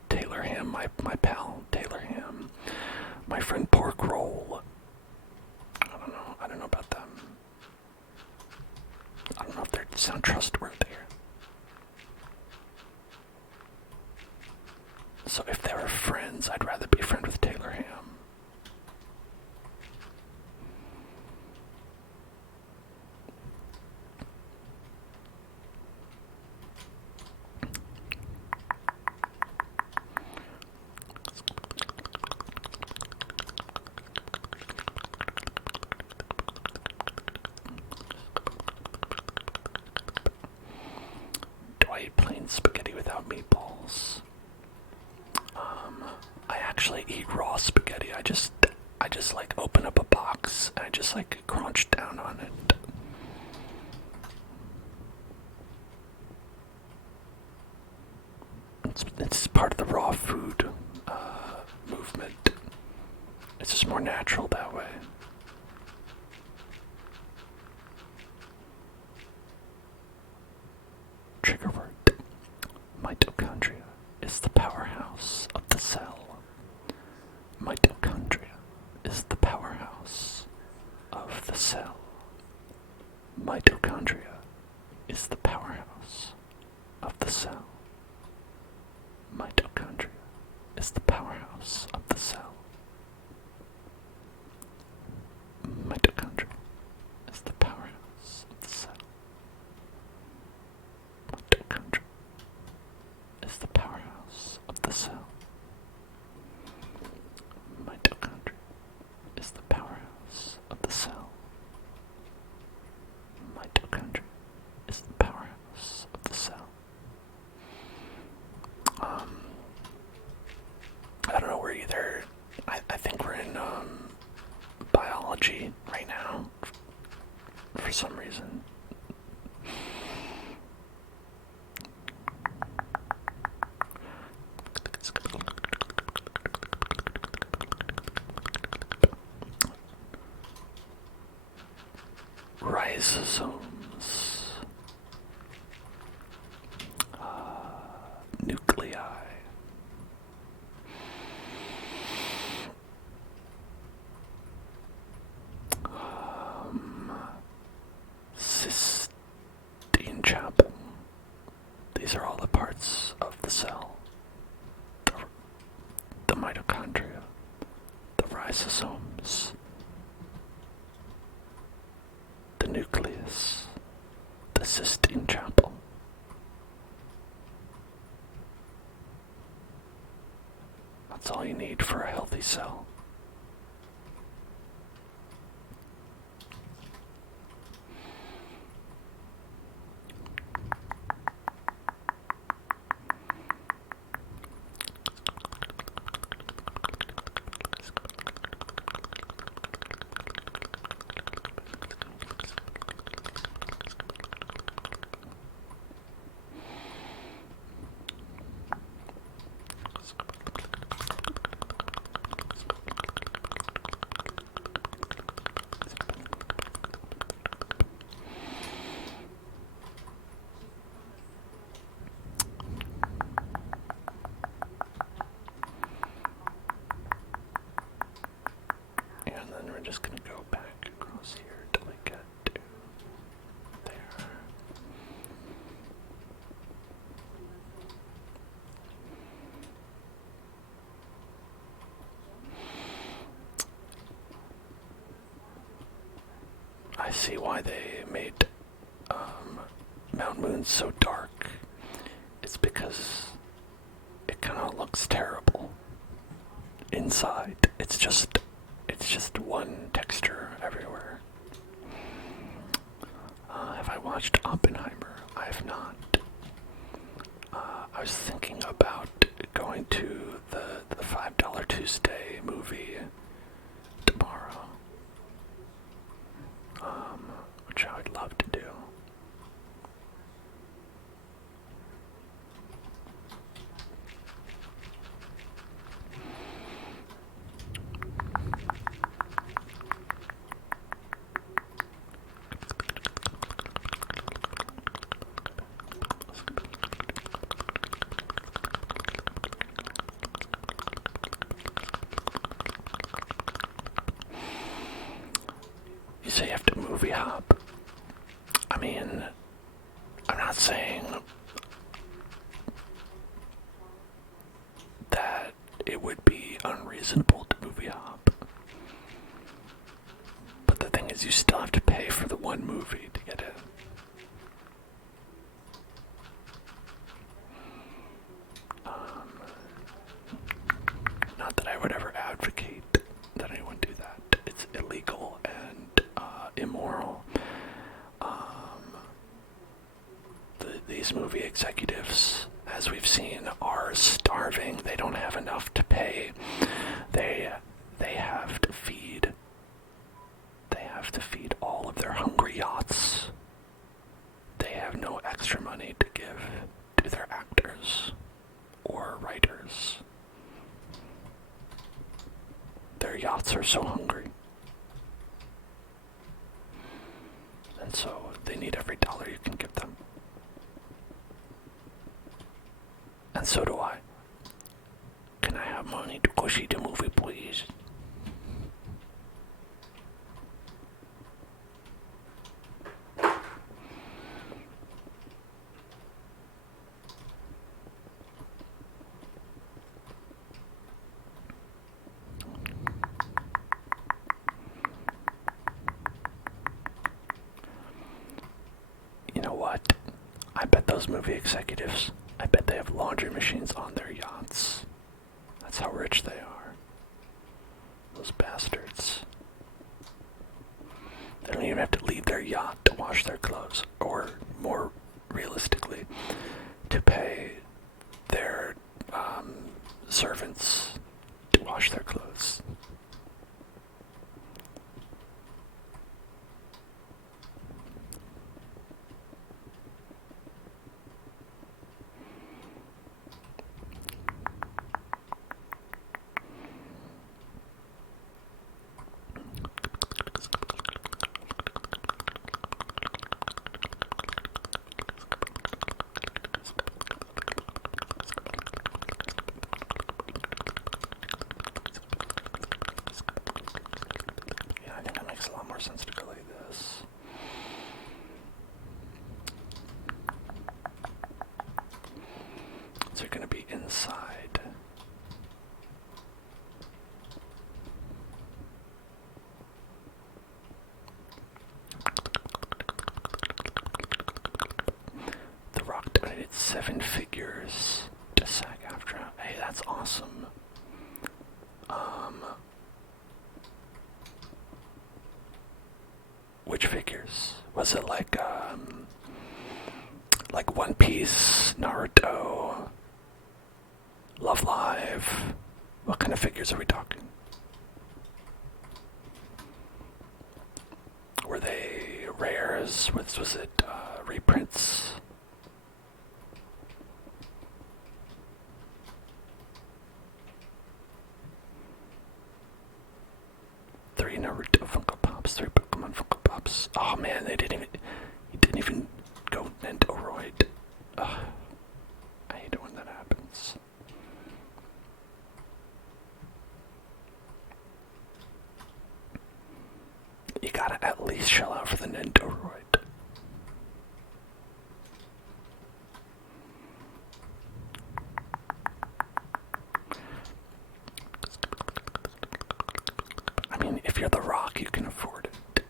Taylor Ham, my pal, Taylor Ham. My friend Pork Roll. I don't know about them. I don't know if they sound trustworthy. So if they were friends, I'd rather be friend with Taylor Ham. Do I eat plain spaghetti without meatballs? I actually eat raw spaghetti. I just like open up a box and I just like crunch down on it. It's part of the raw food movement. It's just more natural that way. Trigger word. Mitochondria is the powerhouse of the cell. Mitochondria is the powerhouse of the cell. Mitochondria is the powerhouse of the cell. Mitochondria is the powerhouse of the cell. Mitochondria is the powerhouse of the cell. Mitochondria is the powerhouse of the cell. Mitochondria is the powerhouse of the cell. Mitochondria is the powerhouse of the cell. I don't know, we're either, I think we're in biology right now for some reason. Ribosomes, nuclei, cystine chapel. These are all the parts of the cell. The mitochondria, the ribosomes, the nucleus, the cystine chapel. That's all you need for a healthy cell. just gonna go back across here till I get to there. I see why they made Mount Moon so dark. It's because it kind of looks terrible inside. It's just one texture everywhere. Have I watched Oppenheimer? I have not. I was thinking about going to the $5 Tuesday movie tomorrow, which I would love to do. You say you have to movie hop. I mean, I'm not saying that it would be unreasonable to movie hop. But the thing is, you still have to pay for the one movie to get in. Not that I would ever advocate that anyone do that. It's illegal and immoral. These movie executives, as we've seen, are starving. They don't have enough to pay. They have to feed. They have to feed all of their hungry yachts. They have no extra money to give to their actors or writers. Their yachts are so hungry. And so they need every dollar you can give them. And so do I. Can I have money to go see the movie, please? You know what? I bet those movie executives, I bet they have laundry machines on their yachts. That's how rich they are. Those bastards. They don't even have to leave their yacht to wash their clothes. Or, more realistically, to pay their servants to wash their clothes. Sense to go like this. So you're going to be inside. The Rock donated 7 figures to SAG-AFTRA. Hey, that's awesome. Which figures? Was it like One Piece, Naruto, Love Live? What kind of figures are we talking? Were they rares? Was it reprints? Three Naruto Funko Pops, 3 Pokemon Funko Pops. Oh man, he didn't even go Nendoroid. Ugh. I hate it when that happens. you gotta at least shell out for the Nintoroid. I mean, if you're the Rock, you can afford it.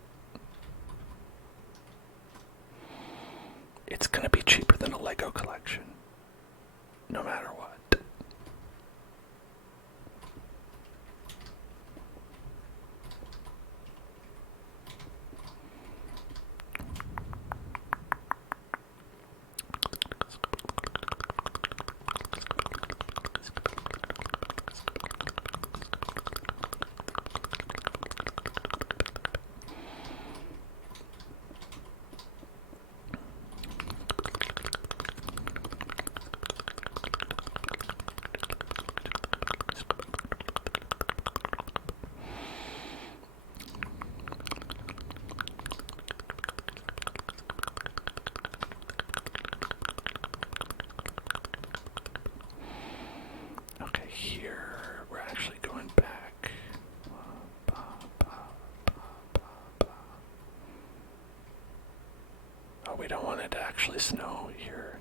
It's gonna be cheaper than a Lego collection, no matter what. Here, we're actually going back. Oh, we don't want it to actually snow here.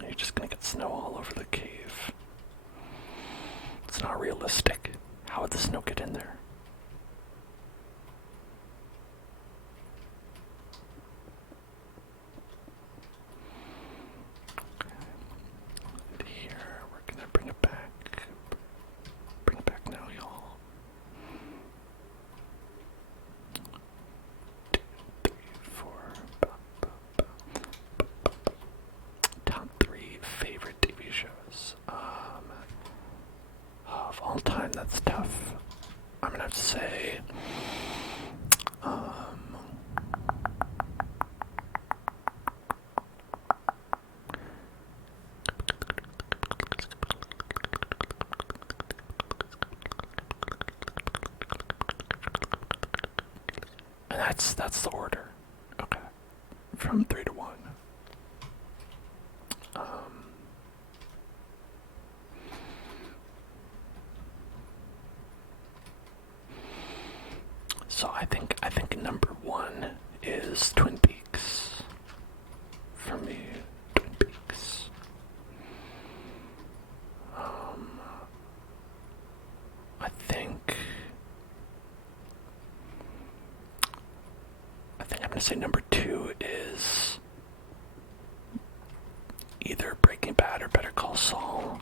You're just gonna get snow all over the cave. It's not realistic. How would the snow get in there? That's tough. I'm gonna have to say, and that's the order. Okay, from 3 to 1. So I think number 1 is Twin Peaks. For me, Twin Peaks. I think I'm gonna say number 2 is either Breaking Bad or Better Call Saul.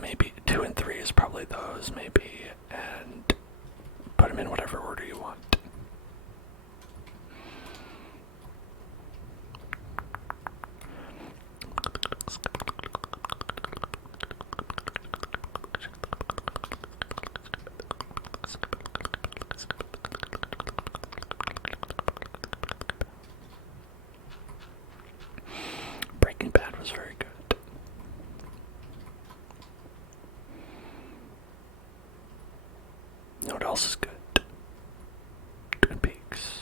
Maybe 2 and 3 is probably those, maybe, and put them in whatever order you want. Breaking Bad was very good. You know what else is good? Twin Peaks.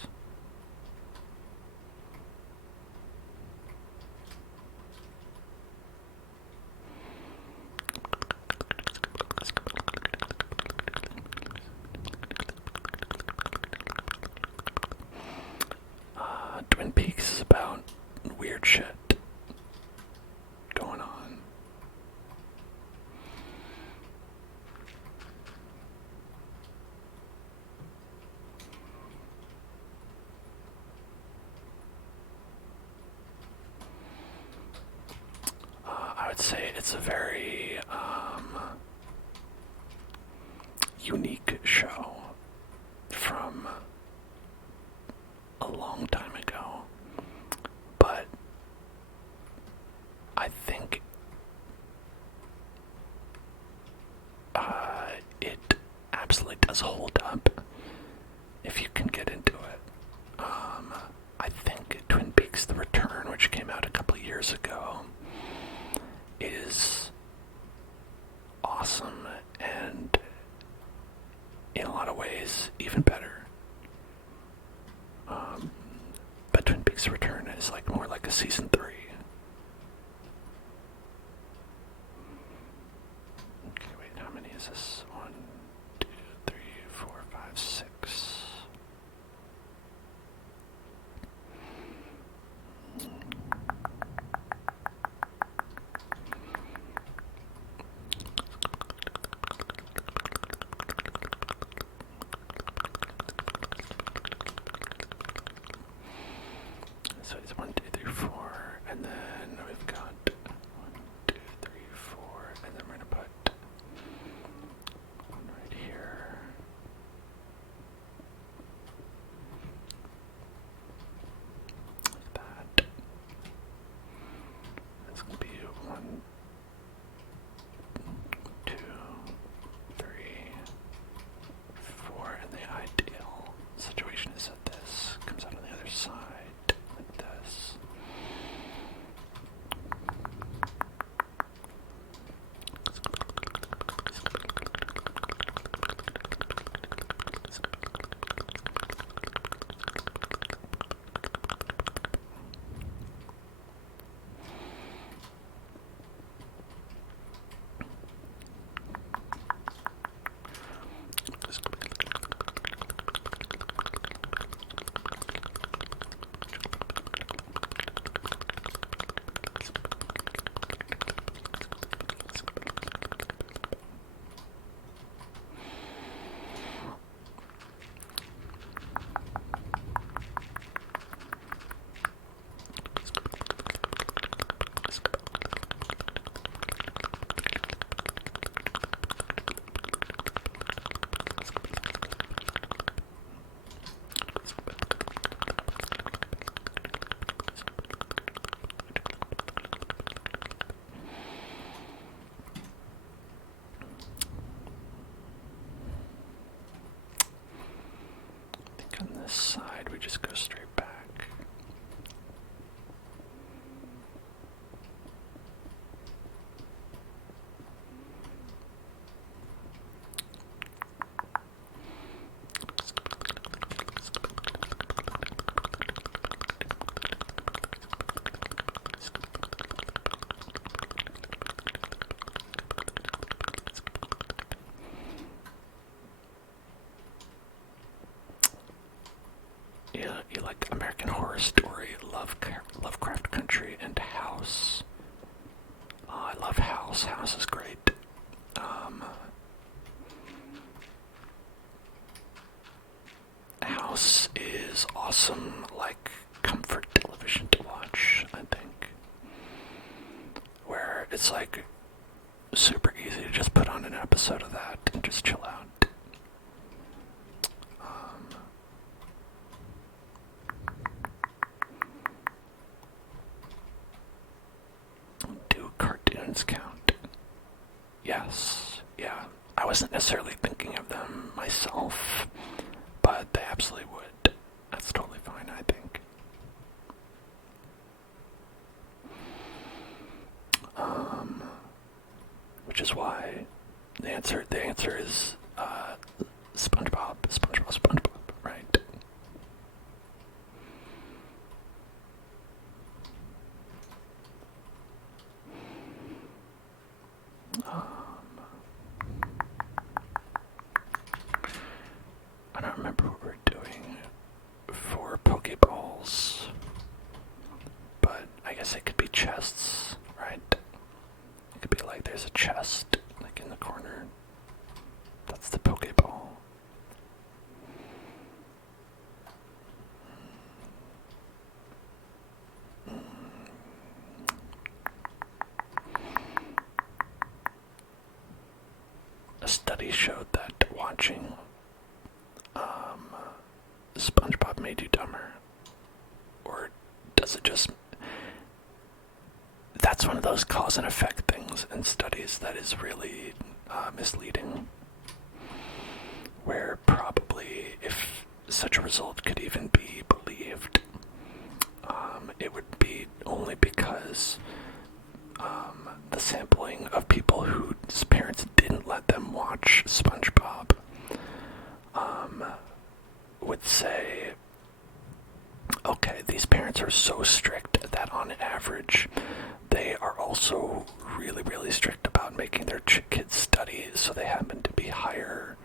Twin Peaks is about weird shit going on. I would say it's a very unique show from a long time ago, but I think it absolutely does hold up if you can get into it. I think Twin Peaks The Return, which came out a couple years ago, is awesome. awesome, and in a lot of ways, even better. But Twin Peaks Return is like more like a season 3. Okay, wait, how many is this? 1, 2, 3, 4, 5, 6. So it's 1, 2, 3, 4, and then we've got 1, 2, 3, 4, and then we're gonna put one right here. Like that. That's gonna be 1, 2, 3, 4, and the ideal situation is that this comes out on the other side. Like this. On this side, we just go straight back. Yeah, you like American Horror Story, Lovecraft Country, and House. I love House. House is great. House is awesome, like comfort television to watch, I think. Where it's like super easy to just put on an episode of that and just chill out. Do cartoons count? Yes, yeah. I wasn't necessarily thinking of them myself, but they absolutely would. That's totally fine, I think. Which is why the answer is SpongeBob, right? I don't remember what we're doing for Pokeballs, but I guess it could be chests, right? It could be like there's a chest, like in the corner. That's the Pokeball. A study showed that watching SpongeBob made you dumber. Or does it just... That's one of those cause and effect things in studies that is really misleading. Where probably if such a result could even be believed, it would be only because the sampling of people whose parents didn't watch SpongeBob would say, okay, these parents are so strict that on average they are also really, really strict about making their kids study, so they happen to be higher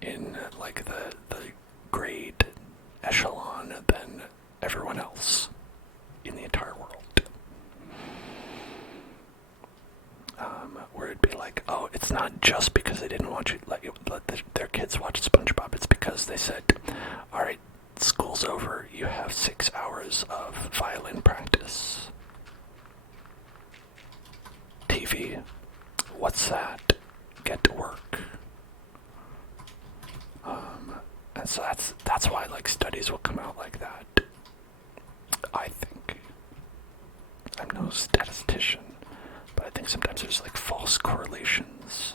in like the grade echelon than everyone else in the entire world. Where it'd be like, oh, it's not just because they didn't watch it, like let their kids watch SpongeBob. It's because they said, all right, school's over. You have 6 hours of violin practice. TV. What's that? Get to work. And so that's why like studies will come out like that. I think. I'm no statistician, but I think sometimes there's like false correlations.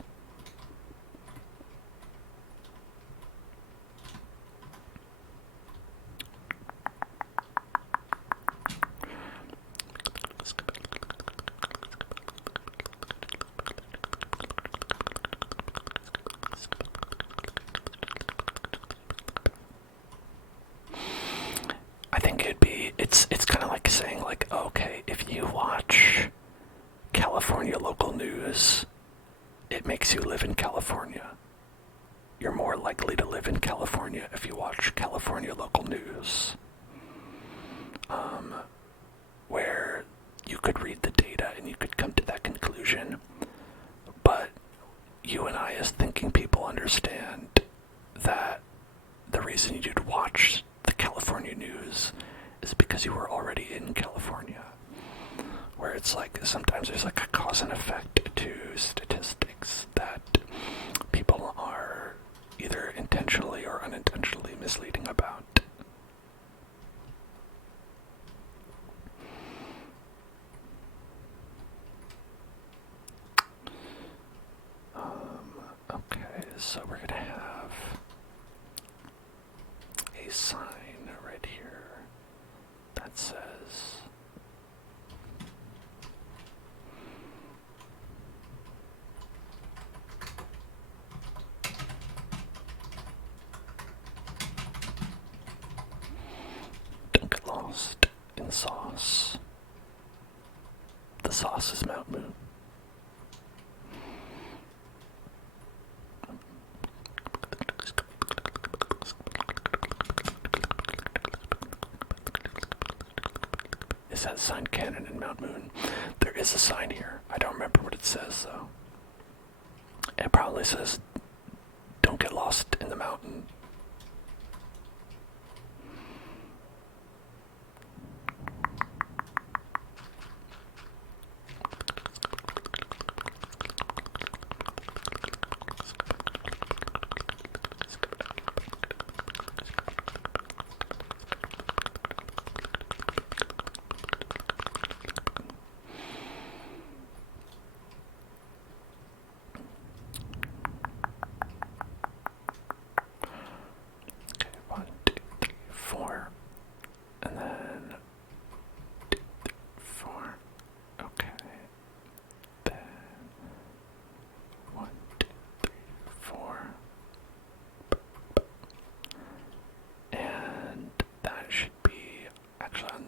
I think it's kind of like saying like, okay, if you watch California local news, it makes you live in California. You're more likely to live in California if you watch California local news. Where you could read the data and you could come to that conclusion, but you and I as thinking people understand that the reason you'd watch the California news is because you were already in California. Where it's like, sometimes there's like a cause and effect to statistics that people are either intentionally or unintentionally misleading about. Okay, so we're gonna have a sign right here that says don't get lost in sauce. The sauce is Mount Moon. Is that sign canon in Mount Moon? There is a sign here. I don't remember what it says though. It probably says, don't get lost in the mountain.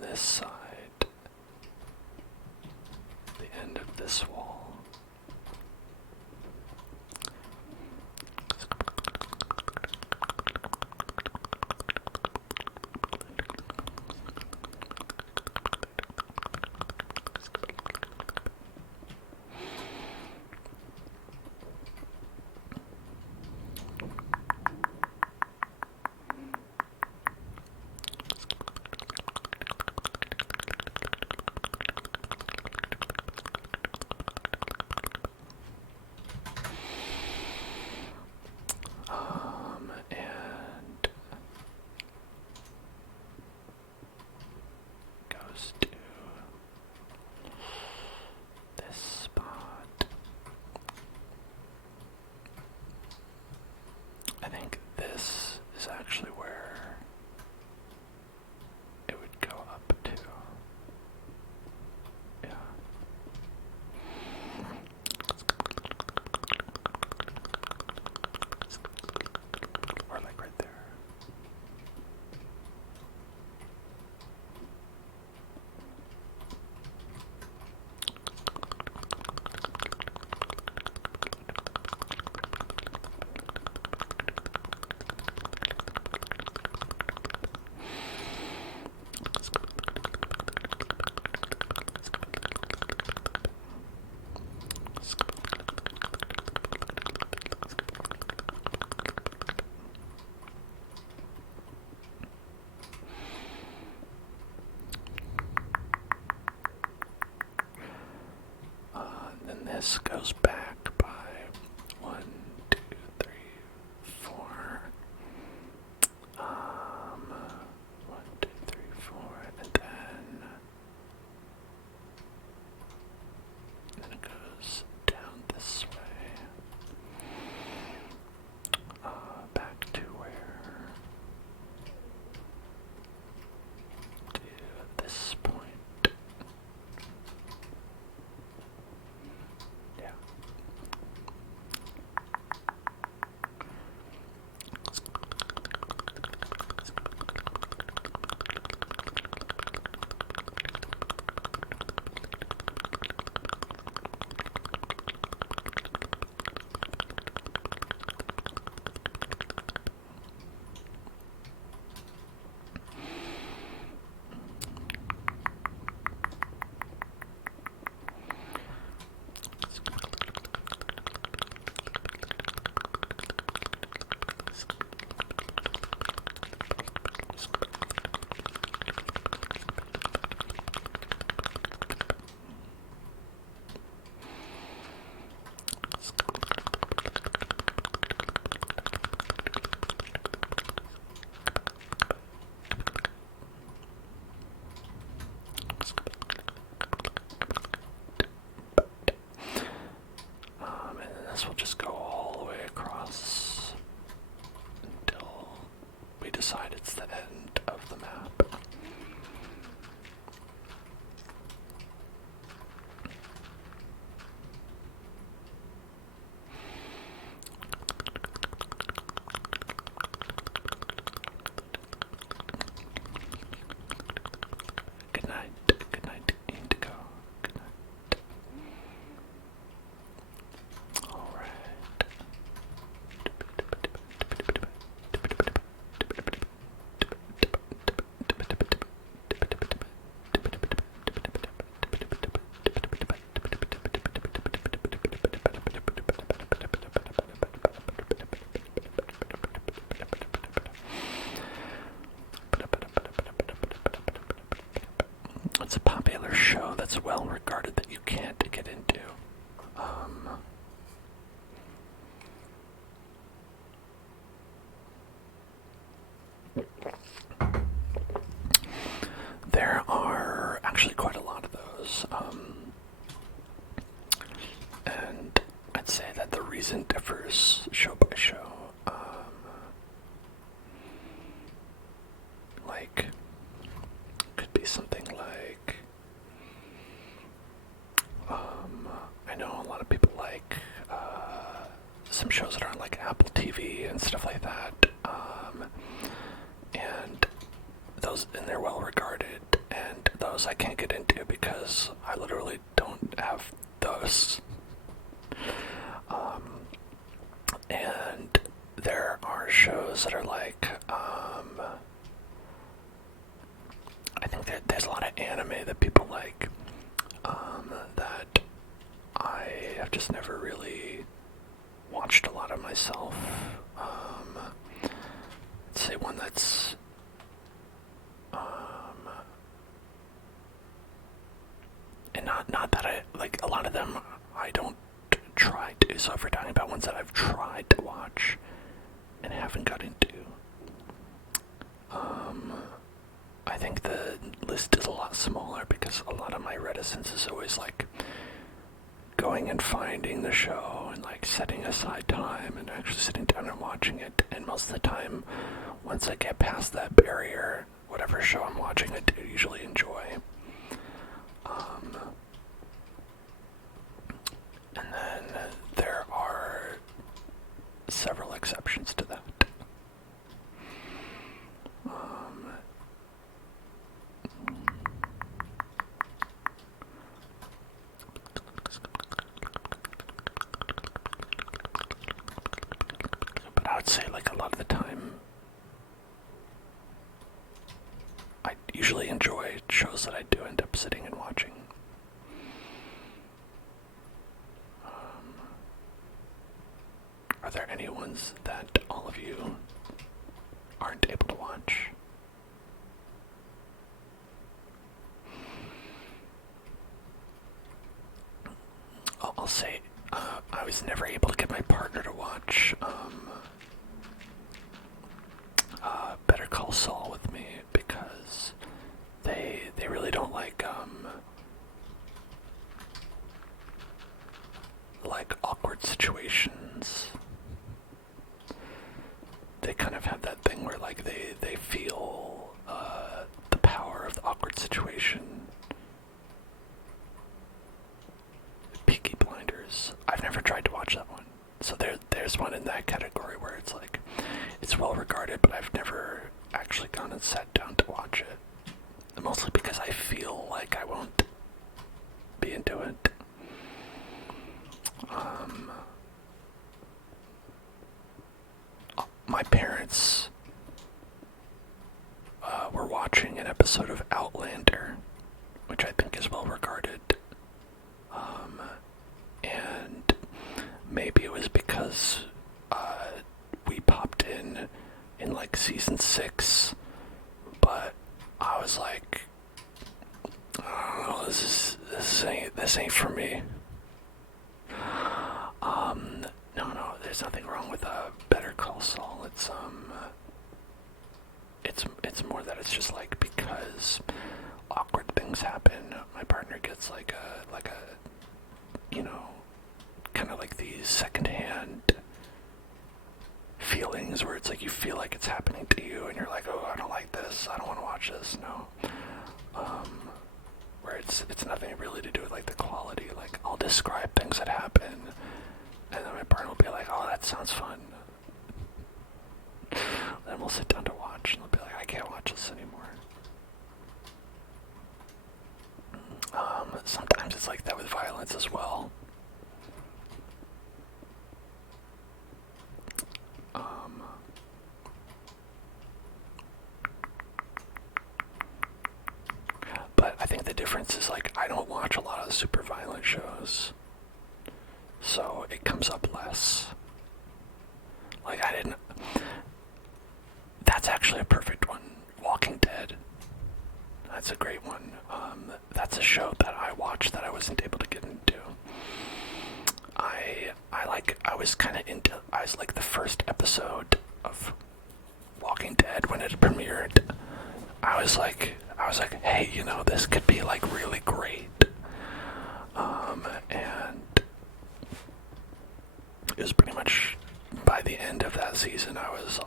This side, the end of this wall. this goes back by 1, 2, 3, 4. 1, 2, 3, 4, and then it goes down this way. Back to where? To this point. Yeah. We'll just go all the way across until we decide it's the end of the map. Good night, Indigo. Good night. It's a popular show that's well regarded that you can't get into. There are actually quite a lot of those, and I'd say that the reason differs show by show. Like, could be something like, I know a lot of people like some shows that are on like Apple TV and stuff like that, and they're well regarded, and those I can't get into because I literally don't have those. And there are shows that are like, I think that there's a lot of anime that people like, that I have just never really watched a lot of myself. Let's say one that's and not that I like a lot of them I don't try to, so if we're talking about ones that I've tried to watch and haven't got into, I think the list is a lot smaller because a lot of my reticence is always like going and finding the show and like setting aside time and actually sitting down and watching it. And most of the time, once I get past that barrier, whatever show I'm watching I do usually enjoy. And then there are several exceptions to that. But I would say like a lot of the time I usually enjoy shows that I do end up sitting and watching. Are there any ones that all of you aren't able to watch? I'll say I was never able to get my partner to watch Better Call Saul with me because they really don't like awkward situations. They kind of have that thing where like they feel the power of the awkward situation. Peaky Blinders. I've never tried to watch that one. So there's one in that category where it's like it's well regarded, but I've never actually gone and sat down to watch it. Mostly because I feel like I won't be into it. My parents were watching an episode of Outlander, which I think is well regarded. And maybe it was because we popped in like season 6, but I was like, oh, this ain't for me. No, there's nothing wrong with Better Call Saul. It's more that it's just like because awkward things happen. My partner gets like a kind of like these secondhand feelings where it's like you feel like it's happening to you, and you're like, oh, I don't like this. I don't want to watch this. No. Where it's nothing really to do with like the quality. Like I'll describe things that happen, and then my partner will be like, oh, that sounds fun. Then we'll sit down to watch, and they'll be like, I can't watch this anymore. Sometimes it's like that with violence as well. But I think the difference is like I don't watch a lot of super violent shows, so it comes up less. Like that's actually a perfect one. Walking Dead. That's a great one. That's a show that I watched that I wasn't able to get into. I was like the first episode of Walking Dead when it premiered. I was like, hey, this could be like really great. And it was pretty much by the end of that season, I was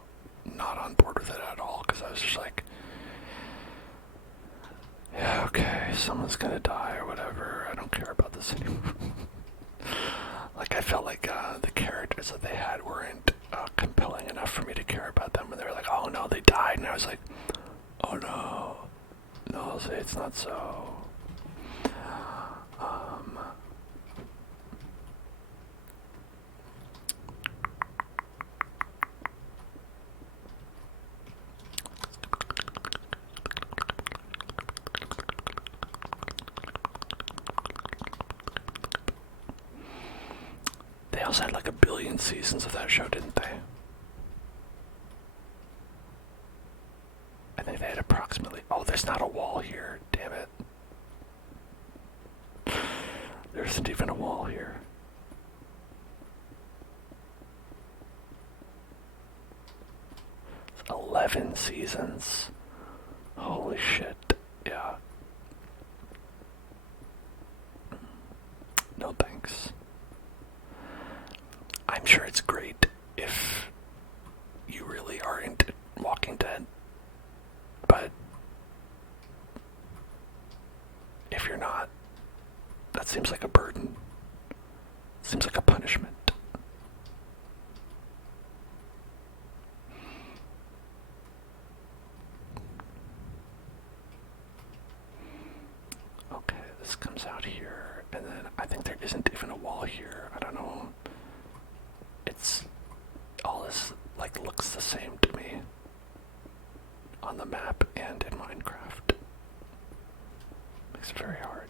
not on board with it at all because I was just like, yeah, okay, someone's gonna die or whatever. I don't care about this anymore. Like I felt like the characters that they had weren't compelling enough for me to care about them. When they were like, oh no, they died, and I was like, oh no, say it's not so. They also had like 1 billion seasons of that show, didn't they? I think they had approximately... Oh, there's not a wall here. Damn it. There isn't even a wall here. It's 11 seasons. Holy shit. Yeah. No thanks. I'm sure it's great if you really are into Walking Dead. But if you're not, that seems like a burden. Seems like a punishment. Okay, this comes out here, and then I think there isn't even a wall here. I don't know. It's all this like looks the same to me on the map and in Minecraft. Makes it very hard.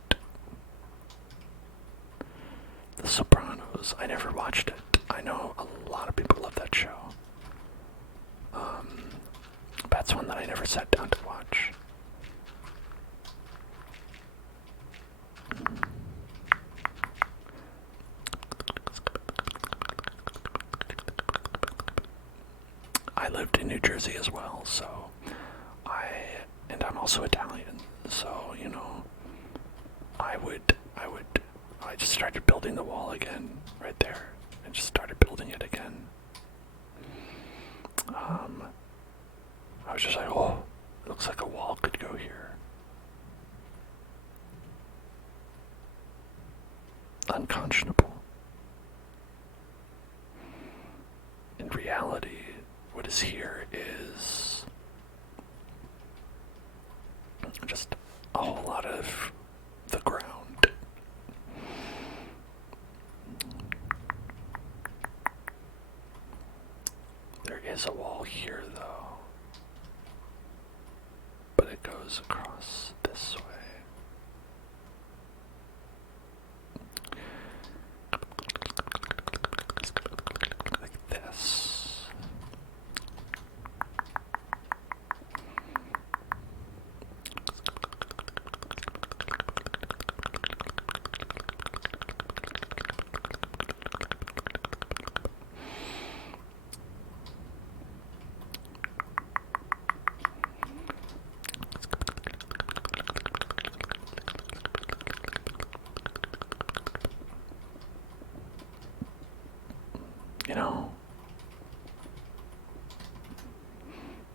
The Sopranos, I never watched it. I know a lot of people love that show. That's one that I never sat down to watch. I lived in New Jersey as well, so and I'm also Italian, so, you know, I just started building the wall again, right there. I just started building it again. I was just like, oh, it looks like a wall could go here. Unconscionable. In reality, what is here is just a whole lot of the ground. There is a wall here, though, but it goes across this way. Like this. You know,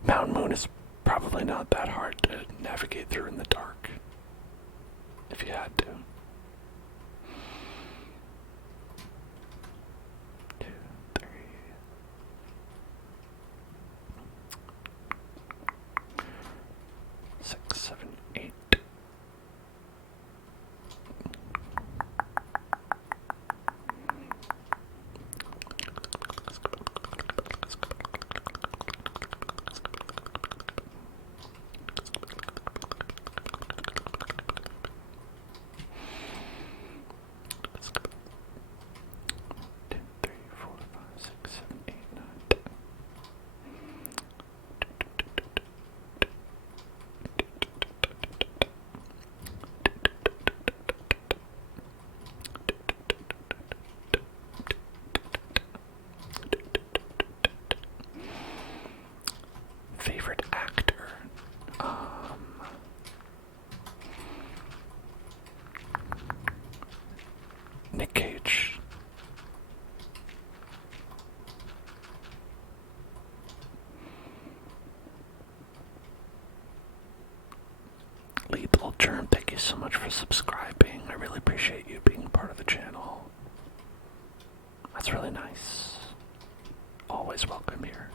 Mountain Moon is probably not that hard to navigate through in the dark, if you had to. 2, 3. 6, 7, 8. Favorite actor? Nick Cage. Lethal Germ, thank you so much for subscribing. I really appreciate you being part of the channel. That's really nice. Always welcome here.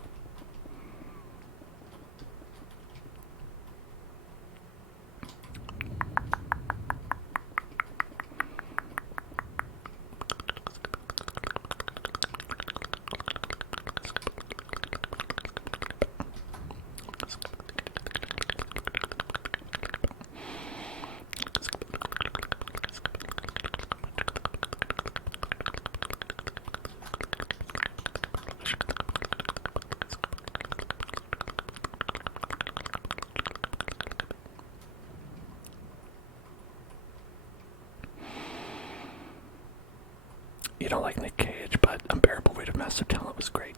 You don't like Nick Cage, but Unbearable Weight of Massive Talent was great.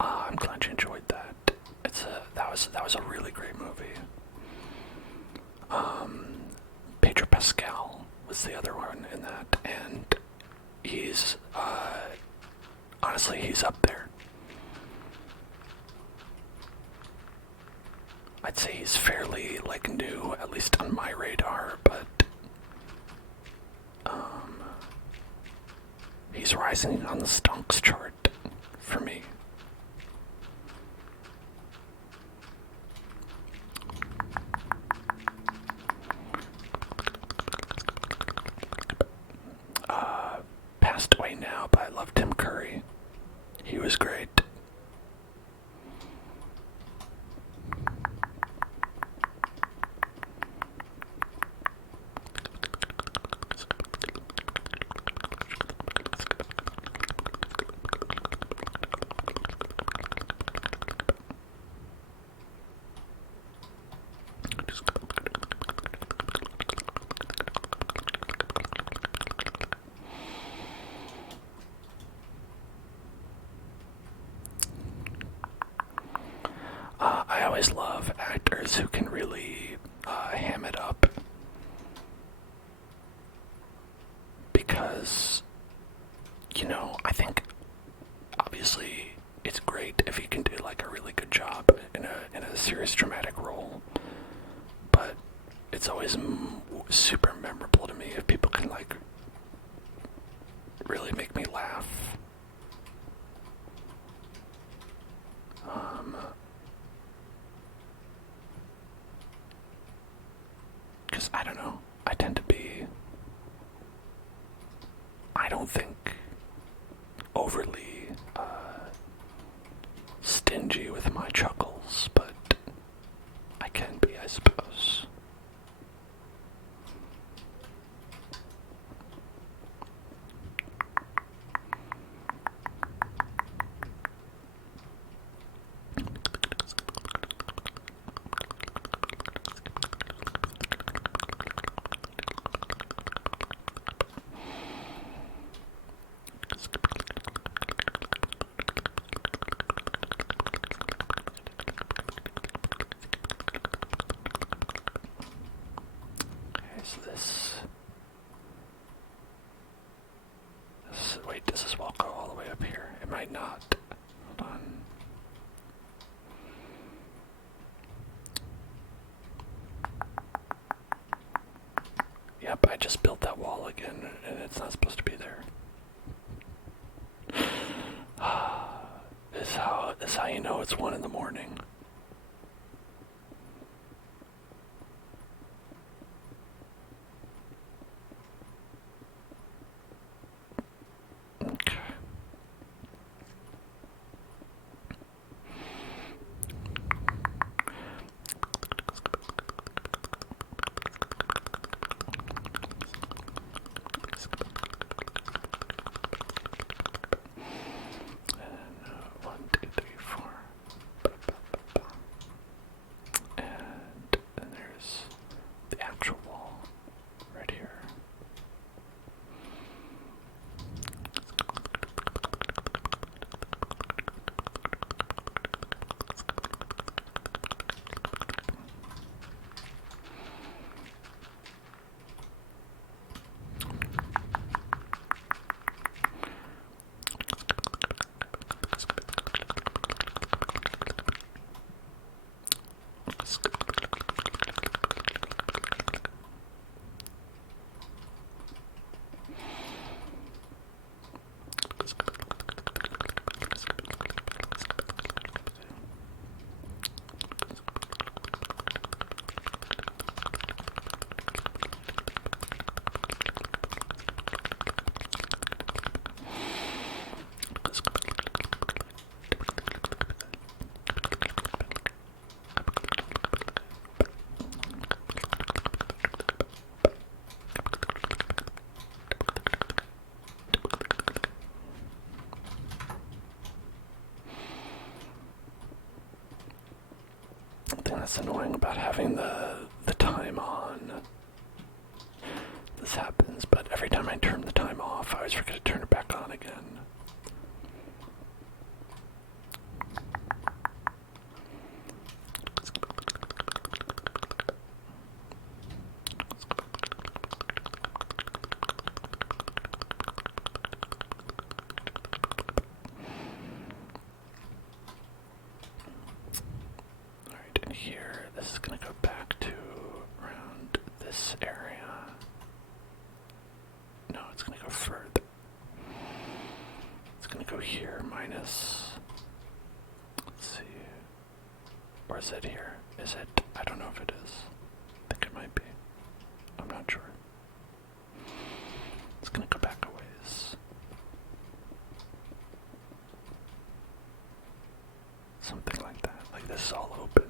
I'm glad you enjoyed that. That was a really great movie. Pedro Pascal was the other one in that, and he's honestly, he's up there. I'd say he's fairly new, at least on my radar, but he's rising on the stonks chart for me. Passed away now, but I love Tim Curry. He was great. always love actors who can really ham it up. Because, I think obviously it's great if you can do like a really good job in a serious dramatic role. But it's always super memorable to me if people can like really make me laugh. Because I don't know, I tend to be, I don't think, overly stingy with my chuckles, but I can be, I suppose. Wait, does this wall go all the way up here? It might not. Hold on. Yep, I just built that wall again, and it's not supposed to be there. This is how you know it's 1 in the morning. That's annoying about having the time on. This happens, but every time I turn the time off, I always forget to turn it back on again. Here, this is going to go back to around this area. No, it's going to go further. It's going to go here minus, let's see, or is it here? Is it? I don't know if it is. I think it might be. I'm not sure. It's going to go back a ways. Something like that. Like this is all open.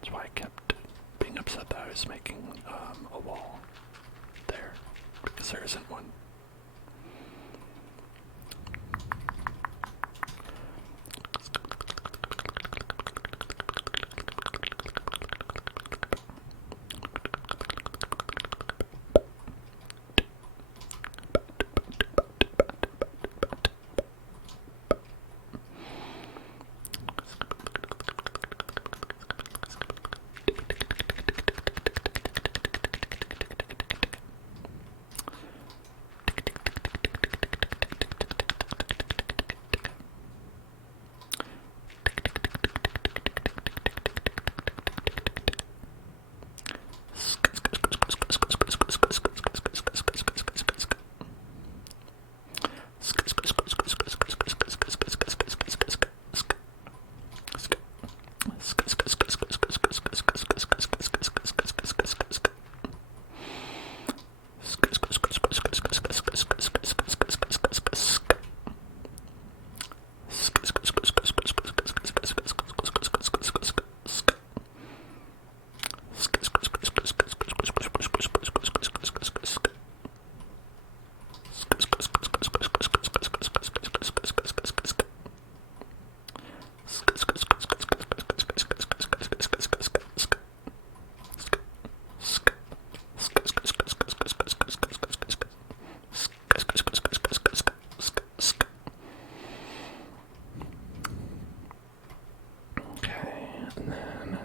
That's why I kept being upset that I was making a wall there, because there isn't one.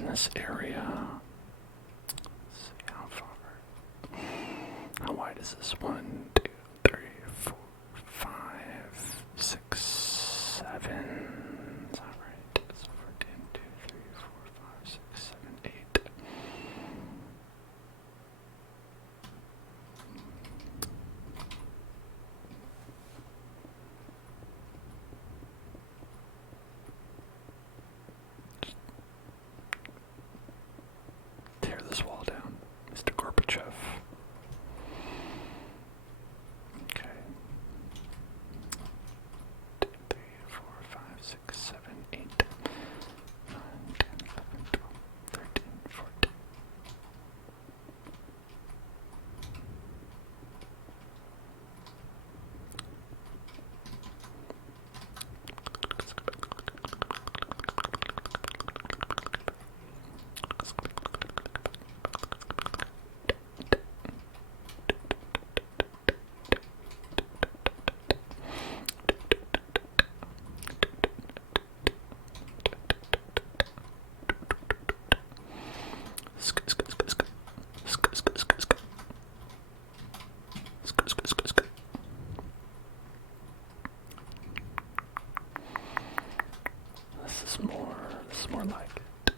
This area. Let's see how far. How wide is this? 1, 2, 3, 4, 5, 6, 7. Is that right? It's 14, 2, 3, 4, 5, 6, 7, 8. Tear this wall down, Mr. Gorbachev. Okay. 2, 3, 4, 5, 6, 7, 8, 9, 10, 11, 12, 13, 14. This is more like it.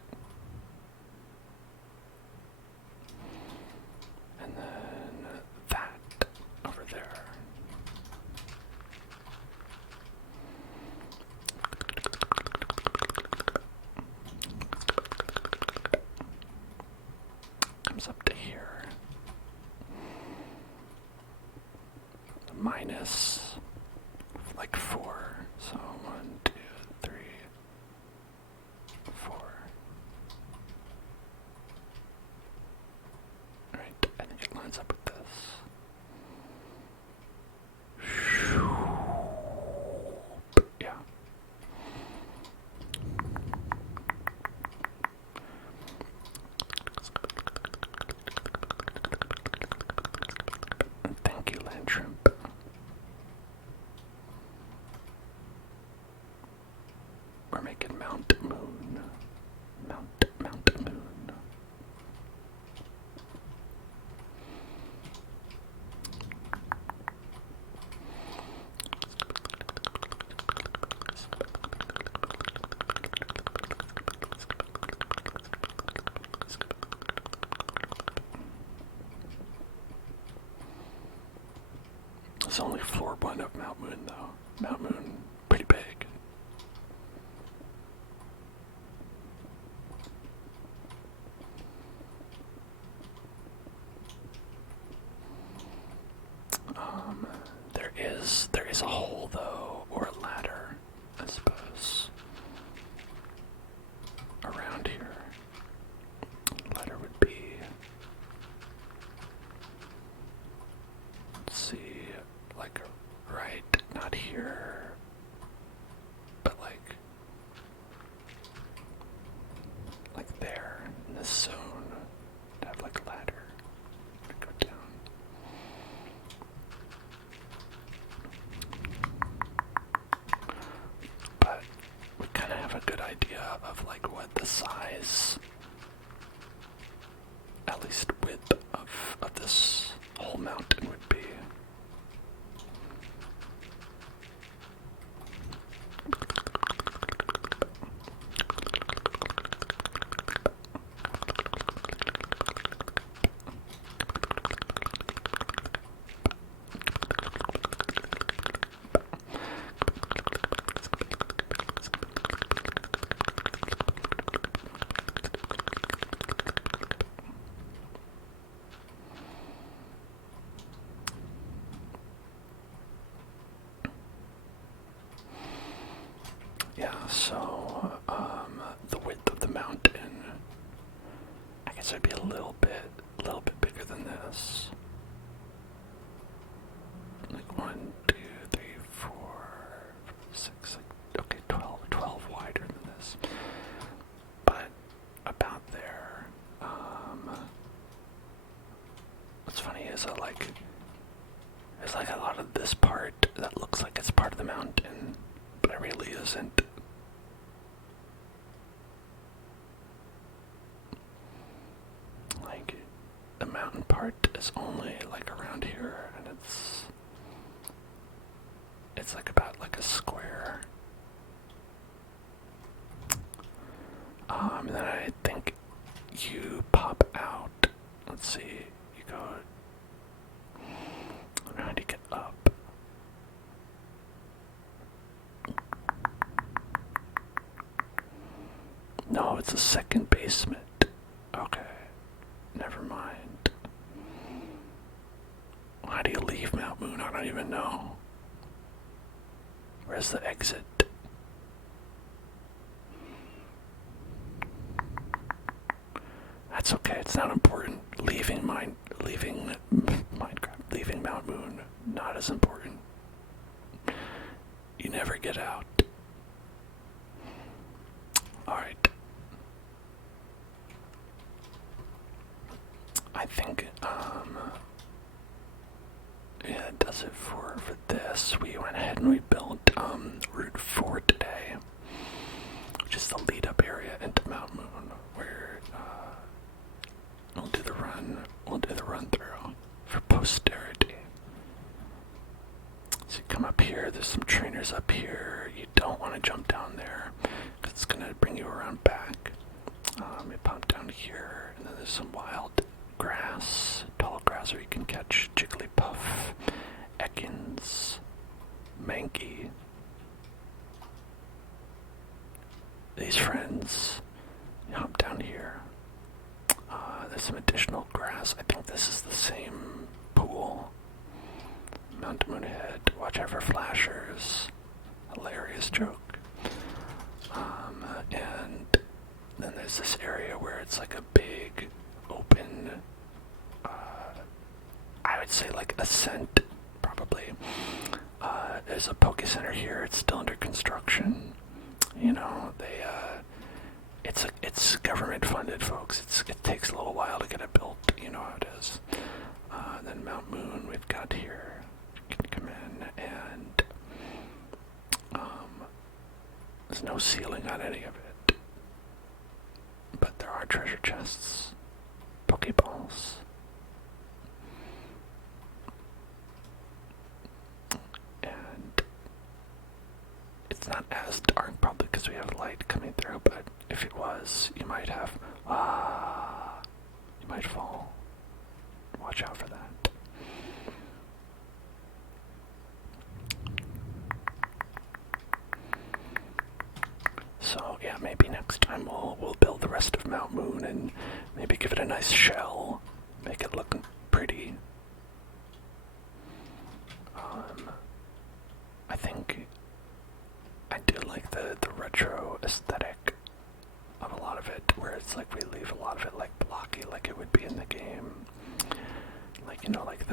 And then that over there. Comes up to here. Minus like 4. So 1, 2, 3, 4. Right, I think it lines up with this. Yeah. Thank you, land shrimp. We're making Mount Moon. Mount Moon. It's only floor 1 of Mount Moon, though. Mount Moon, pretty big. There is a hole, though, or a ladder, I suppose, around here. Ladder would be, let's see, like right, not here, but like there, in this zone, to have like a ladder to go down. But we kind of have a good idea of like what the size, at least width of this whole mountain would be. Yeah, so the width of the mountain, I guess it'd be a little bit bigger than this. Like 1, 2, 3, 4, 6, like, okay, 12 wider than this. But about there. What's funny is that there's like a lot of this part that looks like it's part of the mountain, but it really isn't. Like, the mountain part is only like around here, and it's like about like a square. And then I think you pop out. Let's see. You go. How do you get up? No, it's a second basement. Okay. Never mind. How do you leave Mount Moon? I don't even know. Where's the exit? That's okay, it's not important. Leaving Minecraft, leaving Mount Moon, not as important. You never get out. Alright. I think, yeah, that does it for this. We went ahead and we built, Route 4 today, which is the lead-up area into Mount Moon, where, we'll do the run through for posterity. So you come up here, there's some trainers up here. You don't want to jump down there, because it's going to bring you around back. You pop down here, and then there's some wild grass, tall grass where you can catch Jigglypuff, Ekans, Mankey. These friends, you hop down here. There's some additional grass. I think this is the same pool. Mount Moon Head. Watch out for flashers. Hilarious joke. And then there's this area where it's like a big open, I would say like ascent, probably. There's a Poke Center here. It's still under construction. You know, it's government funded, folks. It takes a little while to get it built. You know how it is. Then Mount Moon we've got here. You can come in, and there's no ceiling on any of it, but there are treasure chests, Pokeballs. And it's not as dark, probably because we have light coming through, but if it was, you might fall. Watch out for that. So yeah, maybe next time we'll build the rest of Mount Moon and maybe give it a nice shell, make it look pretty. I think I do like the retro aesthetic of a lot of it, where it's like we leave a lot of it like blocky, like it would be in the game. Like, you know, like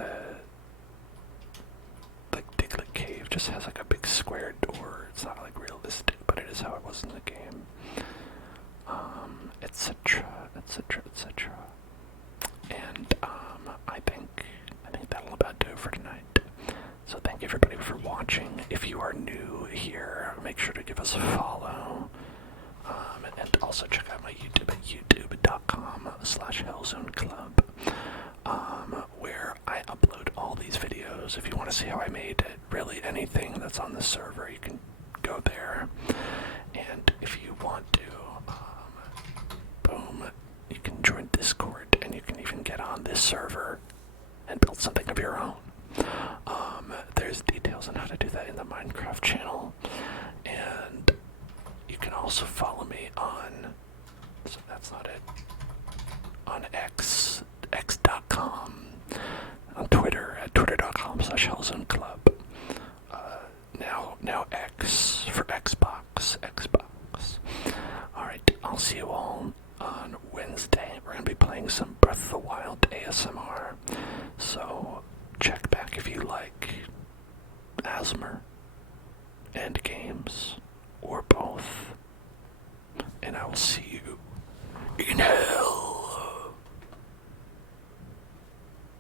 Tingly Cave just has like a big square door. It's not like realistic, but it is how it was in the game. Etc. And I think that'll about do it for tonight. So thank you everybody for watching. If you are new here, make sure to give us a follow. And also check out my YouTube at youtube.com/hellzoneclub, where I upload all these videos. If you want to see how I made it, really anything that's on the server, you can go there. And if you want to, boom, you can join Discord, and you can even get on this server and build something of your own. There's details on how to do that in the Minecraft channel, and you can also follow me on, so that's not it, on x.com, on Twitter at twitter.com/hellzoneclub. Now X for Xbox, X all on Wednesday. We're going to be playing some Breath of the Wild ASMR. So check back if you like ASMR and games, or both. And I will see you in hell.